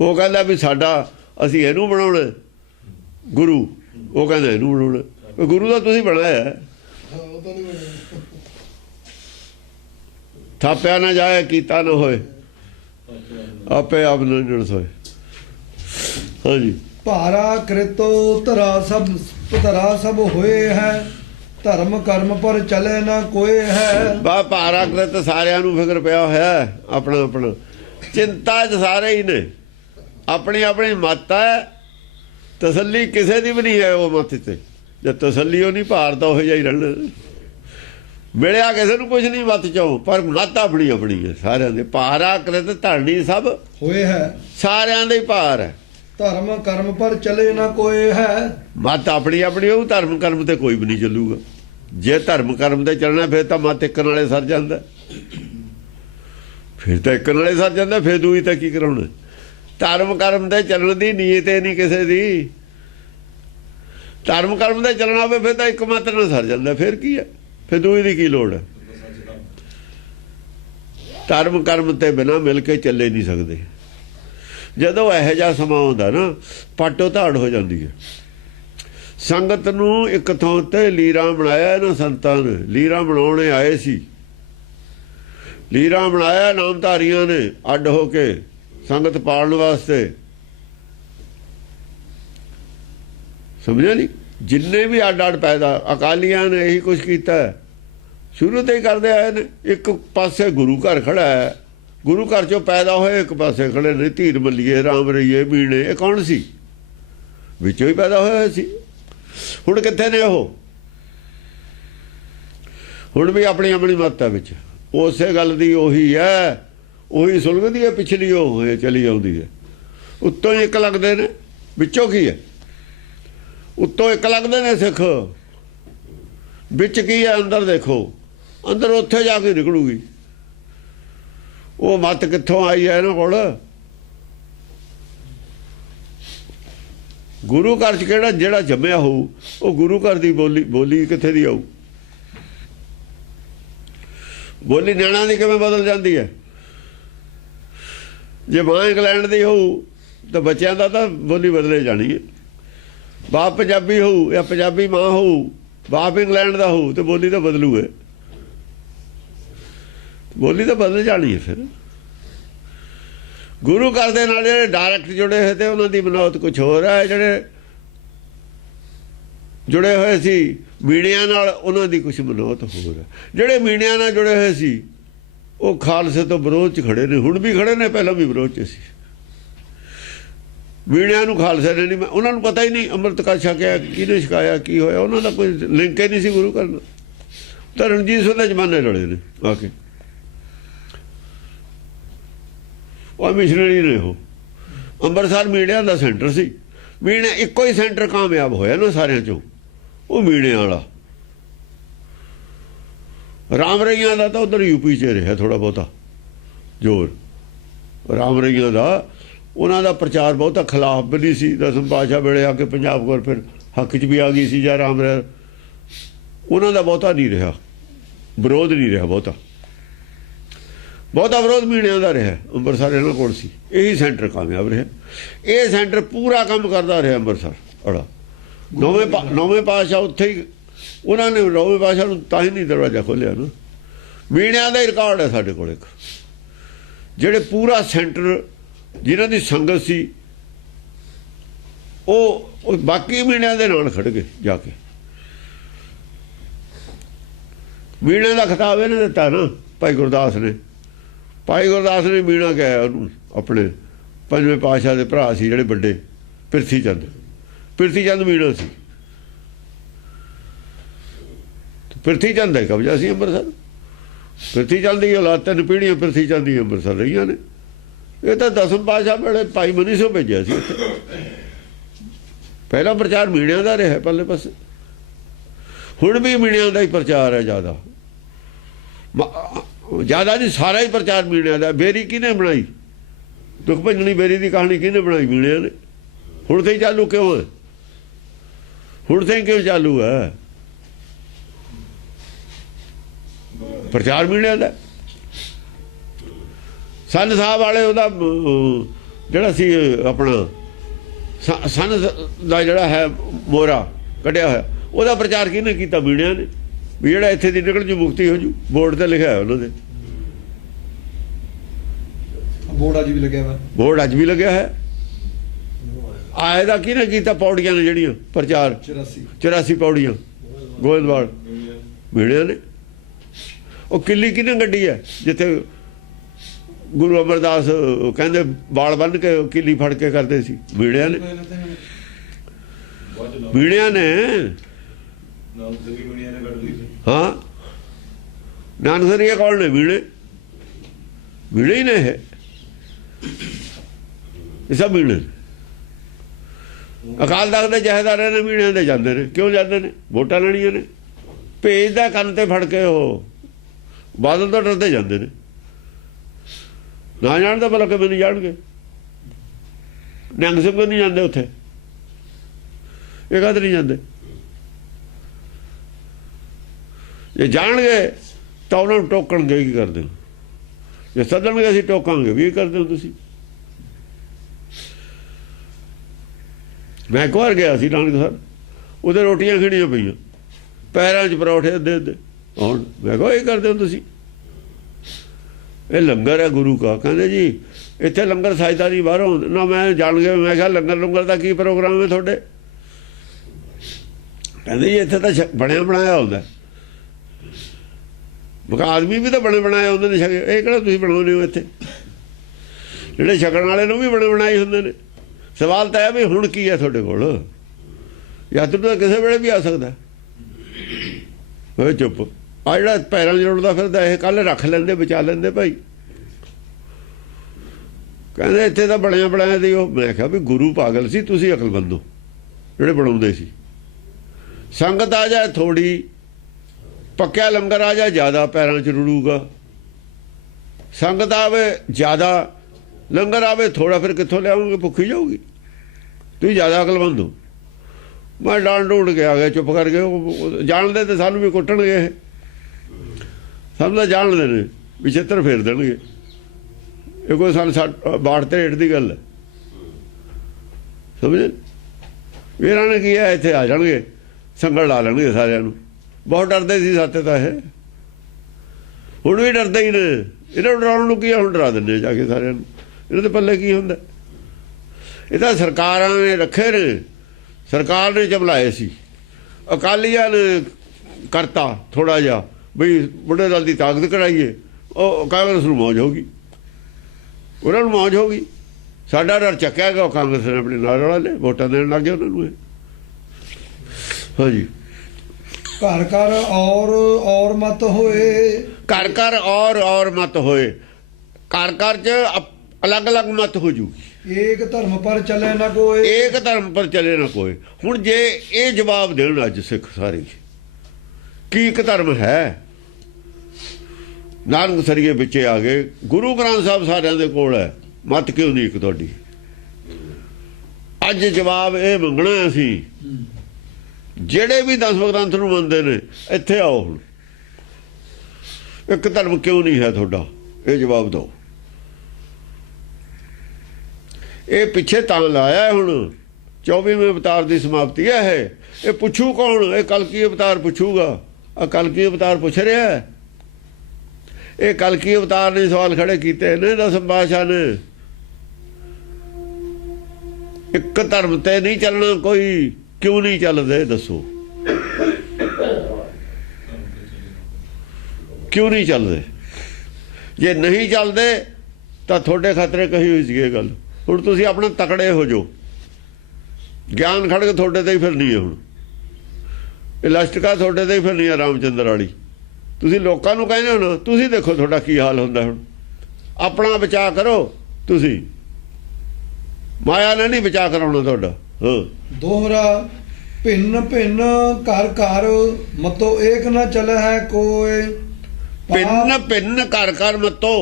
ਉਹ ਕਹਿੰਦਾ ਵੀ ਸਾਡਾ, ਅਸੀਂ ਇਹਨੂੰ ਬਣਾਉਣਾ ਗੁਰੂ, ਉਹ ਕਹਿੰਦਾ ਇਹਨੂੰ ਬਣਾਉਣਾ। ਗੁਰੂ ਦਾ ਤੁਸੀਂ ਬਣਾਇਆ, ਥਾਪਿਆ ਨਾ ਜਾਏ ਕੀਤਾ ਨਾ ਹੋਏ, ਆਪੇ ਆਪ ਨੰਜਣ ਸੋਏ। ਹਾਂਜੀ। ਭਾਰਾ ਕ੍ਰਿਤੋ ਧਰਾ ਸਭ ਹੋਏ ਹੈ, ਧਰਮ ਕਰਮ ਪਰ ਚਲੇ ਨਾ ਕੋਏ ਹੈ। ਬਾ ਭਾਰਾ ਕ੍ਰਿਤ ਸਾਰਿਆਂ ਨੂੰ ਫਿਕਰ ਪਿਆ ਹੋਇਆ, ਆਪਣਾ ਆਪਣਾ ਚਿੰਤਾ 'ਚ ਸਾਰੇ ਹੀ ਨੇ। ਆਪਣੀ ਆਪਣੀ ਮੱਤ ਹੈ, ਤਸੱਲੀ ਕਿਸੇ ਦੀ ਵੀ ਨਹੀਂ ਹੈ ਉਹ ਮੱਤ 'ਤੇ। ਜੇ ਤਸੱਲੀ ਉਹ ਨਹੀਂ, ਭਾਰ ਤਾਂ ਉਹ ਜਿਹਾ ਹੀ ਰਹਿਣਾ। ਮਿਲਿਆ ਕਿਸੇ ਨੂੰ ਕੁਝ ਨਹੀਂ ਮੱਤ 'ਚੋਂ, ਪਰ ਮੱਤ ਆਪਣੀ ਆਪਣੀ ਹੈ ਸਾਰਿਆਂ ਦੇ। ਭਾਰਾ ਕ੍ਰਿਤ ਧਰਨੀ ਸਭ ਹੋਏ ਹੈ, ਸਾਰਿਆਂ ਦੇ ਹੀ ਭਾਰ ਹੈ। ਧਰਮ ਕਰਮ ਪਰ ਚਲੇ ਨਾ ਕੋਏ ਹੈ। ਮੱਤ ਆਪਣੀ ਆਪਣੀ ਉਹ, ਧਰਮ ਕਰਮ ਤੇ ਕੋਈ ਵੀ ਨਹੀਂ ਚੱਲੂਗਾ। ਜੇ ਧਰਮ ਕਰਮ ਤੇ ਚੱਲਣਾ ਫਿਰ ਤਾਂ ਮੱਤ ਇੱਕ ਨਾਲੇ ਸਰ ਜਾਂਦਾ, ਫਿਰ ਤਾਂ ਇੱਕ ਨਾਲੇ ਸਰ ਜਾਂਦਾ। ਫਿਰ ਦੂਈ ਤਾਂ ਕੀ ਕਰਾਉਣਾ? ਧਰਮ ਕਰਮ ਤੇ ਚੱਲਣ ਦੀ ਨੀਅਤ ਹੀ ਨਹੀਂ ਕਿਸੇ ਦੀ। ਧਰਮ ਕਰਮ ਤੇ ਚੱਲਣਾ ਹੋਵੇ ਫਿਰ ਤਾਂ ਇੱਕ ਮੱਤ ਨਾਲ ਸਰ ਜਾਂਦਾ। ਫਿਰ ਕੀ ਹੈ? ਫਿਰ ਦੂਈ ਦੀ ਕੀ ਲੋੜ ਹੈ? ਧਰਮ ਕਰਮ ਤੇ ਬਿਨਾਂ ਮਿਲ ਕੇ ਚੱਲੇ ਨਹੀਂ ਸਕਦੇ। ਜਦੋਂ ਇਹੋ ਜਿਹਾ ਸਮਾਂ ਆਉਂਦਾ ਨਾ, ਪਾਟੋ ਧਾੜ ਹੋ ਜਾਂਦੀ ਹੈ। ਸੰਗਤ ਨੂੰ ਇੱਕ ਥਾਂ ਤੇ ਲੀਰਾਂ ਬਣਾਇਆ ਇਹਨਾਂ ਸੰਤਾਂ ਨੇ। ਲੀਰਾਂ ਬਣਾਉਣੇ ਆਏ ਸੀ, ਲੀਰਾਂ ਬਣਾਇਆ ਨਾਮਧਾਰੀਆਂ ਨੇ ਅੱਡ ਹੋ ਕੇ ਸੰਗਤ ਪਾਲਣ ਵਾਸਤੇ। ਸਮਝਿਆ ਨਹੀਂ? ਜਿੰਨੇ ਵੀ ਅੱਡ ਅੱਡ ਪੈਦਾ ਅਕਾਲੀਆਂ ਨੇ ਇਹੀ ਕੁਛ ਕੀਤਾ, ਸ਼ੁਰੂ ਤੋਂ ਹੀ ਕਰਦੇ ਆਏ ਨੇ। ਇੱਕ ਪਾਸੇ ਗੁਰੂ ਘਰ ਖੜਾ ਹੈ, ਗੁਰੂ ਘਰ ਚੋਂ ਪੈਦਾ ਹੋਏ, ਇੱਕ ਪਾਸੇ ਖੜੇ ਨੇ ਧੀਰ ਮੱਲੀਏ, ਰਾਮ ਰਈਏ, ਮੀਣੇ। ਇਹ ਕੌਣ ਸੀ? ਵਿੱਚੋਂ ਹੀ ਪੈਦਾ ਹੋਇਆ ਸੀ। ਹੁਣ ਕਿੱਥੇ ਨੇ ਉਹ? ਹੁਣ ਵੀ ਆਪਣੀ ਆਪਣੀ ਮੱਤ ਹੈ ਵਿੱਚ। ਉਸੇ ਗੱਲ ਦੀ ਉਹੀ ਹੈ, ਉਹੀ ਸੁਲਗਦੀ ਹੈ, ਪਿਛਲੀ ਉਹ ਚਲੀ ਆਉਂਦੀ ਹੈ। ਉੱਤੋਂ ਹੀ ਇੱਕ ਲੱਗਦੇ ਨੇ, ਵਿੱਚੋਂ ਕੀ ਹੈ? ਉੱਤੋਂ ਇੱਕ ਲੱਗਦੇ ਨੇ ਸਿੱਖ, ਵਿੱਚ ਕੀ ਹੈ? ਅੰਦਰ ਦੇਖੋ, ਅੰਦਰ ਉੱਥੇ ਜਾ ਕੇ ਨਿਕਲੂਗੀ ਉਹ ਮੱਤ ਕਿੱਥੋਂ ਆਈ ਹੈ ਇਹਨਾਂ ਕੋਲ। ਗੁਰੂ ਘਰ 'ਚ ਕਿਹੜਾ ਜਿਹੜਾ ਜੰਮਿਆ ਹੋਊ ਉਹ ਗੁਰੂ ਘਰ ਦੀ ਬੋਲੀ ਕਿੱਥੇ ਦੀ ਆਊ? ਬੋਲੀ ਨਿਆਣਿਆਂ ਦੀ ਕਿਵੇਂ ਬਦਲ ਜਾਂਦੀ ਹੈ? ਜੇ ਮਾਂ ਇੰਗਲੈਂਡ ਦੀ ਹੋਊ ਤਾਂ ਬੱਚਿਆਂ ਦਾ ਤਾਂ ਬੋਲੀ ਬਦਲੇ ਜਾਣੀ ਹੈ। ਬਾਪ ਪੰਜਾਬੀ ਹੋਊ ਜਾਂ ਪੰਜਾਬੀ ਮਾਂ ਹੋਊ, ਬਾਪ ਇੰਗਲੈਂਡ ਦਾ ਹੋਊ ਤੇ ਬੋਲੀ ਤਾਂ ਬਦਲੂ ਹੈ, ਬੋਲੀ ਤਾਂ ਬਦਲ ਜਾਣੀ ਹੈ। ਫਿਰ ਗੁਰੂ ਘਰ ਦੇ ਨਾਲ ਜਿਹੜੇ ਡਾਇਰੈਕਟ ਜੁੜੇ ਹੋਏ ਤੇ ਉਹਨਾਂ ਦੀ ਮਨੌਤ ਕੁਛ ਹੋਰ ਹੈ, ਜਿਹੜੇ ਜੁੜੇ ਹੋਏ ਸੀ ਮੀਣਿਆਂ ਨਾਲ ਉਹਨਾਂ ਦੀ ਕੁਛ ਮਨੌਤ ਹੋਰ ਹੈ। ਜਿਹੜੇ ਮੀਣਿਆਂ ਨਾਲ ਜੁੜੇ ਹੋਏ ਸੀ ਉਹ ਖਾਲਸੇ ਤੋਂ ਵਿਰੋਧ 'ਚ ਖੜੇ ਨੇ, ਹੁਣ ਵੀ ਖੜੇ ਨੇ, ਪਹਿਲਾਂ ਵੀ ਵਿਰੋਧ 'ਚ ਸੀ। ਮੀਣਿਆਂ ਨੂੰ ਖਾਲਸੇ ਨੇ ਨਹੀਂ, ਉਹਨਾਂ ਨੂੰ ਪਤਾ ਹੀ ਨਹੀਂ ਅੰਮ੍ਰਿਤ ਕਾ ਛਕਿਆ, ਕਿਹਨੇ ਛਕਾਇਆ, ਕੀ ਹੋਇਆ, ਉਹਨਾਂ ਦਾ ਕੋਈ ਲਿੰਕ ਹੀ ਨਹੀਂ ਸੀ ਗੁਰੂ ਘਰ ਨਾਲ। ਤਾਂ ਰਣਜੀਤ ਸਿੰਘ ਦੇ ਜ਼ਮਾਨੇ ਲੜੇ ਨੇ ਆ ਕੇ, ਉਹ ਮਿਸ਼ਨਰੀ ਨੇ। ਉਹ ਅੰਮ੍ਰਿਤਸਰ ਮੀਣਿਆਂ ਦਾ ਸੈਂਟਰ ਸੀ। ਮੀਣੇ ਇੱਕੋ ਹੀ ਸੈਂਟਰ ਕਾਮਯਾਬ ਹੋਇਆ ਨਾ ਸਾਰਿਆਂ 'ਚੋਂ, ਉਹ ਮੀਣਿਆਂ ਵਾਲਾ। ਰਾਮ ਰਈਆਂ ਦਾ ਤਾਂ ਉੱਧਰ ਯੂਪੀ 'ਚ ਰਿਹਾ ਥੋੜ੍ਹਾ ਬਹੁਤਾ ਜ਼ੋਰ। ਰਾਮ ਰਈਆਂ ਦਾ ਉਹਨਾਂ ਦਾ ਪ੍ਰਚਾਰ ਬਹੁਤਾ ਖਿਲਾਫ ਵੀ ਨਹੀਂ ਸੀ। ਦਸਮ ਪਾਤਸ਼ਾਹ ਵੇਲੇ ਆ ਕੇ ਪੰਜਾਬ ਕੋਲ ਫਿਰ ਹੱਕ 'ਚ ਵੀ ਆ ਗਈ ਸੀ ਜਾਂ ਰਾਮ ਰਾਏ, ਉਹਨਾਂ ਦਾ ਬਹੁਤਾ ਨਹੀਂ ਰਿਹਾ ਵਿਰੋਧ, ਨਹੀਂ ਰਿਹਾ ਬਹੁਤਾ ਵਿਰੋਧ ਮੀਣਿਆਂ ਦਾ ਰਿਹਾ। ਅੰਮ੍ਰਿਤਸਰ ਇਹਨਾਂ ਕੋਲ ਸੀ, ਇਹੀ ਸੈਂਟਰ ਕਾਮਯਾਬ ਰਿਹਾ। ਇਹ ਸੈਂਟਰ ਪੂਰਾ ਕੰਮ ਕਰਦਾ ਰਿਹਾ ਅੰਮ੍ਰਿਤਸਰ ਵਾਲਾ। ਨੌਵੇਂ ਪਾਤਸ਼ਾਹ ਉੱਥੇ ਹੀ, ਉਹਨਾਂ ਨੇ ਨੌਵੇਂ ਪਾਤਸ਼ਾਹ ਨੂੰ ਤਾਂ ਹੀ ਨਹੀਂ ਦਰਵਾਜ਼ਾ ਖੋਲ੍ਹਿਆ ਨਾ। ਮੀਣਿਆਂ ਦਾ ਹੀ ਰਿਕਾਰਡ ਹੈ ਸਾਡੇ ਕੋਲ ਇੱਕ, ਜਿਹੜੇ ਪੂਰਾ ਸੈਂਟਰ ਜਿਨ੍ਹਾਂ ਦੀ ਸੰਗਤ ਸੀ ਉਹ ਬਾਕੀ ਮੀਣਿਆਂ ਦੇ ਨਾਲ ਖੜ ਗਏ ਜਾ ਕੇ। ਮੀਣਿਆਂ ਦਾ ਖਿਤਾਬ ਇਹਨੇ ਦਿੱਤਾ ਨਾ ਭਾਈ ਗੁਰਦਾਸ ਨੇ। ਭਾਈ ਗੁਰਦਾਸ ਨੇ ਮੀਣਾ ਕਿਹਾ ਉਹਨੂੰ, ਆਪਣੇ ਪੰਜਵੇਂ ਪਾਤਸ਼ਾਹ ਦੇ ਭਰਾ ਸੀ ਜਿਹੜੇ ਵੱਡੇ, ਪਿਰਥੀ ਚੰਦ ਮੀਣਾ ਸੀ। ਪਿਰਥੀ ਚੰਦ ਦਾ ਕਬਜ਼ਾ ਸੀ ਅੰਮ੍ਰਿਤਸਰ। ਪਿਰਥੀ ਚੰਦ ਦੀ ਔਲਾਦ 3 ਪੀੜ੍ਹੀਆਂ ਪਿਰਥੀ ਚੰਦ ਦੀ ਅੰਮ੍ਰਿਤਸਰ ਰਹੀਆਂ ਨੇ। ਇਹ ਤਾਂ ਦਸਮ ਪਾਤਸ਼ਾਹ ਵੇਲੇ ਭਾਈ ਮਨੀ ਸਿੰਘ ਭੇਜਿਆ ਸੀ ਉੱਥੇ। ਪਹਿਲਾ ਪ੍ਰਚਾਰ ਮੀਣਿਆਂ ਦਾ ਰਿਹਾ ਪੱਲੇ ਪਾਸੇ, ਹੁਣ ਵੀ ਮੀਣਿਆਂ ਦਾ ਹੀ ਪ੍ਰਚਾਰ ਹੈ ਜ਼ਿਆਦਾ ਨਹੀਂ, ਸਾਰਾ ਹੀ ਪ੍ਰਚਾਰ ਮੀਣਿਆਂ ਦਾ। ਬੇਰੀ ਕਿਹਨੇ ਬਣਾਈ? ਦੁੱਖ ਭੰਜਣੀ ਬੇਰੀ ਦੀ ਕਹਾਣੀ ਕਿਹਨੇ ਬਣਾਈ? ਮੀਣਿਆਂ ਨੇ। ਹੁਣ ਤੇ ਚਾਲੂ ਕਿਉਂ ਹੈ? ਹੁਣ ਤੇ ਕਿਉਂ ਚਾਲੂ ਹੈ ਪ੍ਰਚਾਰ ਮੀਣਿਆਂ ਦਾ? ਸੰਨ ਸਾਹਿਬ ਵਾਲੇ ਉਹਦਾ ਜਿਹੜਾ ਸੀ ਆਪਣਾ ਸੰਨ ਦਾ ਜਿਹੜਾ ਹੈ ਮੋਹਰਾ ਕੱਢਿਆ ਹੋਇਆ, ਉਹਦਾ ਪ੍ਰਚਾਰ ਕਿਹਨੇ ਕੀਤਾ? ਮੀਣਿਆਂ ਨੇ। ਵੀ ਜਿਹੜਾ ਇੱਥੇ ਦੀ ਨਿਕਲ ਜੂ ਮੁਕਤੀ ਹੋ ਜੂ, ਬੋਰਡ ਤੇ ਲਿਖਿਆ ਹੋਇਆ ਉਹਨਾਂ ਦੇ। ਬੋਰਡ ਅੱਜ ਵੀ ਲੱਗਿਆ ਹੈ। ਆਏ ਦਾ ਕਿਹਨੇ ਕੀਤਾ? ਪੌੜੀਆਂ ਨੇ ਜਿਹੜੀਆਂ ਪ੍ਰਚਾਰ 84 ਪੌੜੀਆਂ ਗੋਇੰਦਵਾਲ, ਮੀਣਿਆਂ ਨੇ। ਉਹ ਕਿੱਲੀ ਕਿਹਨੇ ਗੱਡੀ ਹੈ ਜਿੱਥੇ ਗੁਰੂ ਅਮਰਦਾਸ ਕਹਿੰਦੇ ਬਾਲ ਬੰਨ੍ਹ ਕੇ ਕਿੱਲੀ ਫੜ ਕੇ ਕਰਦੇ ਸੀ? ਮੀਣਿਆਂ ਨੇ। ਹਾਂ, ਨਾਨਕਸਰੀਆ ਕੌਣ ਨੇ? ਮੀਣੇ ਹੀ ਨੇ। ਇਹ ਸਭ ਮੀਣੇ। ਅਕਾਲ ਤਖਤ ਦੇ ਜਹੇਦਾਰਾਂ ਨੇ ਮੀਣਿਆਂ ਦੇ ਜਾਂਦੇ ਨੇ। ਕਿਉਂ ਜਾਂਦੇ ਨੇ? ਵੋਟਾਂ ਲੈਣੀਆਂ ਨੇ। ਭੇਜਦਾ ਕੰਨ ਤੇ ਫੜ ਕੇ, ਉਹ ਬਾਦਲ ਤੋਂ ਡਰਦੇ ਜਾਂਦੇ ਨੇ। ਨਾ ਜਾਣਦਾ ਭਲਾ ਕਿਵੇਂ ਨਹੀਂ ਜਾਣਗੇ? ਨਿਹੰਗ ਸਿੰਘ ਨਹੀਂ ਜਾਂਦੇ ਉੱਥੇ, ਇਹ ਕਦ ਨਹੀਂ ਜਾਂਦੇ? ਜੇ ਜਾਣਗੇ ਤਾਂ ਉਹਨਾਂ ਨੂੰ ਟੋਕਣਗੇ। ਕੀ ਕਰਦੇ ਹੋ? ਜੇ ਸੱਦਣਗੇ ਅਸੀਂ ਟੋਕਾਂਗੇ ਵੀ। ਕਰਦੇ ਹੋ ਤੁਸੀਂ? ਮੈਂ ਇੱਕ ਵਾਰ ਗਿਆ ਸੀ ਨਾਨਕਸਰ, ਉਹਦੇ ਰੋਟੀਆਂ ਖਿਣੀਆਂ ਪਈਆਂ, ਪੈਰਾਂ 'ਚ ਪਰੌਠੇ ਅੱਧੇ ਅੱਧੇ। ਹੁਣ ਮੈਂ ਕਿਹਾ ਇਹ ਕਰਦੇ ਹੋ ਤੁਸੀਂ? ਇਹ ਲੰਗਰ ਹੈ ਗੁਰੂ ਕਾ। ਕਹਿੰਦੇ ਜੀ ਇੱਥੇ ਲੰਗਰ ਸਾਜਦਾ ਨਹੀਂ ਬਾਹਰੋਂ ਨਾ। ਮੈਂ ਜਾਣ ਗਿਆ, ਮੈਂ ਕਿਹਾ ਲੰਗਰ ਦਾ ਕੀ ਪ੍ਰੋਗਰਾਮ ਹੈ ਤੁਹਾਡੇ? ਕਹਿੰਦੇ ਜੀ ਇੱਥੇ ਤਾਂ ਬਣਿਆ ਬਣਾਇਆ ਹੁੰਦਾ। ਮੈਂ ਕਿਹਾ ਆਦਮੀ ਵੀ ਤਾਂ ਬਣੇ ਬਣਾਏ ਹੁੰਦੇ ਨੇ, ਇਹ ਕਿਹੜਾ ਤੁਸੀਂ ਬਣਾਉਂਦੇ ਹੋ? ਇੱਥੇ ਜਿਹੜੇ ਛਕਣ ਵਾਲੇ ਨੂੰ ਵੀ ਬਣੇ ਬਣਾਏ ਹੁੰਦੇ ਨੇ। ਸਵਾਲ ਤਾਂ ਇਹ ਵੀ ਹੁਣ ਕੀ ਹੈ ਤੁਹਾਡੇ ਕੋਲ? ਯਾਤਰੂ ਤਾਂ ਕਿਸੇ ਵੇਲੇ ਵੀ ਆ ਸਕਦਾ। ਓਏ ਚੁੱਪ। ਆ ਜਿਹੜਾ ਪੈਰਾਂ 'ਚ ਰੁੜਦਾ ਫਿਰਦਾ, ਇਹ ਕੱਲ੍ਹ ਰੱਖ ਲੈਂਦੇ, ਬਚਾ ਲੈਂਦੇ ਭਾਈ। ਕਹਿੰਦੇ ਇੱਥੇ ਤਾਂ ਬਣਿਆ ਬਣਾਇਆ ਦੀ ਉਹ। ਮੈਂ ਕਿਹਾ ਵੀ ਗੁਰੂ ਪਾਗਲ ਸੀ, ਤੁਸੀਂ ਅਕਲਮੰਦ ਹੋ ਜਿਹੜੇ ਬਣਾਉਂਦੇ ਸੀ। ਸੰਗਤ ਆ ਜਾਏ ਥੋੜ੍ਹੀ, ਪੱਕਿਆ ਲੰਗਰ ਆ ਜਾਏ ਜ਼ਿਆਦਾ, ਪੈਰਾਂ 'ਚ ਰੁੜੂਗਾ। ਸੰਗਤ ਆਵੇ ਜ਼ਿਆਦਾ, ਲੰਗਰ ਆਵੇ ਥੋੜ੍ਹਾ, ਫਿਰ ਕਿੱਥੋਂ ਲਿਆਉਂਗੇ? ਭੁੱਖੀ ਜਾਊਗੀ। ਤੁਸੀਂ ਜ਼ਿਆਦਾ ਅਕਲਮੰਦ ਹੋ। ਮੈਂ ਡਾਂਡ ਡੂੰਡ ਕੇ ਆ ਗਿਆ ਚੁੱਪ ਕਰਕੇ। ਉਹ ਜਾਣਦੇ ਤੇ ਸਾਨੂੰ ਵੀ ਕੁੱਟਣਗੇ, ਇਹ ਸਾਨੂੰ ਤਾਂ ਜਾਣਦੇ ਨੇ ਵੀ ਛਿੱਤਰ ਫੇਰ ਦੇਣਗੇ। ਇਹ ਕੋਈ ਸਾਨੂੰ ਬਾੜ ਤੇ ਹੇਠ ਦੀ ਗੱਲ ਹੈ, ਸਮਝੇ? ਇਹਨਾਂ ਨੇ ਕੀ ਹੈ, ਇੱਥੇ ਆ ਜਾਣਗੇ, ਸੰਗਲ ਲਾ ਲੈਣਗੇ ਸਾਰਿਆਂ ਨੂੰ। ਬਹੁਤ ਡਰਦੇ ਸੀ ਸਾਤੇ ਤਾਂ ਇਹ, ਹੁਣ ਵੀ ਡਰਦੇ ਹੀ ਨੇ। ਇਹਨਾਂ ਨੂੰ ਡਰਾਉਣ ਨੂੰ ਕੀ ਹੈ? ਹੁਣ ਡਰਾ ਦਿੰਦੇ ਜਾ ਕੇ ਸਾਰਿਆਂ ਨੂੰ। ਇਹਨਾਂ ਦੇ ਪੱਲੇ ਕੀ ਹੁੰਦਾ? ਇਹ ਤਾਂ ਸਰਕਾਰਾਂ ਨੇ ਰੱਖੇ ਨੇ, ਸਰਕਾਰ ਨੇ ਚਮਲਾਏ ਸੀ। ਅਕਾਲੀਆਂ ਨੇ ਕਰਤਾ ਥੋੜ੍ਹਾ ਜਿਹਾ ਬਈ ਬੁੱਢੇ ਦਲ ਦੀ ਤਾਕਤ ਕਢਾਈਏ। ਉਹ ਕਾਂਗਰਸ ਨੂੰ ਮੌਜ ਹੋ ਗਈ, ਉਹਨਾਂ ਨੂੰ ਮੌਜ ਹੋ ਗਈ। ਸਾਡਾ ਡਰ ਚੱਕਿਆ ਗਿਆ, ਕਾਂਗਰਸ ਨੇ ਆਪਣੇ ਨਾਲ ਵਾਲੇ ਵੋਟਾਂ ਦੇਣ ਲੱਗ ਗਏ ਉਹਨਾਂ ਨੂੰ। ਹਾਂਜੀ, ਘਰ ਘਰ ਔਰ ਮਤ ਹੋਏ। ਘਰ ਘਰ ਔਰ ਮਤ ਹੋਏ। ਘਰ ਘਰ 'ਚ ਅਲੱਗ ਅਲੱਗ ਮਤ ਹੋ ਜੂਗੀ। ਏਕ ਧਰਮ ਪਰ ਚੱਲੇ ਨਾ ਕੋਈ। ਏਕ ਧਰਮ ਪਰ ਚੱਲੇ ਨਾ ਕੋਈ। ਹੁਣ ਜੇ ਇਹ ਜਵਾਬ ਦੇਣ ਅੱਜ ਸਿੱਖ ਸਾਰੇ ਕੀ ਇੱਕ ਧਰਮ ਹੈ? ਨਾਨਕ ਸਰੀਏ ਵਿੱਚੇ ਆ ਗਏ। ਗੁਰੂ ਗ੍ਰੰਥ ਸਾਹਿਬ ਸਾਰਿਆਂ ਦੇ ਕੋਲ ਹੈ, ਮਤ ਕਿਉਂ ਨਹੀਂ ਇੱਕ ਤੁਹਾਡੀ? ਅੱਜ ਜਵਾਬ ਇਹ ਮੰਗਣਾ ਅਸੀਂ। ਜਿਹੜੇ ਵੀ 10 ਗ੍ਰੰਥ ਨੂੰ ਮੰਨਦੇ ਨੇ, ਇੱਥੇ ਆਓ। ਹੁਣ ਇੱਕ ਧਰਮ ਕਿਉਂ ਨਹੀਂ ਹੈ ਤੁਹਾਡਾ? ਇਹ ਜਵਾਬ ਦਿਓ। ਇਹ ਪਿੱਛੇ ਤਾਂ ਲਾਇਆ ਹੁਣ 24ਵੇਂ ਅਵਤਾਰ ਦੀ ਸਮਾਪਤੀ ਹੈ। ਇਹ ਪੁੱਛੂ ਕੌਣ? ਇਹ ਕਲਕੀ ਅਵਤਾਰ ਪੁੱਛੂਗਾ। ਆ ਕਲਕੀ ਅਵਤਾਰ ਪੁੱਛ ਰਿਹਾ। ਇਹ ਕਲਕੀ ਅਵਤਾਰ ਨੇ ਸਵਾਲ ਖੜੇ ਕੀਤੇ ਨੇ ਦਸਮ ਪਾਤਸ਼ਾਹ ਨੇ। ਇੱਕ ਧਰਮ ਤੇ ਨਹੀਂ ਚੱਲਣਾ ਕੋਈ। ਕਿਉਂ ਨਹੀਂ ਚੱਲਦੇ ਦੱਸੋ? ਕਿਉਂ ਨਹੀਂ ਚੱਲਦੇ? ਜੇ ਨਹੀਂ ਚੱਲਦੇ ਤਾਂ ਤੁਹਾਡੇ ਖਤਰੇ ਕਹੀ ਹੋਈ ਸੀ ਇਹ ਗੱਲ। ਹੁਣ ਤੁਸੀਂ ਆਪਣਾ ਤਕੜੇ ਹੋ ਜਾਓ। ਗਿਆਨ ਖੜਕ ਤੁਹਾਡੇ ਤੇ ਹੀ ਫਿਰਨੀ ਹੈ। ਹੁਣ ਇਲਾਸਟਿਕਾ ਤੁਹਾਡੇ ਤੇ ਹੀ ਫਿਰਨੀ ਹੈ, ਰਾਮਚੰਦਰ ਵਾਲੀ। ਤੁਸੀਂ ਲੋਕਾਂ ਨੂੰ ਕਹਿੰਦੇ ਹੋ ਨਾ, ਤੁਸੀਂ ਦੇਖੋ ਤੁਹਾਡਾ ਕੀ ਹਾਲ ਹੁੰਦਾ। ਹੁਣ ਆਪਣਾ ਬਚਾਅ ਕਰੋ ਤੁਸੀਂ, ਮਾਇਆ ਨੇ ਨਹੀਂ ਬਚਾਅ ਕਰਾਉਣਾ ਤੁਹਾਡਾ। ਹਾਂ, ਦੋਹਰਾ ਭਿੰਨ ਭਿੰਨ ਘਰ ਘਰ ਮਤੋ ਏਕ ਨਾ ਚਲੇ ਹੈ ਕੋਈ। ਭਿੰਨ ਭਿੰਨ ਘਰ ਘਰ ਮਤੋ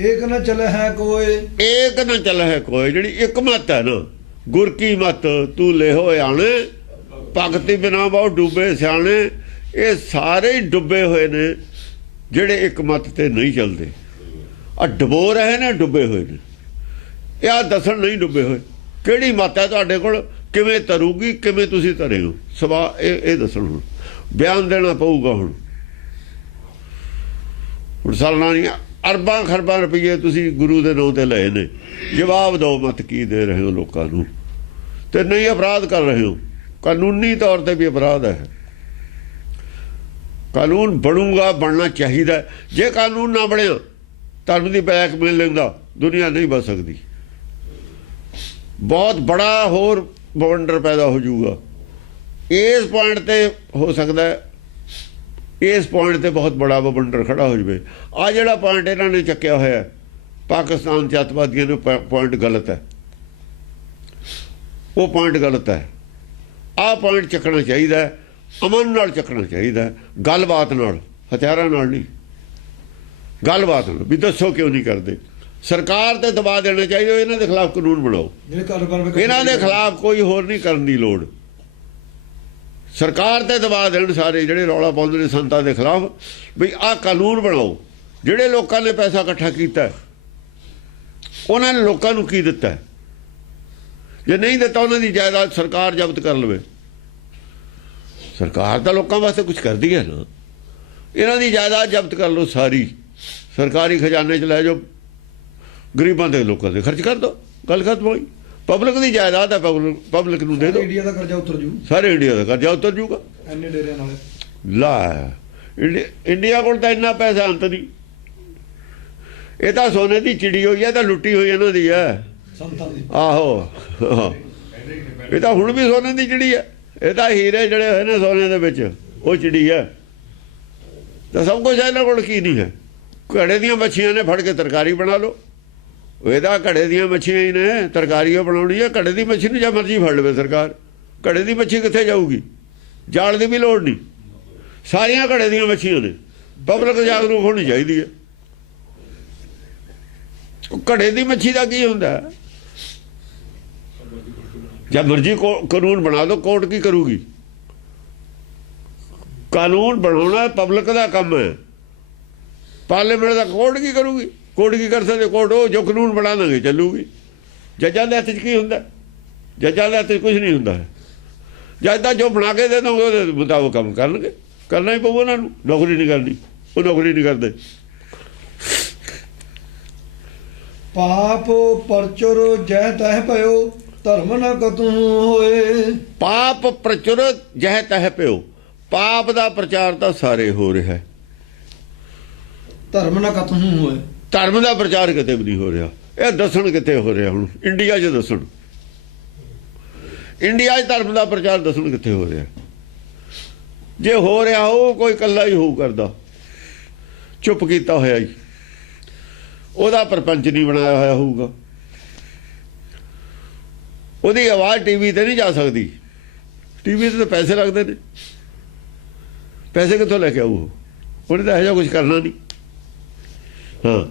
ਏਕ ਨਾ ਚਲੇ ਹੈ ਕੋਈ। ਏਕ ਨਾ ਚਲੇ ਹੈ ਕੋਈ। ਜਿਹੜੀ ਇੱਕ ਮਤ ਹੈ ਨਾ, ਗੁਰ ਕੀ ਮਤ ਤੂੰ ਲੇਹੋ ਆਣੇ, ਭਗਤੀ ਬਿਨਾ ਬਹੁ ਡੁੱਬੇ ਸਿਆਣੇ। ਇਹ ਸਾਰੇ ਹੀ ਡੁੱਬੇ ਹੋਏ ਨੇ ਜਿਹੜੇ ਇੱਕ ਮਤ ਤੇ ਨਹੀਂ ਚੱਲਦੇ। ਆ ਡੁਬੋ ਰਹੇ ਨੇ, ਡੁੱਬੇ ਹੋਏ ਨੇ। ਇਹ ਆ ਦੱਸਣ ਨਹੀਂ ਡੁੱਬੇ ਹੋਏ। ਕਿਹੜੀ ਮਤ ਹੈ ਤੁਹਾਡੇ ਕੋਲ? ਕਿਵੇਂ ਤਰੂਗੀ? ਕਿਵੇਂ ਤੁਸੀਂ ਤਰੇ ਹੋ? ਸਵਾ ਇਹ ਦੱਸਣ। ਹੁਣ ਬਿਆਨ ਦੇਣਾ ਪਊਗਾ। ਹੁਣ ਸਾਲਾਨਾ ਅਰਬਾਂ ਖਰਬਾਂ ਰੁਪਈਏ ਤੁਸੀਂ ਗੁਰੂ ਦੇ ਨਾਂ ਤੇ ਲਏ ਨੇ। ਜਵਾਬ ਦਿਓ, ਮਤ ਕੀ ਦੇ ਰਹੇ ਹੋ ਲੋਕਾਂ ਨੂੰ? ਤੇ ਨਹੀਂ ਅਪਰਾਧ ਕਰ ਰਹੇ ਹੋ, ਕਾਨੂੰਨੀ ਤੌਰ ਤੇ ਵੀ ਅਪਰਾਧ ਹੈ। ਕਾਨੂੰਨ ਬਣੂਗਾ, ਬਣਨਾ ਚਾਹੀਦਾ। ਜੇ ਕਾਨੂੰਨ ਨਾ ਬਣਿਆ, ਧਰਮ ਦੀ ਬੈਕ ਮਿਲ ਲੈਂਦਾ, ਦੁਨੀਆ ਨਹੀਂ ਬਚ ਸਕਦੀ। ਬਹੁਤ ਬੜਾ ਹੋਰ ਬਵੰਡਰ ਪੈਦਾ ਹੋ ਜਾਊਗਾ। ਇਸ ਪੁਆਇੰਟ ਤੇ ਹੋ ਸਕਦਾ, ਇਸ ਪੁਆਇੰਟ ਤੇ ਬਹੁਤ ਬੜਾ ਬਵੰਡਰ ਖੜਾ ਹੋ ਜਾਵੇ। ਆ ਜਿਹੜਾ ਪੁਆਇੰਟ ਇਹਨਾਂ ਨੇ ਚੱਕਿਆ ਹੋਇਆ ਪਾਕਿਸਤਾਨ ਚ ਅੱਤਵਾਦੀਆਂ ਨੂੰ, ਪੁਆਇੰਟ ਗਲਤ ਹੈ। ਉਹ ਪੁਆਇੰਟ ਗਲਤ ਹੈ। ਆਹ ਪੁਆਇੰਟ ਚੱਕਣਾ ਚਾਹੀਦਾ, ਅਮਨ ਨਾਲ ਚੱਕਣਾ ਚਾਹੀਦਾ, ਗੱਲਬਾਤ ਨਾਲ, ਹਥਿਆਰਾਂ ਨਾਲ ਨਹੀਂ। ਗੱਲਬਾਤ ਨਾਲ ਵੀ ਦੱਸੋ ਕਿਉਂ ਨਹੀਂ ਕਰਦੇ। ਸਰਕਾਰ ਤੇ ਦਬਾ ਦੇਣਾ ਚਾਹੀਦਾ, ਇਹਨਾਂ ਦੇ ਖਿਲਾਫ ਕਾਨੂੰਨ ਬਣਾਓ। ਇਹਨਾਂ ਦੇ ਖਿਲਾਫ ਕੋਈ ਹੋਰ ਨਹੀਂ ਕਰਨ ਦੀ ਲੋੜ। ਸਰਕਾਰ ਤੇ ਦਬਾ ਦੇਣ ਸਾਰੇ ਜਿਹੜੇ ਰੌਲਾ ਪਾਉਂਦੇ ਨੇ ਸੰਤਾਂ ਦੇ ਖਿਲਾਫ, ਵੀ ਆਹ ਕਾਨੂੰਨ ਬਣਾਓ। ਜਿਹੜੇ ਲੋਕਾਂ ਨੇ ਪੈਸਾ ਇਕੱਠਾ ਕੀਤਾ, ਉਹਨਾਂ ਨੇ ਲੋਕਾਂ ਨੂੰ ਕੀ ਦਿੱਤਾ? ਜੇ ਨਹੀਂ ਦਿੱਤਾ, ਉਹਨਾਂ ਦੀ ਜਾਇਦਾਦ ਸਰਕਾਰ ਜ਼ਬਤ ਕਰ ਲਵੇ। ਸਰਕਾਰ ਤਾਂ ਲੋਕਾਂ ਵਾਸਤੇ ਕੁਝ ਕਰਦੀ ਹੈ ਨਾ। ਇਹਨਾਂ ਦੀ ਜਾਇਦਾਦ ਜ਼ਬਤ ਕਰ ਲਓ ਸਾਰੀ, ਸਰਕਾਰੀ ਖਜ਼ਾਨੇ 'ਚ ਲੈ ਜਾਓ, ਗਰੀਬਾਂ ਦੇ ਲੋਕਾਂ ਦੇ ਖਰਚ ਕਰ ਦਿਓ, ਗੱਲ ਖਤਮ ਹੋਈ। ਪਬਲਿਕ ਦੀ ਜਾਇਦਾਦ ਹੈ, ਪਬਲਿਕ ਨੂੰ ਦੇ ਦਿਓ। ਇੰਡੀਆ ਦਾ ਕਰਜ਼ਾ ਉਤਰ ਜੂ, ਸਾਰੇ ਇੰਡੀਆ ਦਾ ਕਰਜ਼ਾ ਉਤਰ ਜੂਗਾ। ਐਨੇ ਡੇਰਿਆਂ ਨਾਲ ਲਾ ਇੰਡੀਆ ਕੋਲ ਤਾਂ ਇੰਨਾ ਪੈਸਾ ਅੰਤ ਨਹੀਂ। ਇਹ ਤਾਂ ਸੋਨੇ ਦੀ ਚਿੜੀ ਹੋਈ ਹੈ, ਤਾਂ ਲੁੱਟੀ ਹੋਈ ਇਹਨਾਂ ਦੀ ਹੈ। ਸੰਤਾਂ ਦੀ ਆਹੋ, ਇਹ ਤਾਂ ਹੁਣ ਵੀ ਸੋਨੇ ਦੀ ਚਿੜੀ ਹੈ। ਇਹ ਤਾਂ ਹੀਰੇ ਜਿਹੜੇ ਹੋਏ ਨੇ ਸੋਨੇ ਦੇ ਵਿੱਚ, ਉਹ ਚਿੜੀ ਹੈ। ਤਾਂ ਸਭ ਕੁਝ ਇਹਨਾਂ ਕੋਲ ਕੀ ਨਹੀਂ ਹੈ। ਘੜੇ ਦੀਆਂ ਮੱਛੀਆਂ ਨੇ, ਫੜ ਕੇ ਤਰਕਾਰੀ ਬਣਾ ਲਓ। ਇਹਦਾ ਘੜੇ ਦੀਆਂ ਮੱਛੀਆਂ ਹੀ ਨੇ, ਤਰਕਾਰੀ ਉਹ ਬਣਾਉਣੀ ਹੈ। ਘੜੇ ਦੀ ਮੱਛੀ ਨੂੰ ਜਾਂ ਮਰਜ਼ੀ ਫੜ ਲਵੇ ਸਰਕਾਰ। ਘੜੇ ਦੀ ਮੱਛੀ ਕਿੱਥੇ ਜਾਊਗੀ? ਜਾਲ ਦੀ ਵੀ ਲੋੜ ਨਹੀਂ, ਸਾਰੀਆਂ ਘੜੇ ਦੀਆਂ ਮੱਛੀਆਂ ਨੇ। ਪਬਲਿਕ ਜਾਗਰੂਕ ਹੋਣੀ ਚਾਹੀਦੀ ਹੈ। ਘੜੇ ਦੀ ਮੱਛੀ ਦਾ ਕੀ ਹੁੰਦਾ? ਜਦ ਮਰਜ਼ੀ ਕਾਨੂੰਨ ਬਣਾ ਦੋ, ਕੋਰਟ ਕੀ ਕਰੂਗੀ? ਕਾਨੂੰਨ ਬਣਾਉਣਾ ਪਬਲਿਕ ਦਾ ਕੰਮ ਹੈ। ਪਾਰਲੀਮੈਂਟ ਦਾ ਕੋਰਟ ਕੀ ਕਰੂਗੀ? ਕੋਰਟ ਕੀ ਕਰ ਸਕਦੇ? ਕੋਰਟ ਉਹ ਜੋ ਕਾਨੂੰਨ ਬਣਾ ਦੇਣਗੇ ਚੱਲੂਗੀ। ਜੱਜਾਂ ਦੇ ਹੱਥ 'ਚ ਕੀ ਹੁੰਦਾ? ਜੱਜਾਂ ਦੇ ਹੱਥ 'ਚ ਕੁਝ ਨਹੀਂ ਹੁੰਦਾ ਹੈ। ਜੱਜ ਤਾਂ ਜੋ ਬਣਾ ਕੇ ਦੇ ਦੋਗੇ ਉਹਦੇ ਮੁਤਾਬਕ ਕੰਮ ਕਰਨਗੇ। ਕਰਨਾ ਹੀ ਪਊ ਉਹਨਾਂ ਨੂੰ, ਨੌਕਰੀ ਨਹੀਂ ਕਰਨੀ। ਉਹ ਨੌਕਰੀ ਨਹੀਂ ਕਰਦੇ। ਪਾਪ ਪਰਚੁਰ ਜਹ ਤਹ ਪਇਓ, ਧਰਮ ਨ ਕਤੂ ਹੋਏ। ਪਾਪ ਪ੍ਰਚੁਰ ਜਹ ਤਹ ਪਿਓ। ਪਾਪ ਦਾ ਪ੍ਰਚਾਰ ਤਾਂ ਸਾਰੇ ਹੋ ਰਿਹਾ ਹੈ, ਧਰਮ ਨ ਕਤੂ ਹੋਏ। ਧਰਮ ਦਾ ਪ੍ਰਚਾਰ ਕਿਤੇ ਵੀ ਨਹੀਂ ਹੋ ਰਿਹਾ। ਇਹ ਦੱਸਣ ਕਿੱਥੇ ਹੋ ਰਿਹਾ? ਹੁਣ ਇੰਡੀਆ 'ਚ ਦੱਸਣ, ਇੰਡੀਆ 'ਚ ਧਰਮ ਦਾ ਪ੍ਰਚਾਰ ਦੱਸਣ ਕਿੱਥੇ ਹੋ ਰਿਹਾ? ਜੇ ਹੋ ਰਿਹਾ ਉਹ ਕੋਈ ਇਕੱਲਾ ਹੀ ਹੋਊ ਕਰਦਾ, ਚੁੱਪ ਕੀਤਾ ਹੋਇਆ ਹੀ। ਉਹਦਾ ਪਰਪੰਚ ਨਹੀਂ ਬਣਾਇਆ ਹੋਇਆ ਹੋਊਗਾ। ਉਹਦੀ ਆਵਾਜ਼ ਟੀਵੀ ਤੇ ਨਹੀਂ ਜਾ ਸਕਦੀ। ਟੀਵੀ ਤੇ ਤਾਂ ਪੈਸੇ ਲੱਗਦੇ ਨੇ, ਪੈਸੇ ਕਿੱਥੋਂ ਲੈ ਕੇ ਆਊ? ਉਹਨੇ ਤਾਂ ਇਹੋ ਜਿਹਾ ਕੁਝ ਕਰਨਾ ਨਹੀਂ। ਹਾਂ,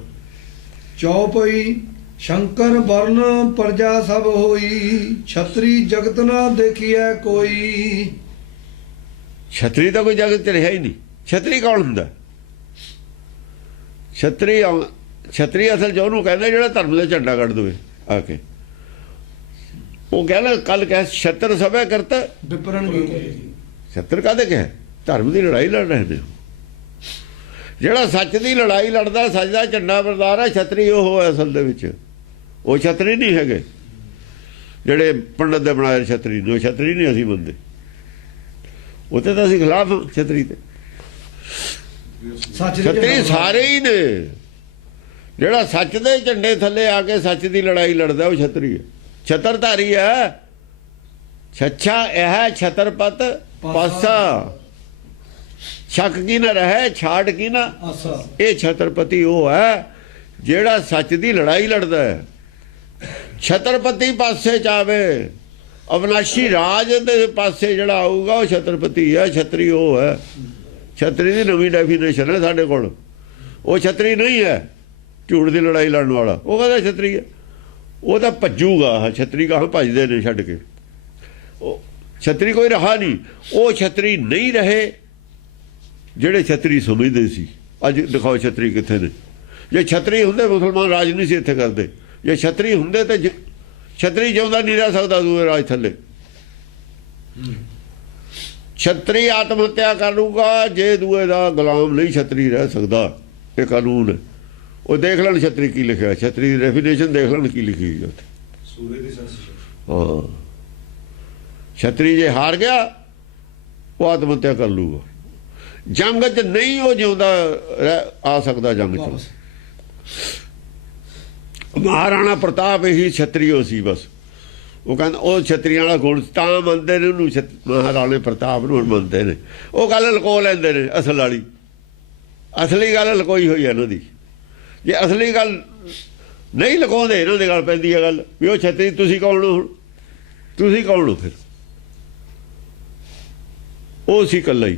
ਚੌਪਈ ਸ਼ੰਕਰ ਵਰਨ ਪ੍ਰਜਾ ਸਭ ਹੋਈ, ਛਤਰੀ ਜਗਤ ਨਾ ਦੇਖੀਐ ਕੋਈ। ਛਤਰੀ ਤਾਂ ਕੋਈ ਜਗਤ 'ਚ ਰਿਹਾ ਹੀ ਨਹੀਂ। ਛਤਰੀ ਕੌਣ ਹੁੰਦਾ? ਛਤਰੀ ਅਸਲ 'ਚ ਉਹਨੂੰ ਕਹਿੰਦੇ ਜਿਹੜਾ ਧਰਮ ਦਾ ਝੰਡਾ ਕੱਢ ਦੇਵੇ ਆ ਕੇ। ਉਹ ਕਹਿੰਦਾ ਕੱਲ ਕਹਿ ਛਤਰ ਸਭੈ ਕਰਤਾ ਵਿਪਰਨ ਕੀ। ਛਤਰ ਕਾਹਦੇ ਕਿਹਾ? ਧਰਮ ਦੀ ਲੜਾਈ ਲੜ ਰਹੇ ਨੇ। ਜਿਹੜਾ ਸੱਚ ਦੀ ਲੜਾਈ ਲੜਦਾ, ਸੱਚ ਦਾ ਝੰਡਾ ਬਰਦਾਰ ਹੈ, ਛਤਰੀ ਉਹ ਹੈ ਅਸਲ ਦੇ ਵਿੱਚ। ਉਹ ਛਤਰੀ ਨਹੀਂ ਹੈਗੇ ਜਿਹੜੇ ਪੰਡਤ ਦੇ ਬਣਾਏ ਛਤਰੀ ਨੇ। ਉਹ ਛਤਰੀ ਨਹੀਂ ਅਸੀਂ ਬੰਦੇ। ਉੱਥੇ ਤਾਂ ਅਸੀਂ ਖਿਲਾਫ ਹਾਂ ਛਤਰੀ ਤੇ। ਛਤਰੀ ਸਾਰੇ ਹੀ ਨੇ। ਜਿਹੜਾ ਸੱਚ ਦੇ ਝੰਡੇ ਥੱਲੇ ਆ ਕੇ ਸੱਚ ਦੀ ਲੜਾਈ ਲੜਦਾ ਉਹ ਛਤਰੀ ਹੈ, ਛਤਰਧਾਰੀ ਹੈ। ਛੱਛਾ ਇਹ ਛਤਰਪਤ ਪਾਸਾ, ਸ਼ੱਕ ਕੀ ਨਾ ਰਹੇ, ਛਾੜ ਕੀ ਨਾ ਆਸਾ। ਇਹ ਛਤਰਪਤੀ ਉਹ ਹੈ ਜਿਹੜਾ ਸੱਚ ਦੀ ਲੜਾਈ ਲੜਦਾ ਹੈ। ਛਤਰਪਤੀ ਪਾਸੇ ਚਾਵੇ, ਅਵਨਾਸ਼ੀ ਰਾਜ ਦੇ ਪਾਸੇ ਜਿਹੜਾ ਆਊਗਾ ਉਹ ਛਤਰਪਤੀ ਹੈ। ਛਤਰੀ ਉਹ ਹੈ। ਛਤਰੀ ਦੀ ਨਵੀਂ ਡੈਫੀਨੇਸ਼ਨ ਹੈ ਸਾਡੇ ਕੋਲ। ਉਹ ਛਤਰੀ ਨਹੀਂ ਹੈ ਝੂਠ ਦੀ ਲੜਾਈ ਲੜਨ ਵਾਲਾ। ਉਹ ਕਹਿੰਦਾ ਛਤਰੀ ਹੈ। ਉਹ ਤਾਂ ਭੱਜੂਗਾ। ਛਤਰੀ ਕਹਾਂ ਭੱਜਦੇ ਨੇ ਛੱਡ ਕੇ। ਉਹ ਛਤਰੀ ਕੋਈ ਰਹਾ ਨਹੀਂ। ਉਹ ਛਤਰੀ ਨਹੀਂ ਰਹੇ ਜਿਹੜੇ ਛਤਰੀ ਸਮਝਦੇ ਸੀ। ਅੱਜ ਦਿਖਾਓ ਛਤਰੀ ਕਿੱਥੇ ਨੇ? ਜੇ ਛਤਰੀ ਹੁੰਦੇ ਮੁਸਲਮਾਨ ਰਾਜ ਨਹੀਂ ਸੀ ਇੱਥੇ ਕਰਦੇ। ਜੇ ਛਤਰੀ ਹੁੰਦੇ ਤਾਂ ਛਤਰੀ ਜਿਉਂਦਾ ਨਹੀਂ ਰਹਿ ਸਕਦਾ ਦੂਏ ਰਾਜ ਥੱਲੇ। ਛਤਰੀ ਆਤਮ ਹੱਤਿਆ ਕਰ ਲੂਗਾ ਜੇ ਦੂਏ ਦਾ ਗੁਲਾਮ ਨਹੀਂ ਛਤਰੀ ਰਹਿ ਸਕਦਾ। ਇਹ ਕਾਨੂੰਨ ਹੈ। ਉਹ ਦੇਖ ਲੈਣ ਛਤਰੀ ਕੀ ਲਿਖਿਆ, ਛਤਰੀ ਦੀ ਡੈਫੀਨੇਸ਼ਨ ਦੇਖ ਲੈਣ ਕੀ ਲਿਖੀ ਹੋਈ ਉੱਥੇ। ਹਾਂ, ਛਤਰੀ ਜੇ ਹਾਰ ਗਿਆ ਉਹ ਆਤਮ ਹੱਤਿਆ ਕਰ ਲੂਗਾ। ਜੰਗ 'ਚ ਨਹੀਂ ਉਹ ਜਿਉਂਦਾ ਆ ਸਕਦਾ ਜੰਗ 'ਚ। ਮਹਾਰਾਣਾ ਪ੍ਰਤਾਪ ਇਹੀ ਛਤਰੀਓ ਸੀ ਬਸ। ਉਹ ਕਹਿੰਦਾ ਉਹ ਛਤਰੀਆਂ ਵਾਲਾ ਗੁਣ ਤਾਂ ਮੰਨਦੇ ਨੇ ਉਹਨੂੰ। ਮਹਾਰਾਣੇ ਪ੍ਰਤਾਪ ਨੂੰ ਮੰਨਦੇ ਨੇ। ਉਹ ਗੱਲ ਲੁਕੋ ਲੈਂਦੇ ਨੇ ਅਸਲ ਵਾਲੀ। ਅਸਲੀ ਗੱਲ ਲੁਕੋਈ ਹੋਈ ਹੈ ਇਹਨਾਂ ਦੀ। ਜੇ ਅਸਲੀ ਗੱਲ ਨਹੀਂ ਲੁਕਾਉਂਦੇ ਇਹਨਾਂ ਦੇ ਗੱਲ ਪੈਂਦੀ ਹੈ ਗੱਲ ਵੀ ਉਹ ਛਤਰੀ ਤੁਸੀਂ ਕੌਣ ਹੋ? ਹੁਣ ਤੁਸੀਂ ਕੌਣ ਹੋ ਫਿਰ? ਉਹ ਸੀ ਇਕੱਲਾ ਹੀ।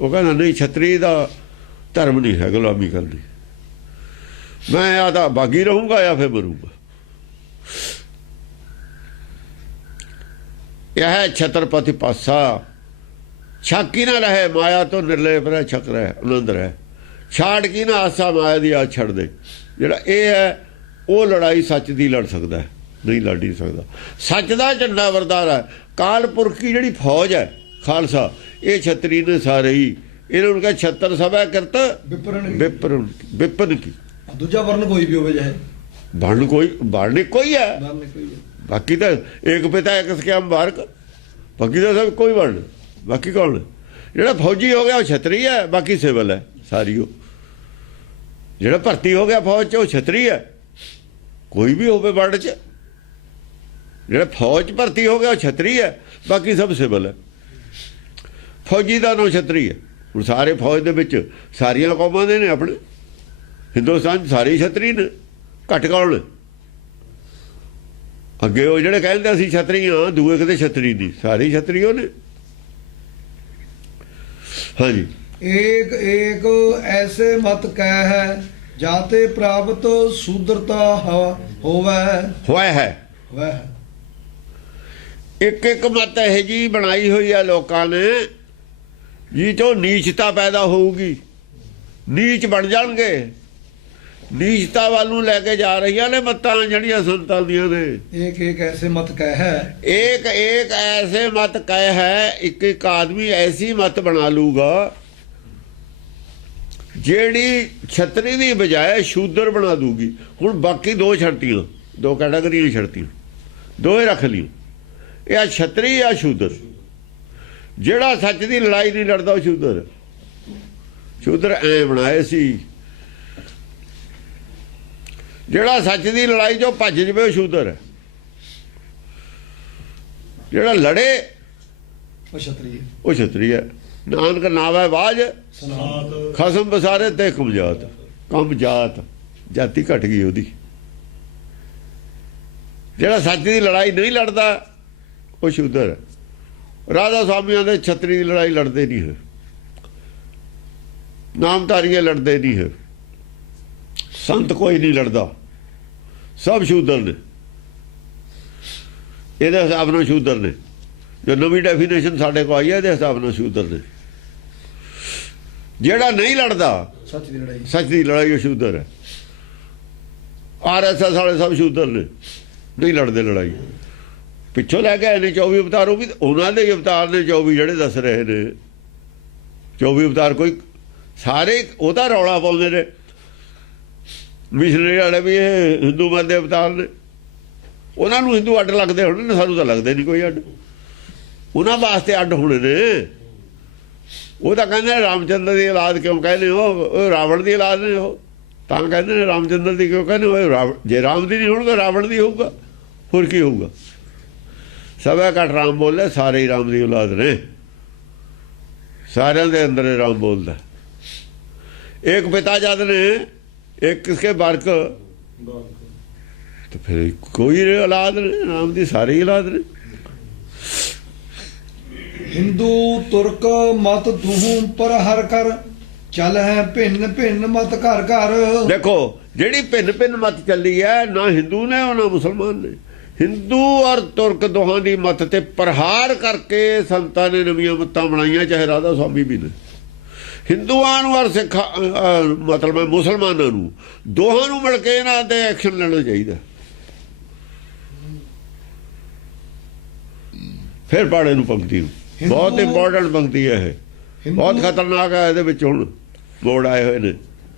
ਉਹ ਕਹਿੰਦਾ ਨਹੀਂ, ਛਤਰੀ ਦਾ ਧਰਮ ਨਹੀਂ ਹੈ ਗੁਲਾਮੀ ਕਰਨੀ। ਮੈਂ ਜਾਂ ਤਾਂ ਬਾਗੀ ਰਹੂੰਗਾ ਜਾਂ ਫਿਰ ਮਰੂੰਗਾ। ਇਹ ਛਤਰਪਤੀ ਪਾਸਾ, ਛਾਕੀ ਨਾ ਰਹੇ ਮਾਇਆ ਤੋਂ ਨਿਰਲੇਪ ਰਹਿ, ਛਕ ਰਹਿ ਆਨੰਦ ਰਹਿ। ਛਾੜ ਕੀ ਨਾ ਆਸਾ ਮਾਇਆ ਦੀ ਆਸ ਛੱਡ ਦੇ। ਜਿਹੜਾ ਇਹ ਹੈ ਉਹ ਲੜਾਈ ਸੱਚ ਦੀ ਲੜ ਸਕਦਾ ਹੈ, ਨਹੀਂ ਲੜ ਨਹੀਂ ਸਕਦਾ। ਸੱਚ ਦਾ ਝੰਡਾ ਵਰਦਾਰ ਹੈ। ਕਾਲ ਪੁਰਖ ਦੀ ਜਿਹੜੀ ਫੌਜ ਹੈ ਖਾਲਸਾ ਇਹ ਛਤਰੀ ਨੇ ਸਾਰੇ ਹੀ। ਇਹਨਾਂ ਨੂੰ ਕਹੇ ਛਤਰ ਸਭਾ ਕਰਤ ਵਿਪਨ ਕੀ। ਦੂਜਾ ਵਰਨ ਕੋਈ ਵੀ ਹੋਵੇ ਚਾਹੇ ਵਰਨ ਕੋਈ ਹੈ, ਵਰਨ ਕੋਈ ਹੈ। ਬਾਕੀ ਤਾਂ ਇੱਕ ਪਿਤਾ ਇੱਕ ਸਕਿਆਮ ਬਾਰਕ, ਬਾਕੀ ਤਾਂ ਸਭ ਕੋਈ ਵਰਨ। ਬਾਕੀ ਕੌਣ? ਜਿਹੜਾ ਫੌਜੀ ਹੋ ਗਿਆ ਉਹ ਛਤਰੀ ਹੈ, ਬਾਕੀ ਸਿਵਲ ਹੈ ਸਾਰੀ। ਉਹ ਜਿਹੜਾ ਭਰਤੀ ਹੋ ਗਿਆ ਫੌਜ 'ਚ ਉਹ ਛਤਰੀ ਹੈ, ਕੋਈ ਵੀ ਹੋਵੇ ਵਰਡ 'ਚ। ਜਿਹੜਾ ਫੌਜ 'ਚ ਭਰਤੀ ਹੋ ਗਿਆ ਉਹ ਛਤਰੀ ਹੈ, ਬਾਕੀ ਸਭ ਸਿਵਲ ਹੈ। ਫੌਜੀ ਦਾ ਨਾਮ ਛਤਰੀ ਹੈ। ਹੁਣ ਸਾਰੇ ਫੌਜ ਦੇ ਵਿੱਚ ਸਾਰੀਆਂ ਕੌਮਾਂ ਦੇ ਨੇ ਆਪਣੇ ਹਿੰਦੁਸਤਾਨ 'ਚ ਸਾਰੇ ਛਤਰੀ ਨੇ, ਘੱਟ ਕੌਣ ਨੇ? ਅੱਗੇ ਉਹ ਜਿਹੜੇ ਕਹਿੰਦੇ ਅਸੀਂ ਛਤਰੀ ਹਾਂ, ਦੂਏ ਕਿਤੇ ਛਤਰੀ ਨਹੀਂ, ਸਾਰੇ ਛਤਰੀ ਉਹ ਨੇ। ਹਾਂਜੀ। ਏਕ ਏਕ ਐਸੇ ਮਤ ਕਹਿ ਹੈ ਜਾਤੇ ਪ੍ਰਾਪਤ ਸ਼ੂਦਰਤਾ ਹੋਵੇ ਹੈ। ਇੱਕ ਇੱਕ ਮਤ ਇਹ ਜੀ ਬਣਾਈ ਹੋਈ ਹੈ ਲੋਕਾਂ ਨੇ ਜੀ ਚੋਂ ਨੀਚਤਾ ਪੈਦਾ ਹੋਊਗੀ, ਨੀਚ ਬਣ ਜਾਣਗੇ। ਨੀਚਤਾ ਵੱਲ ਨੂੰ ਲੈ ਕੇ ਜਾ ਰਹੀਆਂ ਨੇ ਮਤਾਂ ਜਿਹੜੀਆਂ ਸੰਤਾਂ ਦੀਆਂ ਨੇ। ਏਕ ਏਕ ਐਸੇ ਮਤ ਕਹਿ ਹੈ, ਏਕ ਏਕ ਐਸੇ ਮਤ ਕਹਿ ਹੈ। ਇੱਕ ਇੱਕ ਆਦਮੀ ਐਸੀ ਮਤ ਬਣਾ ਲੂਗਾ ਜਿਹੜੀ ਛਤਰੀ ਦੀ ਬਜਾਏ ਸ਼ੂਦਰ ਬਣਾ ਦੂਗੀ। ਹੁਣ ਬਾਕੀ ਦੋ ਛੜਤੀਆਂ, ਦੋ ਕੈਟਾਗਰੀਆਂ ਛੜਤੀਆਂ, ਦੋਏ ਰੱਖ ਲਿਓ। ਇਹ ਆ ਛਤਰੀ ਆ ਸ਼ੂਦਰ। ਜਿਹੜਾ ਸੱਚ ਦੀ ਲੜਾਈ ਨਹੀਂ ਲੜਦਾ ਉਹ ਸ਼ੂਦਰ। ਸ਼ੂਦਰ ਐ ਬਣਾਏ ਸੀ, ਜਿਹੜਾ ਸੱਚ ਦੀ ਲੜਾਈ 'ਚੋਂ ਭੱਜ ਜਵੇ ਉਹ ਸ਼ੂਦਰ ਹੈ। ਜਿਹੜਾ ਲੜੇ ਉਹ ਛਤਰੀ ਹੈ। ਨਾਨਕ ਨਾਵੈ ਬਾਝ ਖਸਮ ਬਸਾਰੇ ਤੇ ਕਮ ਜਾਤ ਜਾਤੀ ਘਟ ਗਈ ਉਹਦੀ। ਜਿਹੜਾ ਸੱਚ ਦੀ ਲੜਾਈ ਨਹੀਂ ਲੜਦਾ ਉਹ ਸ਼ੂਦਰ ਹੈ। ਰਾਧਾ ਸਵਾਮੀਆਂ ਦੇ ਛਤਰੀ ਦੀ ਲੜਾਈ ਲੜਦੇ ਨਹੀਂ ਹੈ, ਨਾਮਧਾਰੀਏ ਲੜਦੇ ਨਹੀਂ ਹੈ, ਸੰਤ ਕੋਈ ਨਹੀਂ ਲੜਦਾ, ਸਭ ਸ਼ੂਦਰ ਨੇ। ਇਹਦੇ ਹਿਸਾਬ ਨਾਲ ਸ਼ੂਦਰ ਨੇ। ਜੋ ਨਵੀਂ ਡੈਫੀਨੇਸ਼ਨ ਸਾਡੇ ਕੋਲ ਆਈ ਹੈ ਇਹਦੇ ਹਿਸਾਬ ਨਾਲ ਸ਼ੂਦਰ ਨੇ। ਜਿਹੜਾ ਨਹੀਂ ਲੜਦਾ ਸੱਚ ਦੀ ਲੜਾਈ ਉਹ ਸ਼ੂਦਰ ਹੈ। RSS ਵਾਲੇ ਸਭ ਸ਼ੂਦਰ ਨੇ, ਨਹੀਂ ਲੜਦੇ ਲੜਾਈ। ਪਿੱਛੋਂ ਲੈ ਕੇ ਆਏ ਨੇ 24 ਅਵਤਾਰ, ਉਹ ਵੀ ਉਹਨਾਂ ਦੇ ਅਵਤਾਰ ਨੇ 24 ਜਿਹੜੇ ਦੱਸ ਰਹੇ ਨੇ। 24 ਅਵਤਾਰ ਕੋਈ ਸਾਰੇ ਉਹਦਾ ਰੌਲਾ ਪਾਉਂਦੇ ਨੇ ਮਿਸ਼ਨਰੀ ਵਾਲੇ ਵੀ ਇਹ ਹਿੰਦੂ ਮਤ ਦੇ ਅਵਤਾਰ ਨੇ। ਉਹਨਾਂ ਨੂੰ ਹਿੰਦੂ ਅੱਡ ਲੱਗਦੇ ਹੋਣੇ ਨੇ, ਸਾਨੂੰ ਤਾਂ ਲੱਗਦੇ ਨਹੀਂ ਕੋਈ ਅੱਡ। ਉਹਨਾਂ ਵਾਸਤੇ ਅੱਡ ਹੋਣੇ ਨੇ। ਉਹ ਤਾਂ ਕਹਿੰਦੇ ਰਾਮਚੰਦਰ ਦੀ ਔਲਾਦ ਕਿਉਂ ਕਹਿੰਦੇ ਉਹ ਰਾਵਣ ਦੀ ਔਲਾਦ ਨੇ। ਉਹ ਤਾਂ ਕਹਿੰਦੇ ਨੇ ਰਾਮਚੰਦਰ ਦੀ ਕਿਉਂ ਕਹਿੰਦੇ ਉਹ ਜੇ ਰਾਮ ਦੀ ਨਹੀਂ ਹੋਣਗੇ ਰਾਵਣ ਦੀ ਹੋਊਗਾ, ਹੋਰ ਕੀ ਹੋਊਗਾ। ਸਭਾ ਘੱਟ ਰਾਮ ਬੋਲੇ, ਸਾਰੇ ਹੀ ਰਾਮ ਦੀ ਔਲਾਦ ਨੇ, ਸਾਰਿਆਂ ਦੇ ਅੰਦਰ ਰਾਮ ਬੋਲਦਾ। ਇੱਕ ਪਿਤਾ ਜਦ ਨੇ ਇੱਕ ਕਿਸਕੇ ਬਾਰਕ, तो फिर कोई औलाद ने राम दी सारी औलाद ने। हिंदू तुर्क मत दूहू पर हर कर चल है भिन्न भिन्न मत घर घर। देखो जेड़ी भिन्न भिन्न मत चली है ना हिंदू ने ना मुसलमान ने। हिंदू और तुर्क दोहां दी मत ते प्रहार करके संतां ने नवीं मतां बनाईयां, चाहे राधा स्वामी भी ने। हिंदुआं नूं और सिखा मतलब मुसलमानां नूं दोहां नूं मिल के इन्हां ते एक्शन लेना चाहिए। फिर पाड़े नूं पंक्ति नूं बहुत इंपॉर्टेंट पंक्ति है, बहुत खतरनाक है। इहदे विच हुण मोड़ आए हुए ने।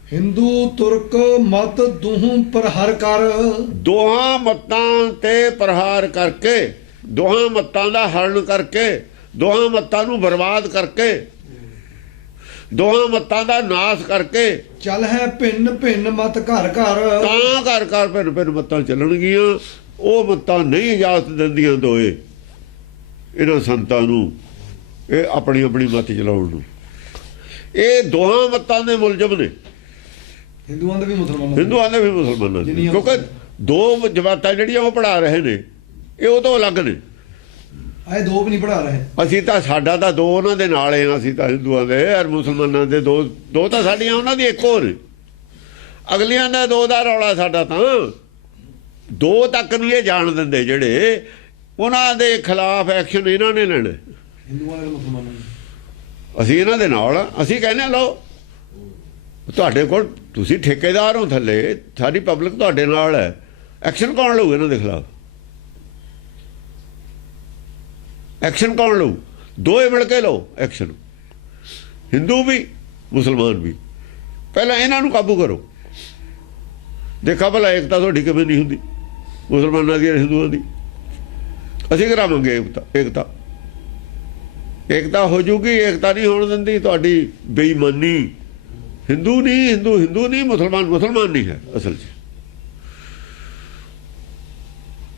हिंदू तुर्क मत दूहू प्रहार कर, दोहां मतां ते प्रहार करके, दोहां मतां दा हरण करके, दोहां मतां नूं बर्बाद करके, दोहां मतां दा नाश करके चल है भिन्न भिन्न मत घर घर। तां घर घर भिन्न भिन्न मतां चलणगीਆਂ। ਉਹ मतां नहीं इजाजत दिंदियां दोए इन्हां संतां नूं ਇਹ ਆਪਣੀ ਆਪਣੀ ਮਤ ਚਲਾਉਣ ਨੂੰ। ਇਹ ਦੋਹਾਂ ਮਤਾਂ ਦੇ ਮੁਲਜ਼ਮ ਨੇ, ਹਿੰਦੂਆਂ ਦੇ ਵੀ ਮੁਸਲਮਾਨਾਂ ਦੇ ਵੀ ਮੁਸਲਮਾਨਾਂ ਦੇ, ਕਿਉਂਕਿ ਦੋ ਜਮਾਤਾਂ ਜਿਹੜੀਆਂ ਉਹ ਪੜ੍ਹਾ ਰਹੇ ਨੇ ਇਹ ਉਹ ਤੋਂ ਅਲੱਗ ਨੇ। ਆਏ ਦੋ ਵੀ ਨਹੀਂ ਪੜ੍ਹਾ ਰਹੇ। ਅਸੀਂ ਤਾਂ ਸਾਡਾ ਤਾਂ ਦੋ ਉਹਨਾਂ ਦੇ ਨਾਲ ਆ, ਅਸੀਂ ਤਾਂ ਹਿੰਦੂਆਂ ਦੇ ਔਰ ਮੁਸਲਮਾਨਾਂ ਦੇ ਦੋ ਤਾਂ ਸਾਡੀਆਂ ਉਹਨਾਂ ਦੀ ਇੱਕ ਹੋਰ ਨੇ। ਅਗਲੀਆਂ ਦਾ ਦੋ ਦਾ ਰੌਲਾ, ਸਾਡਾ ਤਾਂ ਦੋ ਤੱਕ ਨਹੀਂ ਇਹ ਜਾਣ ਦਿੰਦੇ। ਜਿਹੜੇ ਉਹਨਾਂ ਦੇ ਖਿਲਾਫ ਐਕਸ਼ਨ ਇਹਨਾਂ ਨੇ ਲੈਣਾ, ਹਿੰਦੂਆਂ ਦੇ ਮੁਸਲਮਾਨਾਂ ਦੇ। ਅਸੀਂ ਇਹਨਾਂ ਦੇ ਨਾਲ ਆ। ਅਸੀਂ ਕਹਿੰਦੇ ਲਓ ਤੁਹਾਡੇ ਕੋਲ, ਤੁਸੀਂ ਠੇਕੇਦਾਰ ਹੋ ਥੱਲੇ, ਸਾਰੀ ਪਬਲਿਕ ਤੁਹਾਡੇ ਨਾਲ ਹੈ, ਐਕਸ਼ਨ ਕੌਣ ਲਊ ਇਹਨਾਂ ਦੇ ਖਿਲਾਫ? ਐਕਸ਼ਨ ਕੌਣ ਲਊ? ਦੋਏ ਮਿਲ ਕੇ ਲਓ ਐਕਸ਼ਨ, ਹਿੰਦੂ ਵੀ ਮੁਸਲਮਾਨ ਵੀ। ਪਹਿਲਾਂ ਇਹਨਾਂ ਨੂੰ ਕਾਬੂ ਕਰੋ, ਦੇਖਾ ਭਲਾ ਏਕਤਾ ਤੁਹਾਡੀ ਕਿਵੇਂ ਨਹੀਂ ਹੁੰਦੀ ਮੁਸਲਮਾਨਾਂ ਦੀ ਹਿੰਦੂਆਂ ਦੀ। ਅਸੀਂ ਕਰਾਵਾਂਗੇ ਏਕਤਾ, ਏਕਤਾ ਹੋ ਜੂਗੀ। ਏਕਤਾ ਨਹੀਂ ਹੋਣ ਦਿੰਦੀ ਤੁਹਾਡੀ ਬੇਈਮਾਨੀ। ਹਿੰਦੂ ਨਹੀਂ ਮੁਸਲਮਾਨ ਨਹੀਂ ਹੈ ਅਸਲ 'ਚ।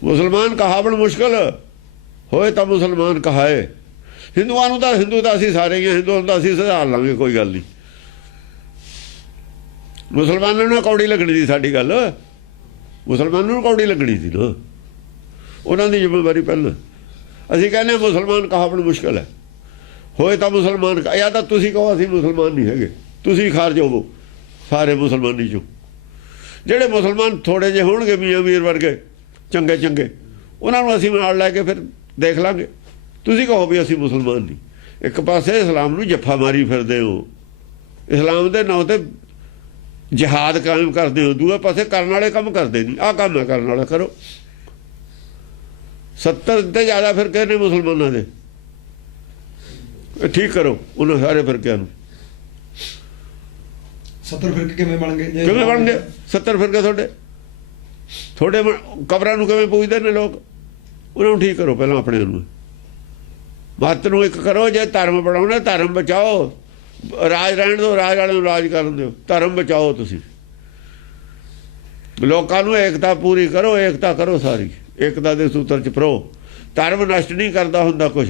ਮੁਸਲਮਾਨ ਕਹਾਵਣ ਮੁਸ਼ਕਲ ਹੋਏ ਤਾਂ ਮੁਸਲਮਾਨ ਕਹਾਏ। ਹਿੰਦੂਆਂ ਨੂੰ ਤਾਂ ਹਿੰਦੂ ਤਾਂ ਅਸੀਂ ਸਾਰੇ ਹੀ ਹਾਂ, ਹਿੰਦੂਆਂ ਨੂੰ ਤਾਂ ਅਸੀਂ ਸੁਧਾਰ ਲਾਂਗੇ, ਕੋਈ ਗੱਲ ਨਹੀਂ। ਮੁਸਲਮਾਨਾਂ ਨੂੰ ਕੌੜੀ ਲੱਗਣੀ ਸੀ ਸਾਡੀ ਗੱਲ, ਮੁਸਲਮਾਨਾਂ ਨੂੰ ਕੌੜੀ ਲੱਗਣੀ ਸੀ ਨਾ, ਉਹਨਾਂ ਦੀ ਜ਼ਿੰਮੇਵਾਰੀ ਪਹਿਲਾਂ। ਅਸੀਂ ਕਹਿੰਦੇ ਹਾਂ ਮੁਸਲਮਾਨ ਕਹਾਵਣ ਮੁਸ਼ਕਲ ਹੈ, ਹੋਏ ਤਾਂ ਮੁਸਲਮਾਨ। ਜਾਂ ਤਾਂ ਤੁਸੀਂ ਕਹੋ ਅਸੀਂ ਮੁਸਲਮਾਨ ਨਹੀਂ ਹੈਗੇ, ਤੁਸੀਂ ਖਾਰਜ ਹੋਵੋ ਸਾਰੇ ਮੁਸਲਮਾਨੀ 'ਚੋਂ। ਜਿਹੜੇ ਮੁਸਲਮਾਨ ਥੋੜ੍ਹੇ ਜਿਹੇ ਹੋਣਗੇ ਮੀਆਂ ਮੀਰ ਵਰਗੇ ਚੰਗੇ ਉਹਨਾਂ ਨੂੰ ਅਸੀਂ ਨਾਲ ਲੈ ਕੇ ਫਿਰ ਦੇਖ ਲਾਂਗੇ। ਤੁਸੀਂ ਕਹੋ ਵੀ ਅਸੀਂ ਮੁਸਲਮਾਨ ਨਹੀਂ। ਇੱਕ ਪਾਸੇ ਇਸਲਾਮ ਨੂੰ ਜੱਫਾ ਮਾਰੀ ਫਿਰਦੇ ਹੋ, ਇਸਲਾਮ ਦੇ ਨਾਂ 'ਤੇ ਜਿਹਾਦ ਕਾਇਮ ਕਰਦੇ ਹੋ, ਦੂਏ ਪਾਸੇ ਕਰਨ ਵਾਲੇ ਕੰਮ ਕਰਦੇ ਨਹੀਂ। ਆਹ ਕੰਮ ਹੈ ਕਰਨ ਵਾਲਾ, ਕਰੋ। 70 ਤੇ ਜ਼ਿਆਦਾ ਫਿਰਕੇ ਨੇ ਮੁਸਲਮਾਨਾਂ ਦੇ, ਠੀਕ ਕਰੋ ਉਹਨਾਂ ਸਾਰੇ ਫਿਰਕਿਆਂ ਨੂੰ। 70 ਫਿਰਕੇ ਕਿਵੇਂ ਬਣ ਗਏ? 70 ਫਿਰਕੇ ਤੁਹਾਡੇ ਕਬਰਾਂ ਨੂੰ ਕਿਵੇਂ ਪੂਜਦੇ ਨੇ ਲੋਕ? ਉਹਨਾਂ ਨੂੰ ਠੀਕ ਕਰੋ ਪਹਿਲਾਂ ਆਪਣੇ ਨੂੰ। ਮੱਤ ਨੂੰ ਇੱਕ ਕਰੋ, ਜੇ ਧਰਮ ਬਣਾਉਣਾ ਧਰਮ ਬਚਾਓ, ਰਾਜ ਰਹਿਣ ਦਿਓ, ਰਾਜ ਵਾਲਿਆਂ ਨੂੰ ਰਾਜ ਕਰਨ ਦਿਓ, ਧਰਮ ਬਚਾਓ। ਤੁਸੀਂ ਲੋਕਾਂ ਨੂੰ ਏਕਤਾ ਪੂਰੀ ਕਰੋ, ਏਕਤਾ ਕਰੋ ਸਾਰੀ, ਏਕਤਾ ਦੇ ਸੂਤਰ 'ਚ ਪਰੋ। ਧਰਮ ਨਸ਼ਟ ਨਹੀਂ ਕਰਦਾ ਹੁੰਦਾ ਕੁਛ,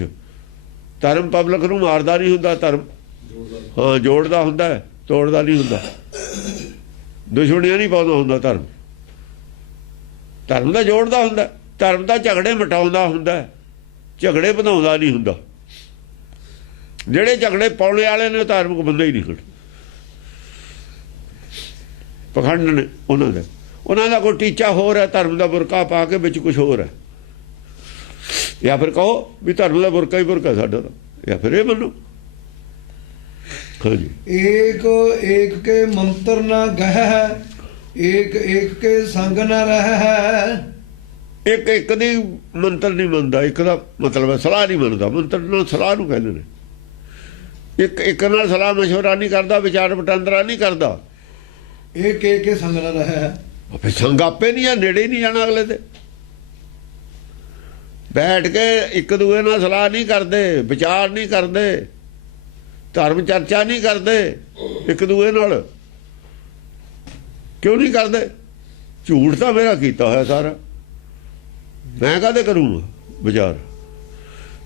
ਧਰਮ ਪਬਲਿਕ ਨੂੰ ਮਾਰਦਾ ਨਹੀਂ ਹੁੰਦਾ, ਧਰਮ ਹਾਂ ਜੋੜਦਾ ਹੁੰਦਾ, ਤੋੜਦਾ ਨਹੀਂ ਹੁੰਦਾ, ਦੁਸ਼ਮਣੀਆਂ ਨਹੀਂ ਪਾਉਂਦਾ ਹੁੰਦਾ। ਧਰਮ ਦਾ ਜੋੜਦਾ ਹੁੰਦਾ, ਧਰਮ ਦਾ ਝਗੜੇ ਮਿਟਾਉਂਦਾ ਹੁੰਦਾ, ਝਗੜੇ ਵਧਾਉਂਦਾ ਨਹੀਂ ਹੁੰਦਾ। ਜਿਹੜੇ ਝਗੜੇ ਪਾਉਣੇ ਵਾਲੇ ਨੇ ਧਾਰਮਿਕ ਬੰਦੇ ਹੀ ਨਹੀਂ ਖੜੇ, ਪਖੰਡ ਨੇ ਉਹਨਾਂ ਦਾ ਕੋਈ ਟੀਚਾ ਹੋਰ ਹੈ, ਧਰਮ ਦਾ ਬੁਰਕਾ ਪਾ ਕੇ ਵਿੱਚ ਕੁਝ ਹੋਰ ਹੈ। ਜਾਂ ਫਿਰ ਕਹੋ ਵੀ ਧਰਮ ਦਾ ਬੁਰਕਾ ਹੀ ਬੁਰਕਾ ਸਾਡਾ ਦਾ, ਜਾਂ ਫਿਰ ਇਹ ਮੰਨੋ। ਹਾਂਜੀ, ਏਕ ਕੇ ਮੰਤਰ ਨਾ ਗਹਿ ਹੈ, ਏਕ ਕੇ ਸੰਗ ਨਾ ਰਹਿ ਹੈ। ਇੱਕ ਦੀ ਮੰਤਰ ਨਹੀਂ ਮੰਨਦਾ, ਇੱਕ ਦਾ ਮਤਲਬ ਹੈ ਸਲਾਹ ਨਹੀਂ ਮੰਨਦਾ। ਮੰਤਰ ਨਾਲ ਸਲਾਹ ਨੂੰ ਕਹਿੰਦੇ ਨੇ। ਇੱਕ ਨਾਲ ਸਲਾਹ ਮਸ਼ਵਰਾ ਨਹੀਂ ਕਰਦਾ, ਵਿਚਾਰ ਵਟਾਂਦਰਾ ਨਹੀਂ ਕਰਦਾ। ਏਕ ਕੇ ਸੰਗ ਨਾ ਰਹਿ ਹੈ, ਫਿਰ ਸੰਗ ਆਪੇ ਨਹੀਂ ਆ, ਨੇੜੇ ਹੀ ਨਹੀਂ ਜਾਣਾ ਅਗਲੇ ਦੇ। ਬੈਠ ਕੇ ਇੱਕ ਦੂਏ ਨਾਲ ਸਲਾਹ ਨਹੀਂ ਕਰਦੇ, ਵਿਚਾਰ ਨਹੀਂ ਕਰਦੇ, ਧਰਮ ਚਰਚਾ ਨਹੀਂ ਕਰਦੇ ਇੱਕ ਦੂਏ ਨਾਲ। ਕਿਉਂ ਨਹੀਂ ਕਰਦੇ? ਝੂਠ ਤਾਂ ਮੇਰਾ ਕੀਤਾ ਹੋਇਆ ਸਾਰਾ, ਮੈਂ ਕਾਹਦੇ ਕਰੂੰਗਾ ਵਿਚਾਰ?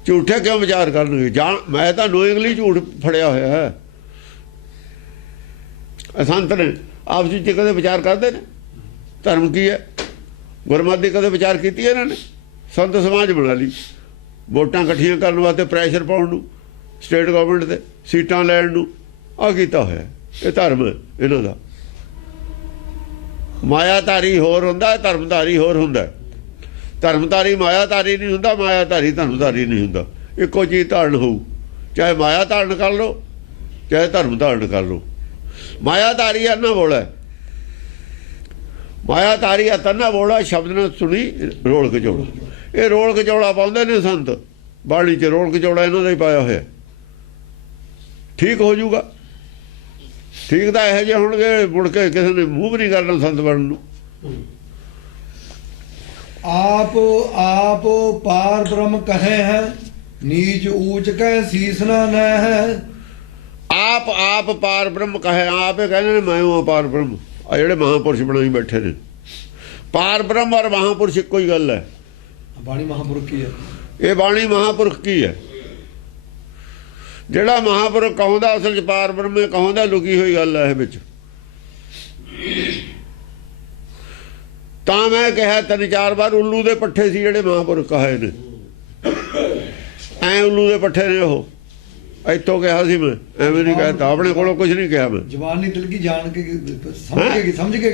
ਝੂਠੇ ਕਿਉਂ ਵਿਚਾਰ ਕਰਨਗੇ? ਮੈਂ ਤਾਂ ਨੋਇੰਗਲੀ ਝੂਠ ਫੜਿਆ ਹੋਇਆ ਹੈ। ਸੰਤ ਨੇ ਆਪਸ ਵਿੱਚ ਕਦੇ ਵਿਚਾਰ ਕਰਦੇ ਨੇ ਧਰਮ ਕੀ ਹੈ, ਗੁਰਮਤਿ ਦੀ ਕਦੇ ਵਿਚਾਰ ਕੀਤੀ ਇਹਨਾਂ ਨੇ? ਸੰਤ ਸਮਾਜ ਬਣਾ ਲਈ ਵੋਟਾਂ ਇਕੱਠੀਆਂ ਕਰਨ ਵਾਸਤੇ, ਪ੍ਰੈਸ਼ਰ ਪਾਉਣ ਨੂੰ ਸਟੇਟ ਗਵਰਨਮੈਂਟ ਤੇ, ਸੀਟਾਂ ਲੈਣ ਨੂੰ। ਆਹ ਕੀਤਾ ਹੋਇਆ। ਇਹ ਧਰਮ ਇਹਨਾਂ ਦਾ। ਮਾਇਆਧਾਰੀ ਹੋਰ ਹੁੰਦਾ, ਧਰਮਧਾਰੀ ਹੋਰ ਹੁੰਦਾ। ਧਰਮਧਾਰੀ ਮਾਇਆਧਾਰੀ ਨਹੀਂ ਹੁੰਦਾ, ਮਾਇਆਧਾਰੀ ਧਰਮਧਾਰੀ ਨਹੀਂ ਹੁੰਦਾ। ਇੱਕੋ ਚੀਜ਼ ਧਾਰਨ ਹੋਊ, ਚਾਹੇ ਮਾਇਆ ਧਾਰਨ ਕਰ ਲਓ ਚਾਹੇ ਧਰਮ ਧਾਰਨ ਕਰ ਲਓ। ਮਾਇਆਧਾਰੀ ਅੰਨਾ ਬੋਲਾ, ਮਾਇਆਧਾਰੀ ਤੰਨਾ ਬੋਲਾ ਸ਼ਬਦ ਨਾਲ ਸੁਣੀ ਰੋਲ ਕਚੌੜਾ। ਇਹ ਰੋਲ ਕਚੌੜਾ ਪਾਉਂਦੇ ਨੇ ਸੰਤ ਬਾਣੀ 'ਚ, ਰੋਲ ਕਚੌੜਾ ਇਹਨਾਂ ਦਾ ਹੀ ਪਾਇਆ ਹੋਇਆ। ਠੀਕ ਹੋ ਜਾਊਗਾ, ਠੀਕ ਤਾਂ ਇਹੋ ਜਿਹੇ ਹੋਣਗੇ ਮੁੜ ਕੇ ਕਿਸੇ ਨੇ ਮੂੰਹ ਵੀ ਨਹੀਂ ਕਰਨਾ ਸੰਤ ਬਣਨ ਨੂੰ। ਆਪ ਪਾਰ ਬ੍ਰਹਮ ਕਹੇ ਹੈ, ਨੀਚ ਊਚ ਕਹਿ ਸੀਸ ਨਾ ਨਹਿ ਹੈ। ਆਪ ਪਾਰ ਬ੍ਰਹਮ ਕਹੇ, ਆਪ ਇਹ ਕਹਿੰਦੇ ਨੇ ਮੈਂ ਹਾਂ ਪਾਰ ਬ੍ਰਹਮ। ਆ ਜਿਹੜੇ ਮਹਾਂਪੁਰਸ਼ ਬਣਾਈ ਬੈਠੇ ਨੇ, ਪਾਰ ਬ੍ਰਹਮ ਔਰ ਮਹਾਂਪੁਰਸ਼ ਇੱਕੋ ਹੀ ਗੱਲ ਹੈ। ਬਾਣੀ ਮਹਾਂਪੁਰਖ ਕੀ ਹੈ? ਇਹ ਬਾਣੀ ਮਹਾਂਪੁਰਖ ਕੀ ਹੈ? ਜਿਹੜਾ ਮਹਾਂਪੁਰਖ ਕਹਾਉਂਦਾ ਅਸਲ 'ਚ ਪਾਰ ਬ੍ਰਹਮ ਕਹਾਉਂਦਾ, ਲੁਕੀ ਹੋਈ ਗੱਲ ਹੈ ਇਹ ਵਿੱਚ। ਤਾਂ ਮੈਂ ਕਿਹਾ 3-4 ਵਾਰ ਉੱਲੂ ਦੇ ਪੱਠੇ ਸੀ ਜਿਹੜੇ ਮਹਾਂਪੁਰਖ ਕਹੇ ਨੇ। ਐ ਉੱਲੂ ਦੇ ਪੱਠੇ ਨੇ ਉਹ। ਇੱਥੋਂ ਕਿਹਾ ਸੀ ਮੈਂ, ਐਵੇਂ ਨਹੀਂ ਕਹਿਤਾ, ਆਪਣੇ ਕੋਲੋਂ ਕੁਝ ਨਹੀਂ ਕਿਹਾ ਮੈਂ। ਜ਼ਬਾਨੀ ਦਿਲ ਕੀ ਜਾਣ ਕੇ ਸਮਝ ਕੇ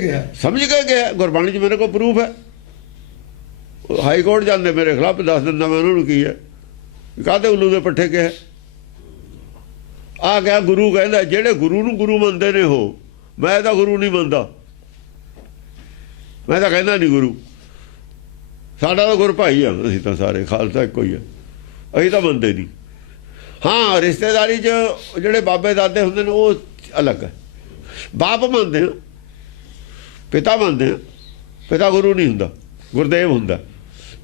ਕਿਹਾ। ਗੁਰਬਾਣੀ 'ਚ ਮੇਰੇ ਕੋਲ ਪ੍ਰੂਫ ਹੈ। ਹਾਈ ਕੋਰਟ ਜਾਂਦੇ ਮੇਰੇ ਖਿਲਾਫ, ਦੱਸ ਦਿੰਦਾ ਮੈਂ ਉਹਨਾਂ ਨੂੰ ਕੀ ਹੈ, ਕਾਹਦੇ ਉੱਲੂ ਦੇ ਪੱਠੇ ਕਿਹਾ। ਆ ਗਿਆ ਗੁਰੂ ਕਹਿੰਦਾ, ਜਿਹੜੇ ਗੁਰੂ ਨੂੰ ਗੁਰੂ ਮੰਨਦੇ ਨੇ ਉਹ। ਮੈਂ ਤਾਂ ਗੁਰੂ ਨਹੀਂ ਮੰਨਦਾ, ਮੈਂ ਤਾਂ ਕਹਿੰਦਾ ਨਹੀਂ ਗੁਰੂ। ਸਾਡਾ ਤਾਂ ਗੁਰ ਭਾਈ ਆ, ਅਸੀਂ ਤਾਂ ਸਾਰੇ ਖਾਲਸਾ ਇੱਕੋ ਹੀ ਆ, ਅਸੀਂ ਤਾਂ ਮੰਨਦੇ ਨਹੀਂ। ਹਾਂ ਰਿਸ਼ਤੇਦਾਰੀ 'ਚ ਜਿਹੜੇ ਬਾਬੇ ਦਾਦੇ ਹੁੰਦੇ ਨੇ ਉਹ ਅਲੱਗ ਹੈ। ਬਾਪ ਮੰਨਦੇ ਆ, ਪਿਤਾ ਮੰਨਦੇ ਆ। ਪਿਤਾ ਗੁਰੂ ਨਹੀਂ ਹੁੰਦਾ, ਗੁਰਦੇਵ ਹੁੰਦਾ।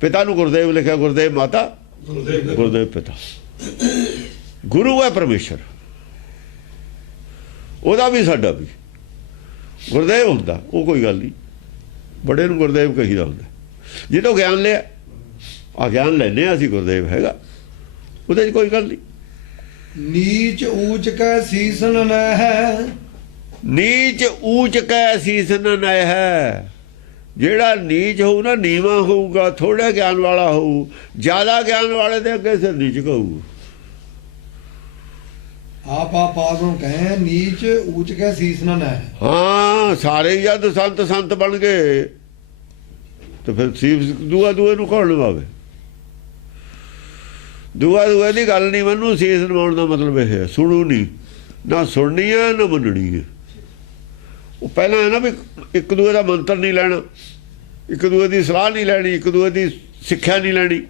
ਪਿਤਾ ਨੂੰ ਗੁਰਦੇਵ ਲਿਖਿਆ, ਗੁਰਦੇਵ ਮਾਤਾ, ਗੁਰਦੇਵ ਪਿਤਾ। ਗੁਰੂ ਹੈ ਪਰਮੇਸ਼ਰ, ਉਹਦਾ ਵੀ ਸਾਡਾ ਵੀ ਗੁਰਦੇਵ ਹੁੰਦਾ। ਉਹ ਕੋਈ ਗੱਲ ਨਹੀਂ, ਬੜੇ ਨੂੰ ਗੁਰਦੇਵ ਕਹੀਦਾ ਹੁੰਦਾ। ਜਿਹਦੋਂ ਗਿਆਨ ਲਿਆ, ਆ ਗਿਆਨ ਲੈਨੇ ਅਸੀਂ, ਗੁਰਦੇਵ ਹੈਗਾ, ਉਹਦੇ 'ਚ ਕੋਈ ਗੱਲ ਨਹੀਂ। ਨੀਚ ਊਚ ਕੈ ਸੀਸ ਨ ਹੈ, ਨੀਚ ਊਚ ਕੈ ਸੀਸ ਨ ਹੈ। ਜਿਹੜਾ ਨੀਚ ਹੋਊ ਨਾ, ਨੀਵਾਂ ਹੋਊਗਾ, ਥੋੜਾ ਗਿਆਨ ਵਾਲਾ ਹੋਊ, ਜ਼ਿਆਦਾ ਗਿਆਨ ਵਾਲੇ ਦੇ ਅੱਗੇ ਸਿਰ ਨੀਚ ਕਹੂ। ਆਪ ਨੂੰ ਕਹੇ ਨੀਚ ਊਚ ਕੈ ਸੀਸ ਨ ਹੈ। ਹਾਂ ਸਾਰੇ ਜਦ ਸੰਤ ਬਣ ਗਏ ਤੇ ਫਿਰ ਸੀਸ ਦੂਏ ਨੂੰ ਕੌਣ ਨਿਭਾਵੇ? ਦੂਏ ਦੀ ਗੱਲ ਨਹੀਂ ਮੰਨੂ। ਸੀਸ ਨਿਭਾਉਣ ਦਾ ਮਤਲਬ ਇਹ ਹੈ, ਸੁਣੂ ਨਹੀਂ, ਨਾ ਸੁਣਨੀ ਹੈ ਨਾ ਮੰਨਣੀ ਹੈ। ਉਹ ਪਹਿਲਾਂ ਹੈ ਨਾ ਵੀ ਇੱਕ ਦੂਏ ਦਾ ਮੰਤਰ ਨਹੀਂ ਲੈਣਾ, ਇੱਕ ਦੂਏ ਦੀ ਸਲਾਹ ਨਹੀਂ ਲੈਣੀ, ਇੱਕ ਦੂਏ ਦੀ ਸਿੱਖਿਆ ਨਹੀਂ ਲੈਣੀ।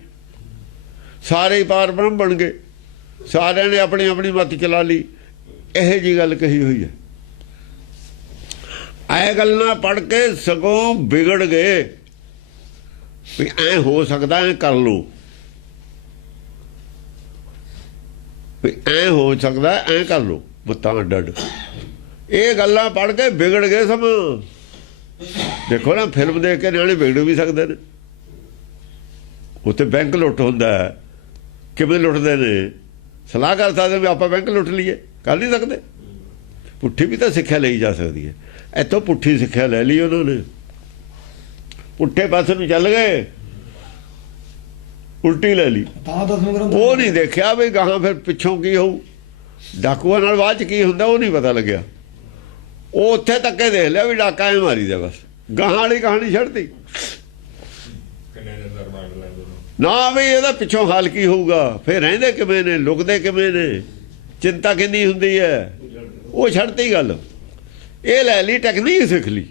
ਸਾਰੇ ਹੀ ਪਾਰ ਬ੍ਰਹਮ ਬਣ ਗਏ, ਸਾਰਿਆਂ ਨੇ ਆਪਣੀ ਆਪਣੀ ਮੱਤ ਚਲਾ ਲਈ। ਇਹੋ ਜਿਹੀ ਗੱਲ ਕਹੀ ਹੋਈ ਹੈ। ਇਹ ਗੱਲਾਂ ਪੜ੍ਹ ਕੇ ਸਗੋਂ ਵਿਗੜ ਗਏ ਵੀ ਐ ਹੋ ਸਕਦਾ, ਐ ਕਰ ਲਓ, ਵੀ ਐ ਹੋ ਸਕਦਾ, ਐ ਕਰ ਲਓ, ਮੱਤਾਂ ਅੱਡ। ਇਹ ਗੱਲਾਂ ਪੜ੍ਹ ਕੇ ਵਿਗੜ ਗਏ ਸਭ। ਦੇਖੋ ਨਾ, ਫਿਲਮ ਦੇਖ ਕੇ ਨਿਆਣੇ ਵਿਗੜ ਵੀ ਸਕਦੇ ਨੇ। ਉੱਥੇ ਬੈਂਕ ਲੁੱਟ ਹੁੰਦਾ, ਕਿਵੇਂ ਲੁੱਟਦੇ ਨੇ? ਸਲਾਹ ਕਰ ਸਕਦੇ ਵੀ ਆਪਾਂ ਬੈਂਕ ਲੁੱਟ ਲਈਏ, ਕਰ ਨਹੀਂ ਸਕਦੇ। ਪੁੱਠੀ ਵੀ ਤਾਂ ਸਿੱਖਿਆ ਲਈ ਜਾ ਸਕਦੀ ਹੈ। ਇੱਥੋਂ ਪੁੱਠੀ ਸਿੱਖਿਆ ਲੈ ਲਈ ਉਹਨਾਂ ਨੇ, ਪੁੱਠੇ ਪਾਸੇ ਨੂੰ ਚੱਲ ਗਏ, ਉਲਟੀ ਲੈ ਲਈ। ਉਹ ਨਹੀਂ ਦੇਖਿਆ ਵੀ ਗਾਹਾਂ ਫਿਰ ਪਿੱਛੋਂ ਕੀ ਹੋਊ, ਡਾਕੂਆਂ ਨਾਲ ਬਾਅਦ 'ਚ ਕੀ ਹੁੰਦਾ, ਉਹ ਨਹੀਂ ਪਤਾ ਲੱਗਿਆ। ਉਹ ਉੱਥੇ ਤੱਕੇ ਦੇਖ ਲਿਆ ਵੀ ਡਾਕਾ ਐ ਮਾਰੀ ਦਾ, ਬਸ ਗਾਹਾਂ ਵਾਲੀ ਕਹਾਣੀ ਛੱਡਤੀ ਨਾ। ਵੀ ਇਹਦਾ ਪਿੱਛੋਂ ਹਾਲ ਕੀ ਹੋਊਗਾ, ਫਿਰ ਰਹਿੰਦੇ ਕਿਵੇਂ ਨੇ, ਲੁਕਦੇ ਕਿਵੇਂ ਨੇ, ਚਿੰਤਾ ਕਿੰਨੀ ਹੁੰਦੀ ਹੈ, ਉਹ ਛੱਡਤੀ ਗੱਲ। ਇਹ ਲੈ ਲਈ ਟੈਕਨੀਕ, ਸਿੱਖ ਲਈ।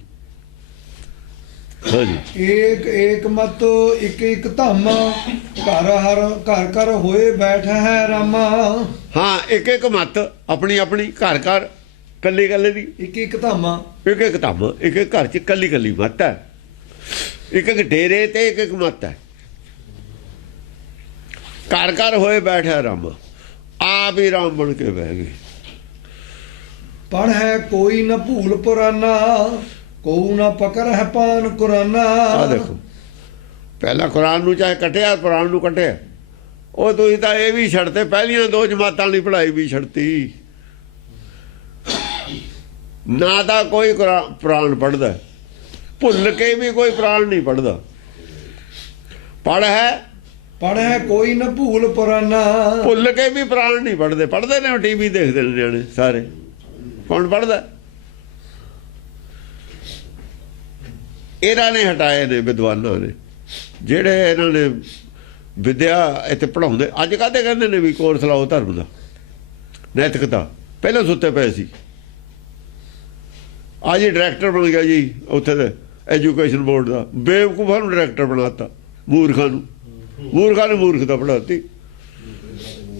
ਹਾਂਜੀ, ਏਕ ਮਤ ਇੱਕ ਧਾਮ, ਘਰ ਘਰ ਹੋਏ ਬੈਠ ਹੈ ਰਾਮਾ। ਹਾਂ, ਇੱਕ ਮਤ, ਆਪਣੀ ਆਪਣੀ, ਘਰ ਘਰ, ਕੱਲੀ ਦੀ, ਇੱਕ ਧਾਮਾ, ਇੱਕ ਧਾਮ, ਇੱਕ ਘਰ 'ਚ ਕੱਲੀ ਮਤ ਹੈ। ਇੱਕ ਡੇਰੇ ਤੇ ਇੱਕ ਮਤ ਹੈ। ਘਰ ਘਰ ਹੋਏ ਬੈਠਾ ਰਾਮ, ਆਪ ਹੀ ਰਾਮ ਬਣ ਕੇ ਬਹਿ ਗਏ। ਪੜ੍ਹ ਹੈ ਕੋਈ ਨਾ ਭੂਲ ਪੁਰਾਨਾ, ਕੋਉ ਨਾ ਪਕੜ ਹੈ ਪਾਨ ਕੁਰਾਨਾ। ਆ ਦੇਖੋ, ਪਹਿਲਾਂ ਕੁਰਾਨ ਨੂੰ ਚਾਹੇ ਕੱਟਿਆ, ਕੁਰਾਨ ਨੂੰ ਕੱਟਿਆ। ਉਹ ਤੁਸੀਂ ਤਾਂ ਇਹ ਵੀ ਛੱਡਤੇ, ਪਹਿਲੀਆਂ ਦੋ ਜਮਾਤਾਂ ਦੀ ਪੜ੍ਹਾਈ ਵੀ ਛੱਡਤੀ। ਨਾ ਤਾਂ ਕੋਈ ਪੁਰਾਣ ਪੜ੍ਹਦਾ, ਭੁੱਲ ਕੇ ਵੀ ਕੋਈ ਪੁਰਾਣ ਨਹੀਂ ਪੜ੍ਹਦਾ। ਪੜ੍ਹ ਹੈ ਕੋਈ ਨਾ ਭੂਲ ਪੁਰਾਨਾ, ਭੁੱਲ ਕੇ ਵੀ ਪੁਰਾਣ ਨਹੀਂ ਪੜ੍ਹਦੇ। ਪੜ੍ਹਦੇ ਨੇ, ਟੀਵੀ ਦੇਖਦੇ ਨੇ ਨਿਆਣੇ ਸਾਰੇ, ਕੌਣ ਪੜ੍ਹਦਾ? ਇਹਨਾਂ ਨੇ ਹਟਾਏ ਨੇ ਵਿਦਵਾਨਾਂ ਨੇ, ਜਿਹੜੇ ਇਹਨਾਂ ਨੇ ਵਿਦਿਆ ਇੱਥੇ ਪੜ੍ਹਾਉਂਦੇ। ਅੱਜ ਕਾਹਦੇ ਕਹਿੰਦੇ ਨੇ ਵੀ ਕੋਰਸ ਲਾਓ ਧਰਮ ਦਾ, ਨੈਤਿਕਤਾ। ਪਹਿਲਾਂ ਸੁੱਤੇ ਪਏ ਸੀ, ਅੱਜ ਹੀ ਡਾਇਰੈਕਟਰ ਬਣ ਗਿਆ ਜੀ ਉੱਥੇ ਦੇ ਐਜੂਕੇਸ਼ਨ ਬੋਰਡ ਦਾ। ਬੇਵਕੂਫਾਂ ਨੂੰ ਡਾਇਰੈਕਟਰ ਬਣਾਤਾ, ਮੂਰਖਾਂ ਨੂੰ ਮੂਰਖਤਾ ਪੜ੍ਹਾਤੀ।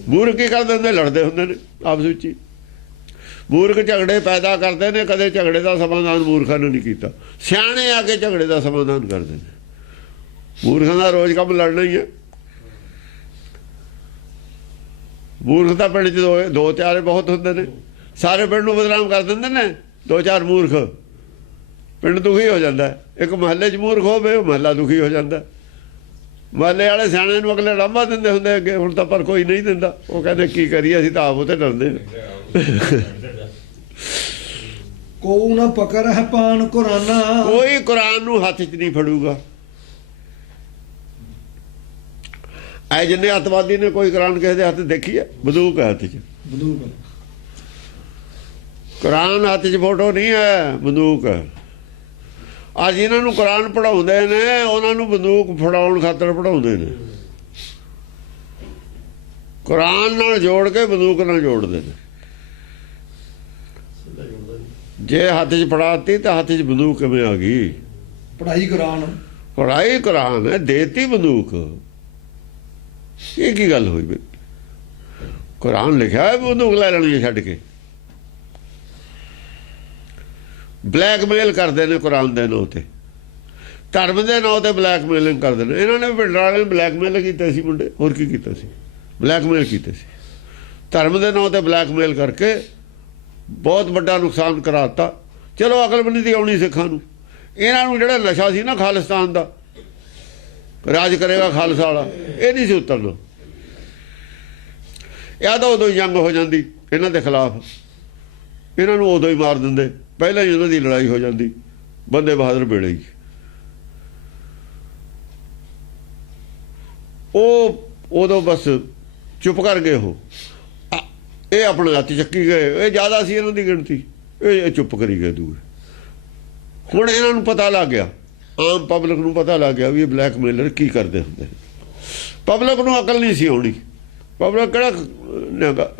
ਮੂਰਖ ਕੀ ਕਰਦੇ ਹੁੰਦੇ? ਲੜਦੇ ਹੁੰਦੇ ਨੇ ਆਪਸ ਵਿੱਚ ਹੀ। ਮੂਰਖ ਝਗੜੇ ਪੈਦਾ ਕਰਦੇ ਨੇ, ਕਦੇ ਝਗੜੇ ਦਾ ਸਮਾਧਾਨ ਮੂਰਖਾਂ ਨੇ ਨਹੀਂ ਕੀਤਾ। ਸਿਆਣੇ ਆ ਕੇ ਝਗੜੇ ਦਾ ਸਮਾਧਾਨ ਕਰਦੇ ਨੇ। ਮੂਰਖਾਂ ਦਾ ਰੋਜ਼ ਕੰਮ ਲੜਨਾ ਹੀ ਹੈ। ਮੂਰਖ ਤਾਂ ਪਿੰਡ 'ਚ ਦੋ ਚਾਰ ਬਹੁਤ ਹੁੰਦੇ ਨੇ, ਸਾਰੇ ਪਿੰਡ ਨੂੰ ਬਦਨਾਮ ਕਰ ਦਿੰਦੇ ਨੇ। ਦੋ ਚਾਰ ਮੂਰਖ, ਪਿੰਡ ਦੁਖੀ ਹੋ ਜਾਂਦਾ। ਇੱਕ ਮਹੱਲੇ 'ਚ ਮੂਰਖ ਹੋਵੇ, ਮਹੱਲਾ ਦੁਖੀ ਹੋ ਜਾਂਦਾ। ਮਹੱਲੇ ਵਾਲੇ ਸਿਆਣੇ ਨੂੰ ਅਗਲੇ ਲਾਂਭਾ ਦਿੰਦੇ ਹੁੰਦੇ ਅੱਗੇ, ਹੁਣ ਤਾਂ ਪਰ ਕੋਈ ਨਹੀਂ ਦਿੰਦਾ। ਉਹ ਕਹਿੰਦੇ ਕੀ ਕਰੀਏ, ਅਸੀਂ ਤਾਂ ਆਪ ਉੱਤੇ ਡਰਦੇ। ਕੋਉ ਨਾ ਪਕੜ ਹੈ ਪਾਨ ਕੁਰਾਨਾ, ਕੋਈ ਕੁਰਾਨ ਨੂੰ ਹੱਥ 'ਚ ਨਹੀਂ ਫੜੂਗਾ। ਐ ਜਿੰਨੇ ਅੱਤਵਾਦੀ ਨੇ, ਕੋਈ ਕੁਰਾਨ ਕਿਸੇ ਦੇ ਹੱਥ ਦੇਖੀ ਹੈ? ਬੰਦੂਕ ਹੈ ਹੱਥ 'ਚ, ਬੰਦੂਕ। ਕੁਰਾਨ ਹੱਥ 'ਚ ਫੋਟੋ ਨਹੀਂ ਹੈ, ਬੰਦੂਕ ਹੈ। ਆ ਜਿਹਨਾਂ ਨੂੰ ਕੁਰਾਨ ਪੜ੍ਹਾਉਂਦੇ ਨੇ, ਉਹਨਾਂ ਨੂੰ ਬੰਦੂਕ ਫੜਾਉਣ ਖਾਤਰ ਪੜ੍ਹਾਉਂਦੇ ਨੇ। ਕੁਰਾਨ ਨਾਲ ਜੋੜ ਕੇ ਬੰਦੂਕ ਨਾਲ ਜੋੜਦੇ ਨੇ। ਜੇ ਹੱਥ 'ਚ ਫੜਾਤੀ ਤਾਂ ਹੱਥ 'ਚ ਬੰਦੂਕ ਕਿਵੇਂ ਆ ਗਈ? ਪੜ੍ਹਾਈ ਕੁਰਾਨ ਹੈ, ਦੇਤੀ ਬੰਦੂਕ। ਇਹ ਕੀ ਗੱਲ ਹੋਈ? ਕੁਰਾਨ ਲਿਖਿਆ ਹੈ ਬੰਦੂਕ ਲੈ ਲੈਣੀ ਛੱਡ ਕੇ। ਬਲੈਕਮੇਲ ਕਰਦੇ ਨੇ ਕੁਰਾਨ ਦੇ ਨਾਂ ਤੇ, ਧਰਮ ਦੇ ਨਾਂ ਤੇ ਬਲੈਕਮੇਲਿੰਗ ਕਰਦੇ ਨੇ। ਇਹਨਾਂ ਨੇ ਪਿੰਡ ਵਾਲੇ ਨੂੰ ਬਲੈਕਮੇਲ ਕੀਤੇ ਸੀ ਮੁੰਡੇ, ਹੋਰ ਕੀ ਕੀਤਾ ਸੀ? ਬਲੈਕਮੇਲ ਕੀਤੇ ਸੀ। ਧਰਮ ਦੇ ਨਾਂ ਤੇ ਬਲੈਕਮੇਲ ਕਰਕੇ ਬਹੁਤ ਵੱਡਾ ਨੁਕਸਾਨ ਕਰਾਤਾ। ਚਲੋ ਅਕਲ ਵੀ ਨਹੀਂ ਆਉਣੀ ਸਿੱਖਾਂ ਨੂੰ। ਇਹਨਾਂ ਨੂੰ ਜਿਹੜਾ ਨਸ਼ਾ ਸੀ ਨਾ ਖਾਲਿਸਤਾਨ ਦਾ, ਰਾਜ ਕਰੇਗਾ ਖਾਲਸਾ ਵਾਲਾ, ਇਹ ਨਹੀਂ ਸੀ ਉਤਰਨਾ। ਜਾਂ ਤਾਂ ਉਦੋਂ ਹੀ ਜੰਗ ਹੋ ਜਾਂਦੀ ਇਹਨਾਂ ਦੇ ਖਿਲਾਫ, ਇਹਨਾਂ ਨੂੰ ਉਦੋਂ ਹੀ ਮਾਰ ਦਿੰਦੇ, ਪਹਿਲਾਂ ਹੀ ਉਹਨਾਂ ਦੀ ਲੜਾਈ ਹੋ ਜਾਂਦੀ ਬੰਦੇ ਬਹਾਦਰ ਵੇਲੇ ਹੀ। ਉਹ ਉਦੋਂ ਬਸ ਚੁੱਪ ਕਰ ਗਏ। ਇਹ ਆਪਣੇ ਹੱਥ ਚੱਕੀ ਗਏ, ਇਹ ਜ਼ਿਆਦਾ ਸੀ ਇਹਨਾਂ ਦੀ ਗਿਣਤੀ, ਇਹ ਚੁੱਪ ਕਰੀ ਗਏ ਦੂਰ। ਹੁਣ ਇਹਨਾਂ ਨੂੰ ਪਤਾ ਲੱਗ ਗਿਆ, ਆਮ ਪਬਲਿਕ ਨੂੰ ਪਤਾ ਲੱਗ ਗਿਆ ਵੀ ਇਹ ਬਲੈਕਮੇਲਰ ਕੀ ਕਰਦੇ ਹੁੰਦੇ। ਪਬਲਿਕ ਨੂੰ ਅਕਲ ਨਹੀਂ ਸੀ ਆਉਣੀ। ਪਬਲਿਕ ਕਿਹੜਾ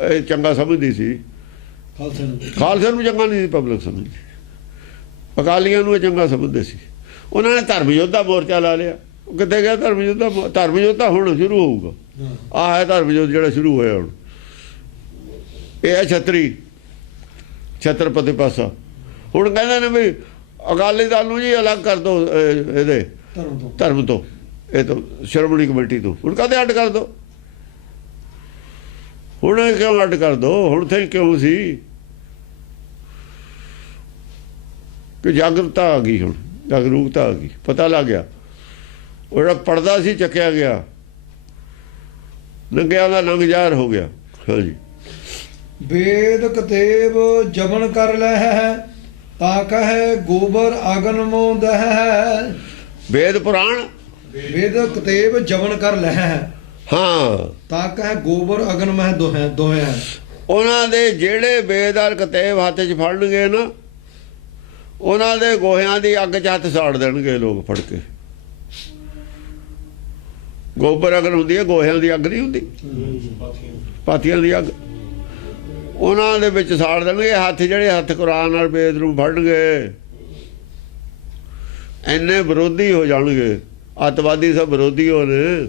ਇਹ ਚੰਗਾ ਸਮਝਦੀ ਸੀ, ਖਾਲਸੇ ਨੂੰ ਚੰਗਾ ਨਹੀਂ ਸੀ ਪਬਲਿਕ ਸਮਝਦੀ, ਅਕਾਲੀਆਂ ਨੂੰ ਇਹ ਚੰਗਾ ਸਮਝਦੇ ਸੀ। ਉਹਨਾਂ ਨੇ ਧਰਮ ਯੋਧਾ ਮੋਰਚਾ ਲਾ ਲਿਆ। ਕਿੱਥੇ ਗਿਆ ਧਰਮ ਯੋਧਾ? ਧਰਮ ਯੋਧਾ ਹੁਣ ਸ਼ੁਰੂ ਹੋਊਗਾ। ਆਹ ਹੈ ਧਰਮ ਯੋਧ ਜਿਹੜਾ ਸ਼ੁਰੂ ਹੋਇਆ ਹੁਣ। ਇਹ ਹੈ ਛਤਰਪਤੀ ਪਾਸਾ। ਹੁਣ ਕਹਿੰਦੇ ਨੇ ਵੀ ਅਕਾਲੀ ਦਲ ਨੂੰ ਜੀ ਅਲੱਗ ਕਰ ਦਿਓ ਇਹਦੇ ਧਰਮ ਤੋਂ, ਇਹ ਤੋਂ ਸ਼੍ਰੋਮਣੀ ਕਮੇਟੀ ਤੋਂ। ਹੁਣ ਕਦੇ ਅੱਡ ਕਰ ਦਿਓ। ਹੁਣ ਕਿਉਂ ਅੱਡ ਕਰ ਦਿਓ? ਹੁਣ ਤੇ ਕਿਉਂ ਸੀ ਕਿ ਜਾਗਰੂਕਤਾ ਆ ਗਈ, ਹੁਣ ਜਾਗਰੂਕਤਾ ਆ ਗਈ, ਪਤਾ ਲੱਗ ਗਿਆ। ਉਹ ਜਿਹੜਾ ਪੜਦਾ ਸੀ ਚੱਕਿਆ ਗਿਆ, ਨੰਗਿਆਂ ਦਾ ਨੰਗ ਜ਼ਾਹਰ ਹੋ ਗਿਆ। ਹਾਂਜੀ। ਵੇਦ ਕਤੇਬ ਜਮਨ ਕਰ ਲਹਿ, ਤਾ ਕਹੈ ਗੋਬਰ ਅਗਨ ਮੋ ਦਹਿ। ਵੇਦ ਪੁਰਾਣ ਵੇਦ ਕਤੇਬ ਜਮਨ ਕਰ ਲਹਿ, ਹਾਂ, ਤਾ ਕਹੈ ਗੋਬਰ ਅਗਨ ਮਹਿ ਦੋਹੈ। ਉਹਨਾਂ ਦੇ ਜਿਹੜੇ ਵੇਦ ਔਰ ਕਤੇਬ ਹੱਥ 'ਚ ਫੜਨਗੇ ਨਾ, ਉਹਨਾਂ ਦੇ ਗੋਹਿਆਂ ਦੀ ਅੱਗ 'ਚ ਹੱਥ ਸਾੜ ਦੇਣਗੇ ਲੋਕ ਫੜ ਕੇ। ਗੋਬਰ ਅਗਨ ਹੁੰਦੀ ਹੈ, ਗੋਹਿਆਂ ਦੀ ਅੱਗ ਨਹੀਂ ਹੁੰਦੀ, ਪਾਥੀਆਂ ਦੀ ਅੱਗ। ਉਹਨਾਂ ਦੇ ਵਿੱਚ ਸਾੜ ਦੇਣਗੇ ਹੱਥ, ਜਿਹੜੇ ਹੱਥ ਕੁਰਾਨ ਨਾਲ ਵੇਦ ਨੂੰ ਫੜਨਗੇ। ਇੰਨੇ ਵਿਰੋਧੀ ਹੋ ਜਾਣਗੇ, ਅੱਤਵਾਦੀ ਸਭ ਵਿਰੋਧੀ ਹੋ ਨੇ।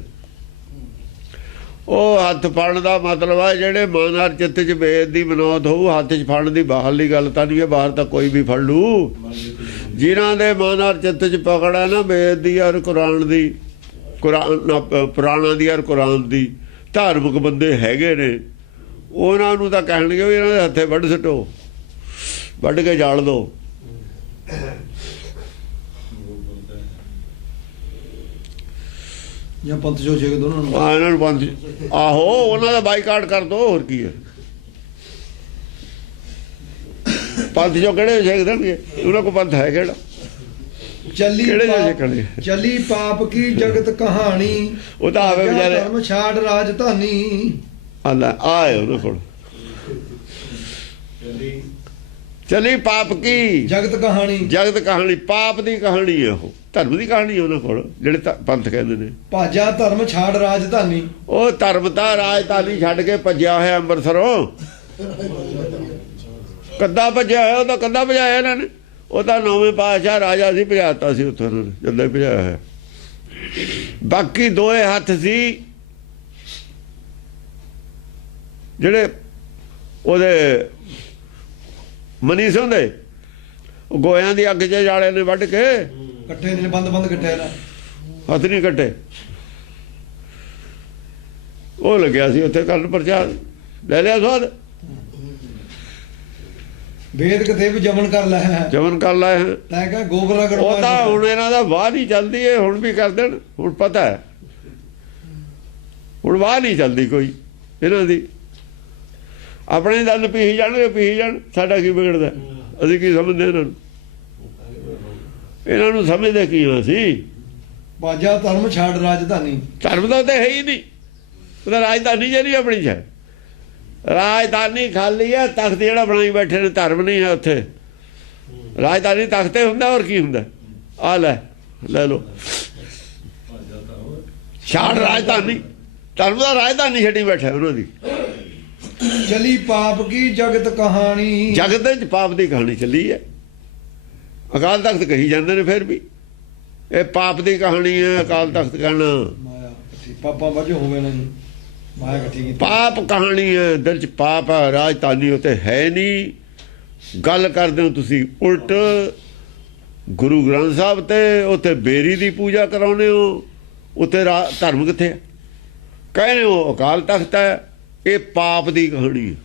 ਉਹ ਹੱਥ ਫੜਨ ਦਾ ਮਤਲਬ ਹੈ ਜਿਹੜੇ ਮਨ ਹਰ ਚਿੱਤ 'ਚ ਵੇਦ ਦੀ ਮਨੌਤ ਹੋਊ। ਹੱਥ 'ਚ ਫੜਨ ਦੀ ਬਾਹਰਲੀ ਗੱਲ ਤਾਂ ਨਹੀਂ ਹੈ, ਬਾਹਰ ਤਾਂ ਕੋਈ ਵੀ ਫੜ ਲੂ। ਜਿਨ੍ਹਾਂ ਦੇ ਮਨ ਹਰ ਚਿੱਤ 'ਚ ਪਕੜ ਹੈ ਨਾ ਵੇਦ ਦੀ ਔਰ ਕੁਰਾਨ ਦੀ, ਪੁਰਾਣਾਂ ਦੀ ਔਰ ਕੁਰਾਨ ਦੀ, ਧਾਰਮਿਕ ਬੰਦੇ ਹੈਗੇ ਨੇ, ਉਹਨਾਂ ਨੂੰ ਤਾਂ ਕਹਿਣਗੇ ਵੀ ਇਹਨਾਂ ਦੇ ਹੱਥੇ ਵੱਢ ਸੁੱਟੋ, ਵੱਢ ਕੇ ਜਾਲ ਦਿਓ। ਜਾਂ ਪੰਥ ਜੋ ਛੇਕ ਦੋ ਉਹਨਾਂ ਨੂੰ, ਇਹਨਾਂ ਨੂੰ ਪੰਥ, ਆਹੋ ਉਹਨਾਂ ਦਾ ਬਾਈਕਾਟ ਕਰ ਦੋ। ਹੋਰ ਕੀ ਹੈ? ਪੰਥ ਜੋ ਕਿਹੜੇ ਛੇਕ ਦੇਣਗੇ? ਉਹਨਾਂ ਕੋਲ ਪੰਥ ਹੈ ਕਿਹੜਾ? ਚੱਲੀ ਪਾਪ ਕੀ ਜਗਤ ਕਹਾਣੀ, ਉਹ ਤਾਂ ਆਵੇ ਵਿਚਾਰੇ ਧਰਮ ਛਾੜ ਰਾਜਧਾਨੀ। ਆਏ ਉਹਨਾਂ ਕੋਲ ਚੱਲੀ ਪਾਪ ਕੀ ਜਗਤ ਕਹਾਣੀ, ਜਗਤ ਕਹਾਣੀ, ਪਾਪ ਦੀ ਕਹਾਣੀ ਹੈ। ਉਹ ਧਰਮ ਦੀ ਕਹਾਣੀ ਉਹਨਾਂ ਕੋਲ, ਜਿਹੜੇ ਪੰਥ ਕਹਿੰਦੇ ਨੇ। ਭਾਜਾ ਧਰਮ ਛਾੜ ਰਾਜਧਾਨੀ, ਉਹ ਧਰਮ ਦਾ ਰਾਜਧਾਨੀ ਛੱਡ ਕੇ ਭੱਜਿਆ ਹੋਇਆ ਅੰਮ੍ਰਿਤਸਰੋਂ। ਕੱਦਾ ਭੱਜਿਆ ਹੋਇਆ, ਉਹਦਾ ਕੱਦਾ ਭਜਾਇਆ ਇਹਨਾਂ ਨੇ। ਉਹ ਤਾਂ 9ਵੇਂ ਪਾਤਸ਼ਾਹ ਰਾਜਾ ਸੀ, ਭਜਾਤਾ ਸੀ ਉੱਥੋਂ ਉਹਨਾਂ ਨੇ, ਜਦੋਂ ਹੀ ਭਜਾਇਆ ਹੋਇਆ। ਬਾਕੀ ਦੋਏ ਹੱਥ ਸੀ ਜਿਹੜੇ ਉਹਦੇ ਮਨੀ ਸਿੰਘ ਦੇ, ਉਹ ਗੋਇਆਂ ਦੀ ਅੱਗ 'ਚ ਜਾਲੇ ਨੇ ਵੱਢ ਕੇ ਕੱਟੇ ਨੇ, ਬੰਦ ਕੱਟੇ ਨਾ, ਹੱਥ ਨਹੀਂ ਕੱਟੇ। ਉਹ ਲੱਗਿਆ ਸੀ ਉੱਥੇ ਕਰਨ ਪ੍ਰਚਾਰ, ਲੈ ਲਿਆ ਸਵਾਦ। ਵੇਦ ਕਤੇਬ ਜਮਨ ਕਰ ਲੈ, ਜਮਨ ਕਰ ਲਾਏ ਹੈ। ਤੈਂ ਕਹ ਗੋਬਰ ਅਗਨ। ਉਹ ਤਾਂ ਹੁਣ ਇਹਨਾਂ ਦਾ ਵਾਹ ਨਹੀਂ ਚੱਲਦੀ ਹੈ, ਹੁਣ ਵੀ ਕਰ ਦੇਣ। ਹੁਣ ਪਤਾ ਹੈ ਹੁਣ ਵਾਹ ਨਹੀਂ ਚੱਲਦੀ ਕੋਈ ਇਹਨਾਂ ਦੀ। ਆਪਣੇ ਦੰਦ ਪੀਹੀ ਜਾਣਗੇ, ਪੀਹੀ ਜਾਣ, ਸਾਡਾ ਕੀ ਵਿਗੜਦਾ? ਅਸੀਂ ਕੀ ਸਮਝਦੇ ਇਹਨਾਂ ਨੂੰ? ਇਹਨਾਂ ਨੂੰ ਸਮਝਦੇ ਕੀ ਹਾਂ ਅਸੀਂ? ਬਾਜਾ ਧਰਮ ਛਾੜ ਰਾਜਧਾਨੀ। ਧਰਮ ਦਾ ਤਾਂ ਹੈ ਹੀ ਨਹੀਂ, ਉਹਦਾ ਰਾਜਧਾਨੀ ਜਿਹੜੀ ਆਪਣੀ ਚ ਹੈ। ਰਾਜਧਾਨੀ ਖਾਲੀ ਹੈ, ਤਖਤ ਜਿਹੜਾ ਬਣਾਈ ਬੈਠੇ ਨੇ, ਧਰਮ ਨਹੀਂ ਹੈ ਉੱਥੇ। ਰਾਜਧਾਨੀ ਤਖਤੇ ਹੁੰਦਾ, ਹੋਰ ਕੀ ਹੁੰਦਾ? ਆ ਲੈ ਲਓ, ਛਾੜ ਰਾਜਧਾਨੀ, ਧਰਮ ਦਾ ਰਾਜਧਾਨੀ ਛੱਡੀ ਬੈਠਾ ਉਹਨਾਂ ਦੀ। ਚਲੀ ਪਾਪ ਕੀ ਜਗਤ ਕਹਾਣੀ, ਜਗਤ ਵਿੱਚ ਪਾਪ ਦੀ ਕਹਾਣੀ ਚੱਲੀ ਹੈ। ਅਕਾਲ ਤਖਤ ਕਹੀ ਜਾਂਦੇ ਨੇ, ਫਿਰ ਵੀ ਇਹ ਪਾਪ ਦੀ ਕਹਾਣੀ ਹੈ। ਅਕਾਲ ਤਖਤ ਕਹਿਣਾ ਪਾਪਾਂ ਵਜੋਂ ਹੋਵੇ ਨਾ ਜੀ। ਮਾਇਆ ਇਕੱਠੀ ਕੀਤੀ। ਪਾਪ ਕਹਾਣੀ ਹੈ, ਦਿਲ 'ਚ ਪਾਪ ਹੈ, ਰਾਜਧਾਨੀ ਉੱਤੇ ਹੈ ਨਹੀਂ। ਗੱਲ ਕਰਦੇ ਹੋ ਤੁਸੀਂ ਉਲਟ ਗੁਰੂ ਗ੍ਰੰਥ ਸਾਹਿਬ ਤੇ ਉੱਥੇ ਬੇਰੀ ਦੀ ਪੂਜਾ ਕਰਾਉਂਦੇ ਹੋ, ਉੱਥੇ ਧਰਮ ਕਿੱਥੇ ਹੈ? ਕਹਿੰਦੇ ਹੋ ਅਕਾਲ ਤਖਤ ਹੈ। ਇਹ ਪਾਪ ਦੀ ਕਹਾਣੀ ਹੈ,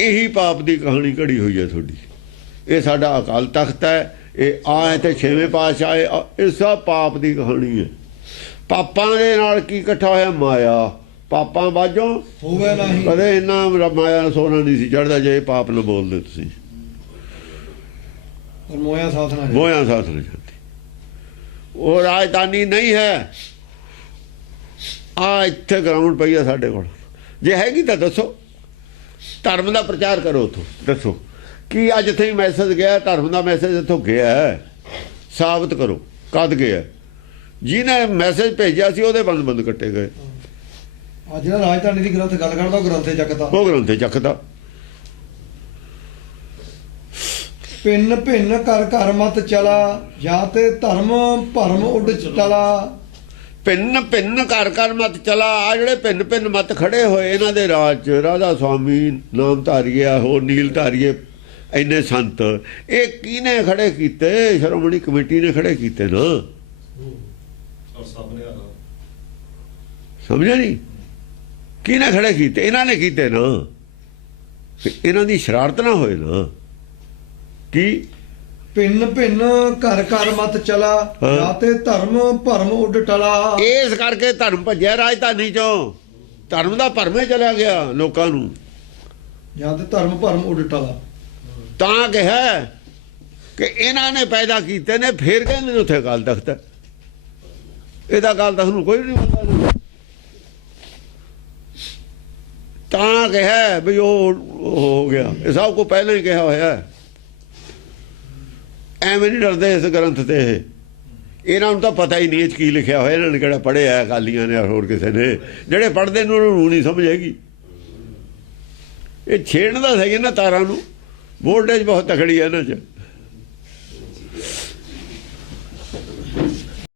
ਇਹੀ ਪਾਪ ਦੀ ਕਹਾਣੀ ਘੜੀ ਹੋਈ ਹੈ ਤੁਹਾਡੀ। ਇਹ ਸਾਡਾ ਅਕਾਲ ਤਖਤ ਹੈ, ਇਹ ਆਏ ਤੇ 6ਵੇਂ ਪਾਤਸ਼ਾਹ ਆਏ, ਇਹ ਸਭ ਪਾਪ ਦੀ ਕਹਾਣੀ ਹੈ। ਪਾਪਾਂ ਦੇ ਨਾਲ ਕੀ ਇਕੱਠਾ ਹੋਇਆ? ਮਾਇਆ। ਪਾਪਾਂ ਬਾਝੋਂ ਹੋਵੇ ਨਹੀਂ, ਕਦੇ ਇੰਨਾ ਮਾਇਆ ਨਾਲ ਸੋਨਾ ਨਹੀਂ ਸੀ ਚੜ੍ਹਦਾ ਜੇ ਪਾਪ ਨਾ ਬੋਲਦੇ ਤੁਸੀਂ। ਔਰ ਮੋਇਆ ਸਾਥ ਨਾ ਮੋਇਆ ਸਾਥ ਨਹੀਂ ਜਾਂਦੀ। ਉਹ ਰਾਜਧਾਨੀ ਨਹੀਂ ਹੈ। ਆ ਇੱਥੇ ਗਰਾਊਂਡ ਪਈ ਆ ਸਾਡੇ ਕੋਲ, ਜੇ ਹੈਗੀ ਤਾਂ ਦੱਸੋ। ਧਰਮ ਦਾ ਪ੍ਰਚਾਰ ਕਰੋ ਉੱਥੋਂ, ਦੱਸੋ ਕੀ ਅੱਜ ਇੱਥੇ ਮੈਸੇਜ ਗਿਆ? ਧਰਮ ਦਾ ਮੈਸੇਜ ਇੱਥੋਂ ਗਿਆ ਹੈ, ਸਾਬਤ ਕਰੋ ਕਦ ਗਿਆ। ਜਿਹਨੇ ਮੈਸੇਜ ਭੇਜਿਆ ਸੀ ਉਹਦੇ ਬੰਦ ਕੱਟੇ ਗਏ। ਅੱਜ ਜਿਹੜਾ ਰਾਜਧਾਨੀ ਦੀ ਗ੍ਰੰਥ ਗੱਲ ਕਰਦਾ ਉਹ ਗ੍ਰੰਥੇ ਚੱਕਦਾ, ਉਹ ਗ੍ਰੰਥੇ ਚੱਕਦਾ। ਭਿੰਨ ਭਿੰਨ ਘਰ ਘਰ ਮਤ ਚਲਾ, ਜਾਂ ਤੇ ਧਰਮ ਭਰਮ ਉੱਡ ਚਲਾ। ਭਿੰਨ ਭਿੰਨ ਘਰ ਘਰ ਮਤ ਚਲਾ। ਆ ਜਿਹੜੇ ਭਿੰਨ ਭਿੰਨ ਮਤ ਖੜੇ ਹੋਏ ਇਹਨਾਂ ਦੇ ਰਾਜ 'ਚ, ਰਾਧਾ ਸੁਆਮੀ ਨਾਮ ਧਾਰੀਏ, ਹੋਰ ਨੀਲ ਧਾਰੀਏ, ਇੰਨੇ ਸੰਤ, ਇਹ ਕਿਹਨੇ ਖੜੇ ਕੀਤੇ? ਸ਼੍ਰੋਮਣੀ ਕਮੇਟੀ ਨੇ ਖੜੇ ਕੀਤੇ ਨਾ। ਸਮਝਿਆ ਨਹੀਂ? ਕਿਹਨੇ ਖੜੇ ਕੀਤੇ? ਇਹਨਾਂ ਨੇ ਕੀਤੇ ਨਾ। ਇਹਨਾਂ ਦੀ ਸ਼ਰਾਰਤ ਨਾ ਹੋਏ ਨਾ। ਕੀ ਭਿੰਨ ਭਿੰਨ ਘਰ ਘਰ ਮਤ ਚਲਾ, ਜਾਂ ਤੇ ਧਰਮ ਭਰਮ ਉੱਡ ਟਲਾ। ਇਸ ਕਰਕੇ ਧਰਮ ਭੱਜਿਆ ਰਾਜਧਾਨੀ ਚੋਂ, ਧਰਮ ਦਾ ਭਰਮੇ ਚਲਿਆ ਗਿਆ ਲੋਕਾਂ ਨੂੰ। ਜਾਂ ਤੇ ਧਰਮ ਭਰਮ ਉੱਡ ਟਲਾ। ਤਾਂ ਕਿਹਾ ਕਿ ਇਹਨਾਂ ਨੇ ਪੈਦਾ ਕੀਤੇ ਨੇ, ਫੇਰ ਕਹਿੰਦੇ ਨੇ ਉੱਥੇ ਅਕਾਲ ਤਖਤ ਹੈ। ਇਹਦਾ ਅਕਾਲ ਤਖਤ ਨੂੰ ਕੋਈ ਨਹੀਂ ਮੰਨਦਾ। ਤਾਂ ਕਿਹਾ ਵੀ ਉਹ ਹੋ ਗਿਆ। ਇਹ ਸਭ ਕੋ ਪਹਿਲਾਂ ਹੀ ਕਿਹਾ ਹੋਇਆ। ਐਵੇਂ ਨਹੀਂ ਡਰਦੇ ਇਸ ਗ੍ਰੰਥ ਤੇ। ਇਹਨਾਂ ਨੂੰ ਤਾਂ ਪਤਾ ਹੀ ਨਹੀਂ ਇਹ 'ਚ ਕੀ ਲਿਖਿਆ ਹੋਇਆ। ਇਹਨਾਂ ਨੇ ਕਿਹੜਾ ਪੜ੍ਹਿਆ ਅਕਾਲੀਆਂ ਨੇ ਹੋਰ ਕਿਸੇ ਨੇ? ਜਿਹੜੇ ਪੜ੍ਹਦੇ ਨੇ ਉਹਨਾਂ ਨੂੰ ਨਹੀਂ ਸਮਝ ਆਏਗੀ। ਇਹ ਛੇੜਨ ਦਾ ਸਹੀ ਨਾ ਤਾਰਾਂ ਨੂੰ। ਵੋਲਟੇਜ ਬਹੁਤ ਤਕੜੀ ਹੈ ਇਹਨਾਂ 'ਚ।